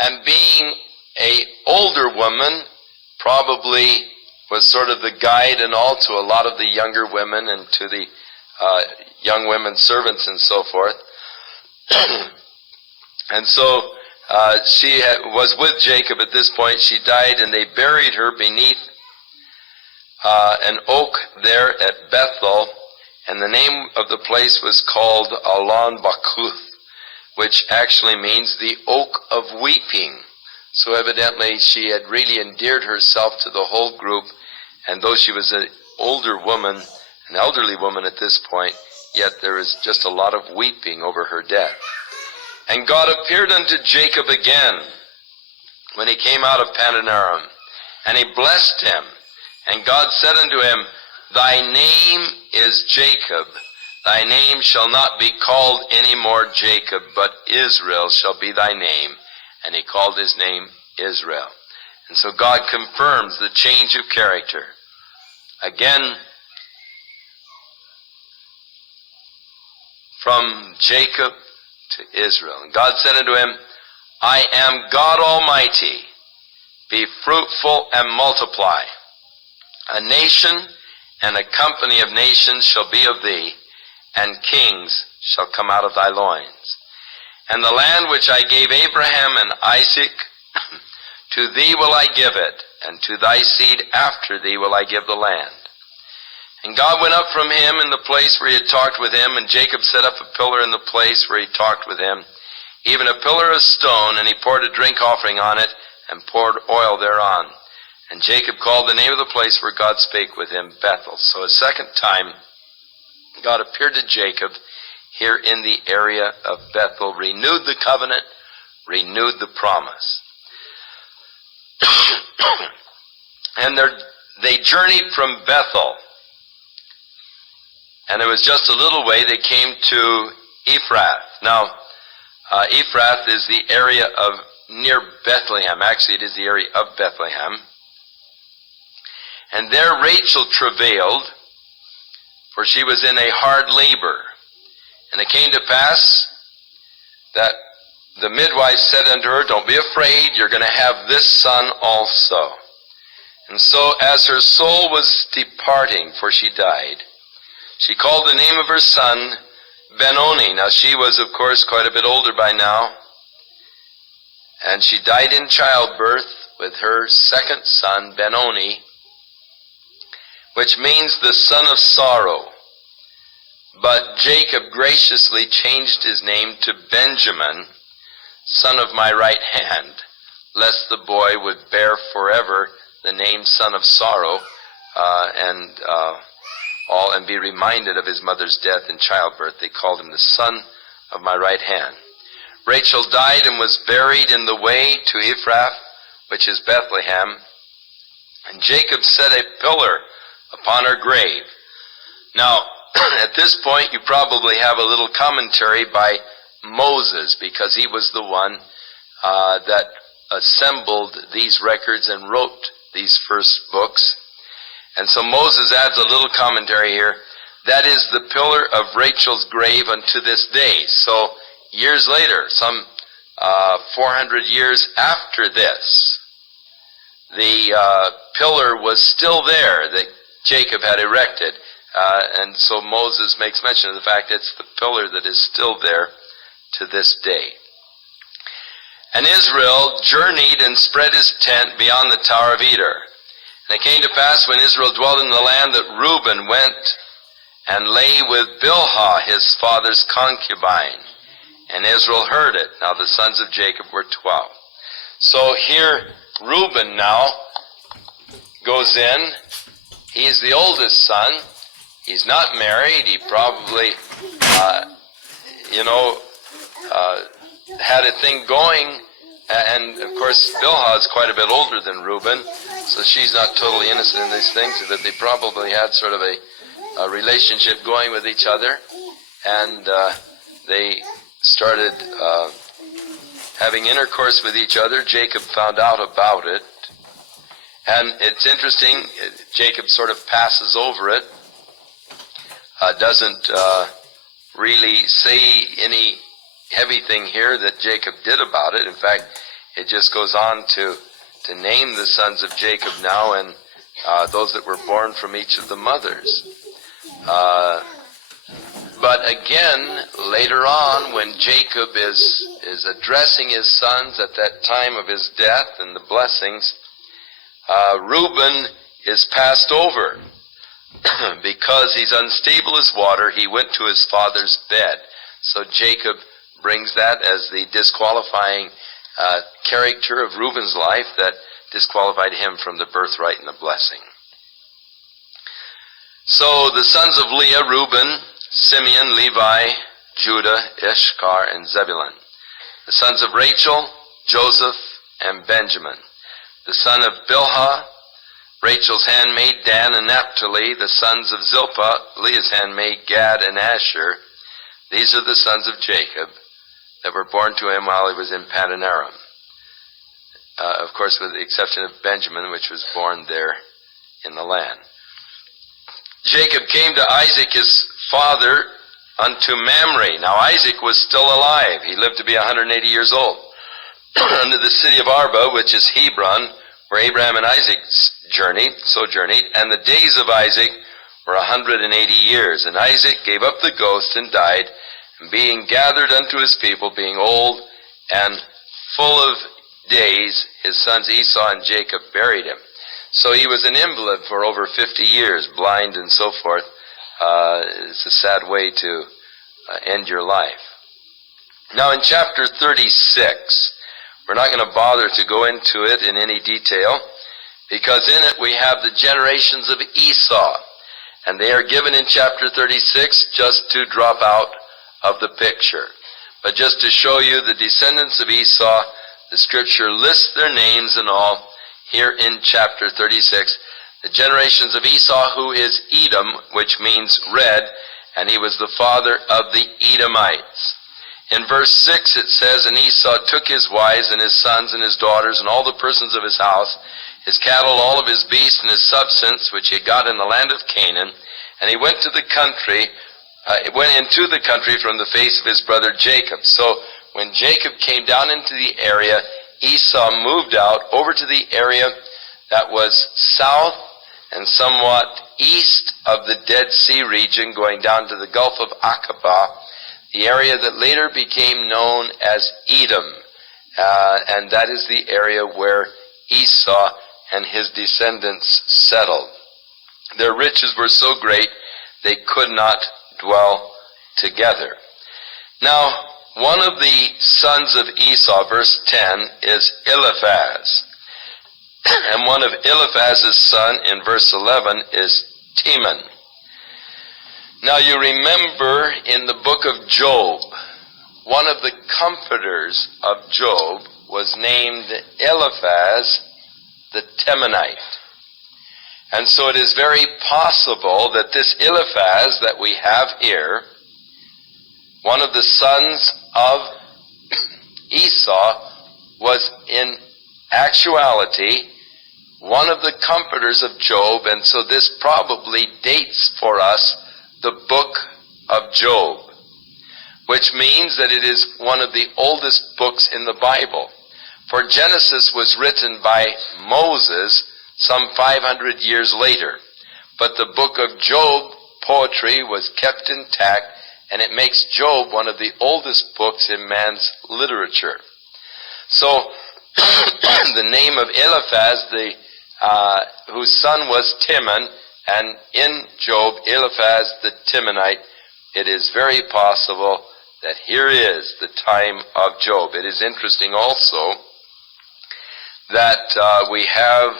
and being an older woman, probably was sort of the guide and all to a lot of the younger women and to the young women servants and so forth. And so she was with Jacob at this point. She died, and they buried her beneath an oak there at Bethel, and the name of the place was called Alon Bakuth, which actually means the oak of weeping. So evidently she had really endeared herself to the whole group, and though she was an older woman, an elderly woman at this point, yet there is just a lot of weeping over her death. And God appeared unto Jacob again when he came out of Padanaram, and he blessed him. And God said unto him, thy name is Jacob. Thy name shall not be called any more Jacob, but Israel shall be thy name. and he called his name Israel. And so God confirms the change of character. Again, from Jacob to Israel. And God said unto him, I am God Almighty. Be fruitful and multiply. A nation and a company of nations shall be of thee, and kings shall come out of thy loins. And the land which I gave Abraham and Isaac, to thee will I give it, and to thy seed after thee will I give the land. And God went up from him in the place where he had talked with him, and Jacob set up a pillar in the place where he talked with him, even a pillar of stone, and he poured a drink offering on it, and poured oil thereon. And Jacob called the name of the place where God spake with him Bethel. So a second time, God appeared to Jacob here in the area of Bethel, renewed the covenant, renewed the promise. And they journeyed from Bethel. And it was just a little way they came to Ephrath. Now, Ephrath is the area of near Bethlehem. Actually, it is the area of Bethlehem. And there Rachel travailed, for she was in a hard labor. And it came to pass that the midwife said unto her, don't be afraid, you're going to have this son also. And so as her soul was departing, for she died, she called the name of her son Benoni. Now she was, of course, quite a bit older by now. And she died in childbirth with her second son, Benoni, which means the son of sorrow. But Jacob graciously changed his name to Benjamin, son of my right hand, lest the boy would bear forever the name son of sorrow, and be reminded of his mother's death in childbirth. They called him the son of my right hand. Rachel died and was buried in the way to Ephrath, which is Bethlehem. And Jacob set a pillar upon her grave. Now, at this point, you probably have a little commentary by Moses, because he was the one that assembled these records and wrote these first books. And so Moses adds a little commentary here. That is the pillar of Rachel's grave unto this day. So years later, some 400 years after this, the pillar was still there that Jacob had erected. And so Moses makes mention of the fact it's the pillar that is still there to this day. And Israel journeyed and spread his tent beyond the Tower of Eder. And it came to pass when Israel dwelt in the land that Reuben went and lay with Bilhah, his father's concubine. And Israel heard it. Now the sons of Jacob were 12. So here Reuben now goes in. He is the oldest son. He's not married. He probably, had a thing going. And, of course, Bilhah is quite a bit older than Reuben, so she's not totally innocent in these things, that they probably had sort of a relationship going with each other. And they started having intercourse with each other. Jacob found out about it. And it's interesting, Jacob sort of passes over it, doesn't really say any heavy thing here that Jacob did about it. In fact, it just goes on to name the sons of Jacob now, and those that were born from each of the mothers. But again, later on, when Jacob is addressing his sons at that time of his death and the blessings, Reuben is passed over. Because he's unstable as water, he went to his father's bed. So Jacob brings that as the disqualifying character of Reuben's life that disqualified him from the birthright and the blessing. So the sons of Leah, Reuben, Simeon, Levi, Judah, Issachar, and Zebulun. The sons of Rachel, Joseph, and Benjamin. The son of Bilhah, Rachel's handmaid, Dan and Naphtali. The sons of Zilpah, Leah's handmaid, Gad and Asher. These are the sons of Jacob that were born to him while he was in Padanaram. of course with the exception of Benjamin, which was born there in the land. Jacob came to Isaac his father unto Mamre. Now Isaac was still alive. He lived to be 180 years old. Unto the city of Arba, which is Hebron, where Abraham and Isaac sojourneyed, and the days of Isaac were 180 years. And Isaac gave up the ghost and died, and being gathered unto his people, being old and full of days, his sons Esau and Jacob buried him. So he was an invalid for over 50 years, blind and so forth. It's a sad way to end your life. Now in chapter 36, we're not going to bother to go into it in any detail, because in it we have the generations of Esau. And they are given in chapter 36 just to drop out of the picture. But just to show you the descendants of Esau, the scripture lists their names and all here in chapter 36. The generations of Esau, who is Edom, which means red, and he was the father of the Edomites. In verse 6 it says, And Esau took his wives and his sons and his daughters and all the persons of his house, his cattle, all of his beasts and his substance, which he had got in the land of Canaan, and he went into the country from the face of his brother Jacob. So when Jacob came down into the area, Esau moved out over to the area that was south and somewhat east of the Dead Sea region, going down to the Gulf of Aqaba, the area that later became known as Edom. And that is the area where Esau and his descendants settled. Their riches were so great they could not dwell together. Now, one of the sons of Esau, verse 10, is Eliphaz. And one of Eliphaz's son in verse 11 is Teman. Now you remember in the book of Job, one of the comforters of Job was named Eliphaz the Temanite. And so it is very possible that this Eliphaz that we have here, one of the sons of Esau, was in actuality one of the comforters of Job, and so this probably dates for us the book of Job, which means that it is one of the oldest books in the Bible. For Genesis was written by Moses some 500 years later, but the book of Job poetry was kept intact, and it makes Job one of the oldest books in man's literature. So the name of Eliphaz, whose son was Teman, and in Job, Eliphaz the Temanite, it is very possible that here is the time of Job. It is interesting also that we have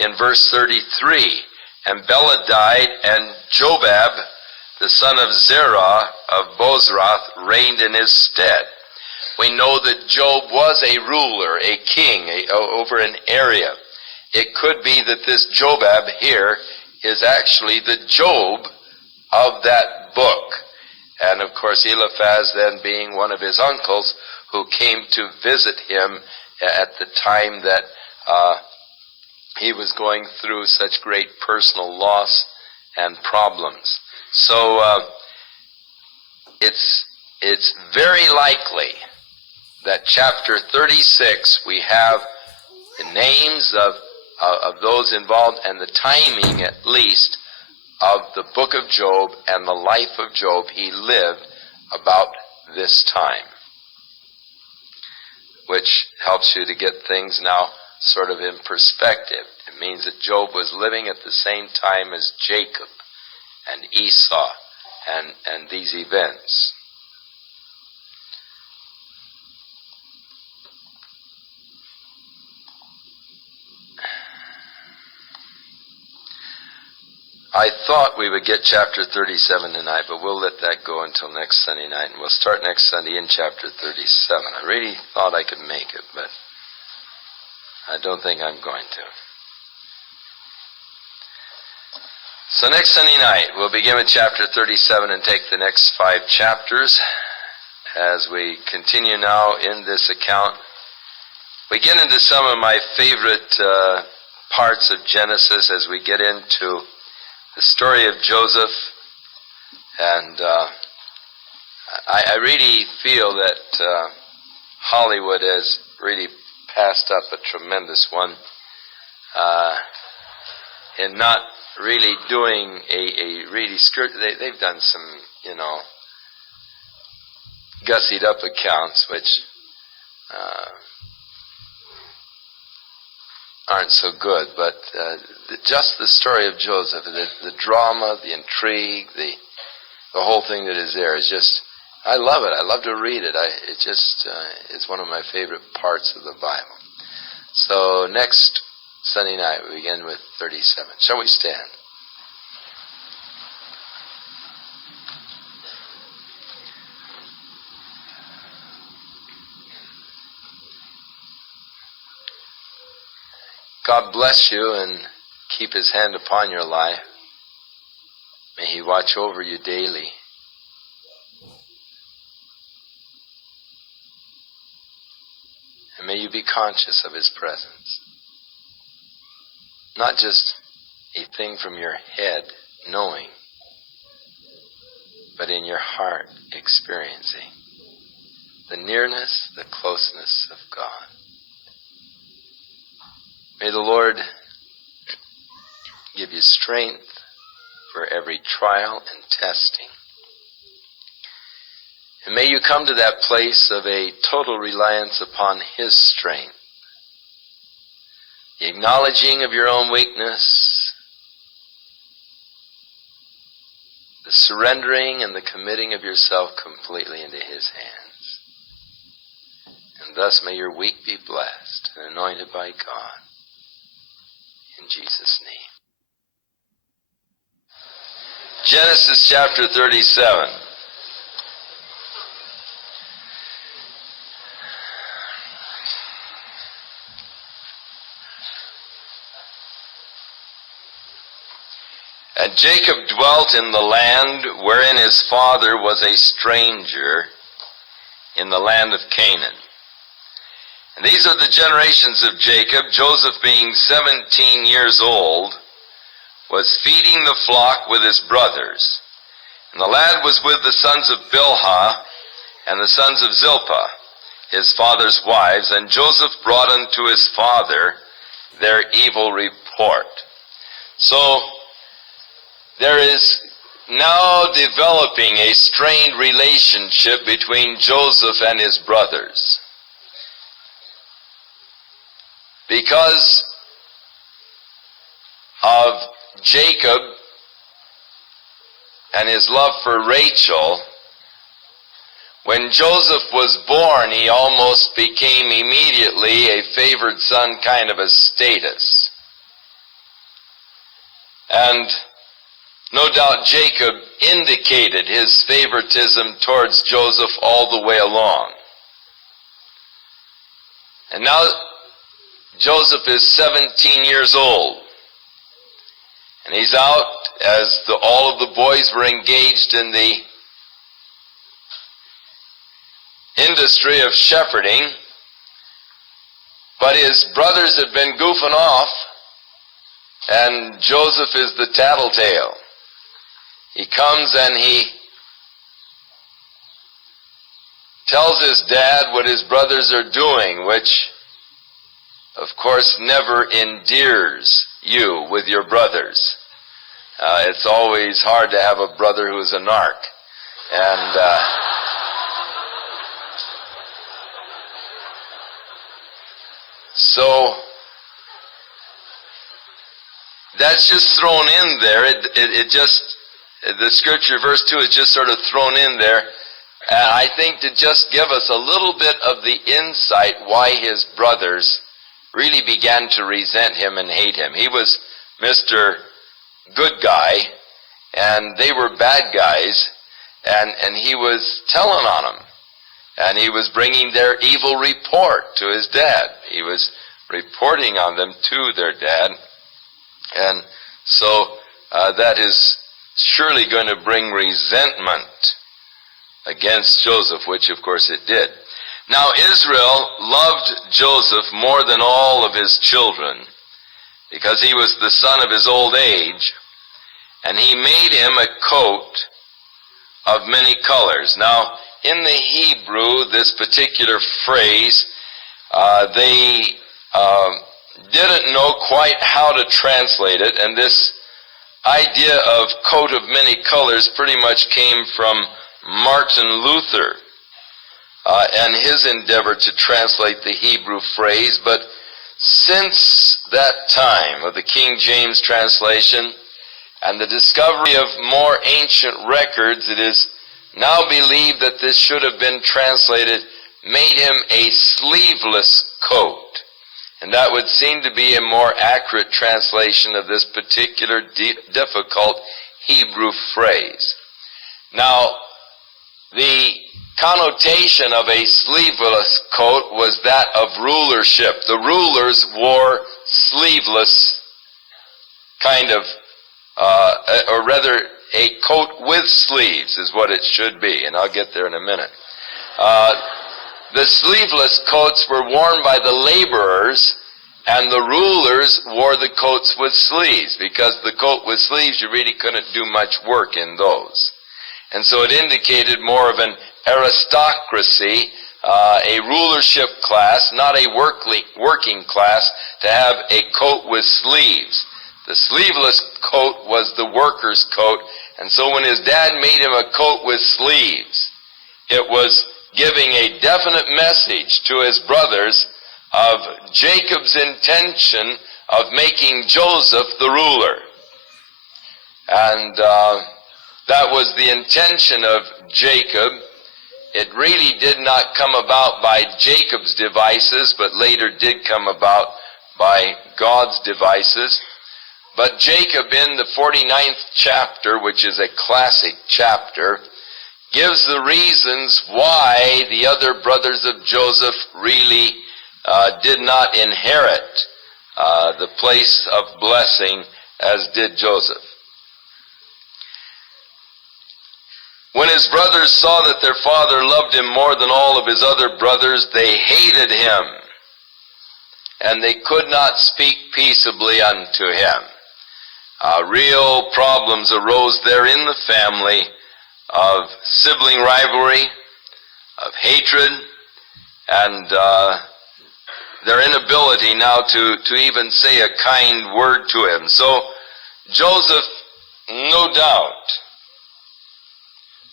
in verse 33, And Bela died, and Jobab, the son of Zerah of Bozrath, reigned in his stead. We know that Job was a ruler, a king over an area. It could be that this Jobab here is actually the Job of that book. And of course Eliphaz then being one of his uncles who came to visit him at the time that he was going through such great personal loss and problems. So it's very likely that chapter 36 we have the names of those involved and the timing at least of the book of Job and the life of Job. He lived about this time, which helps you to get things now sort of in perspective. It means that Job was living at the same time as Jacob and Esau and these events. I thought we would get chapter 37 tonight, but we'll let that go until next Sunday night, and we'll start next Sunday in chapter 37. I really thought I could make it, but I don't think I'm going to. So next Sunday night, we'll begin with chapter 37 and take the next 5 chapters as we continue now in this account We get into some of my favorite parts of Genesis as we get into the story of Joseph, and I really feel that Hollywood has really passed up a tremendous one in not really doing a really script. They've done some, gussied up accounts, which aren't so good, but just the story of Joseph, the drama, the intrigue, the whole thing that is there is just, I love it. I love to read it. It's one of my favorite parts of the Bible. So next Sunday night we begin with 37. Shall we stand? God bless you and keep His hand upon your life. May He watch over you daily. And may you be conscious of His presence. Not just a thing from your head knowing, but in your heart experiencing the nearness, the closeness of God. May the Lord give you strength for every trial and testing. And may you come to that place of a total reliance upon His strength. The acknowledging of your own weakness, the surrendering and the committing of yourself completely into His hands. And thus may your week be blessed and anointed by God. In Jesus' name. Genesis chapter 37. And Jacob dwelt in the land wherein his father was a stranger, in the land of Canaan. And these are the generations of Jacob. Joseph, being 17 years old, was feeding the flock with his brothers. And the lad was with the sons of Bilhah and the sons of Zilpah, his father's wives. And Joseph brought unto his father their evil report. So there is now developing a strained relationship between Joseph and his brothers. Because of Jacob and his love for Rachel, when Joseph was born, he almost became immediately a favored son, kind of a status. And no doubt Jacob indicated his favoritism towards Joseph all the way along. And now Joseph is 17 years old. And he's out as all of the boys were engaged in the industry of shepherding. But his brothers have been goofing off, and Joseph is the tattletale. He comes and he tells his dad what his brothers are doing, which of course never endears you with your brothers. It's always hard to have a brother who is a narc. And so that's just thrown in there. It just, the scripture verse 2 is just sort of thrown in there. And I think to just give us a little bit of the insight why his brothers really began to resent him and hate him. He was Mr. Good Guy, and they were bad guys, and he was telling on them. And he was bringing their evil report to his dad. He was reporting on them to their dad. And so that is surely going to bring resentment against Joseph, which of course it did. Now Israel loved Joseph more than all of his children, because he was the son of his old age, and he made him a coat of many colors. Now, in the Hebrew, this particular phrase, they didn't know quite how to translate it, and this idea of coat of many colors pretty much came from Martin Luther and his endeavor to translate the Hebrew phrase. But since that time of the King James translation and the discovery of more ancient records, it is now believed that this should have been translated, made him a sleeveless coat. And that would seem to be a more accurate translation of this particular difficult Hebrew phrase. Now, the connotation of a sleeveless coat was that of rulership. The rulers wore sleeveless kind of, or rather a coat with sleeves is what it should be, and I'll get there in a minute. The sleeveless coats were worn by the laborers, and the rulers wore the coats with sleeves, because the coat with sleeves, you really couldn't do much work in those. And so it indicated more of an aristocracy, a rulership class, not a working class, to have a coat with sleeves. The sleeveless coat was the worker's coat, and so when his dad made him a coat with sleeves, it was giving a definite message to his brothers of Jacob's intention of making Joseph the ruler. And that was the intention of Jacob. It really did not come about by Jacob's devices, but later did come about by God's devices. But Jacob, in the 49th chapter, which is a classic chapter, gives the reasons why the other brothers of Joseph really did not inherit the place of blessing as did Joseph. When his brothers saw that their father loved him more than all of his other brothers, they hated him, and they could not speak peaceably unto him. Real problems arose there in the family of sibling rivalry, of hatred, and their inability now to even say a kind word to him. So Joseph, no doubt,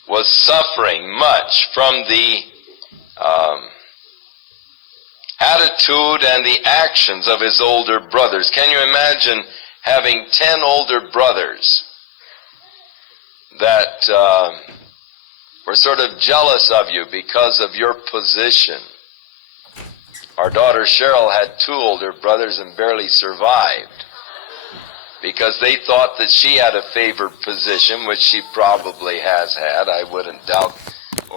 was suffering much from the attitude and the actions of his older brothers. Can you imagine having 10 older brothers that were sort of jealous of you because of your position? Our daughter Cheryl had 2 older brothers and barely survived because they thought that she had a favored position, which she probably has had. I wouldn't doubt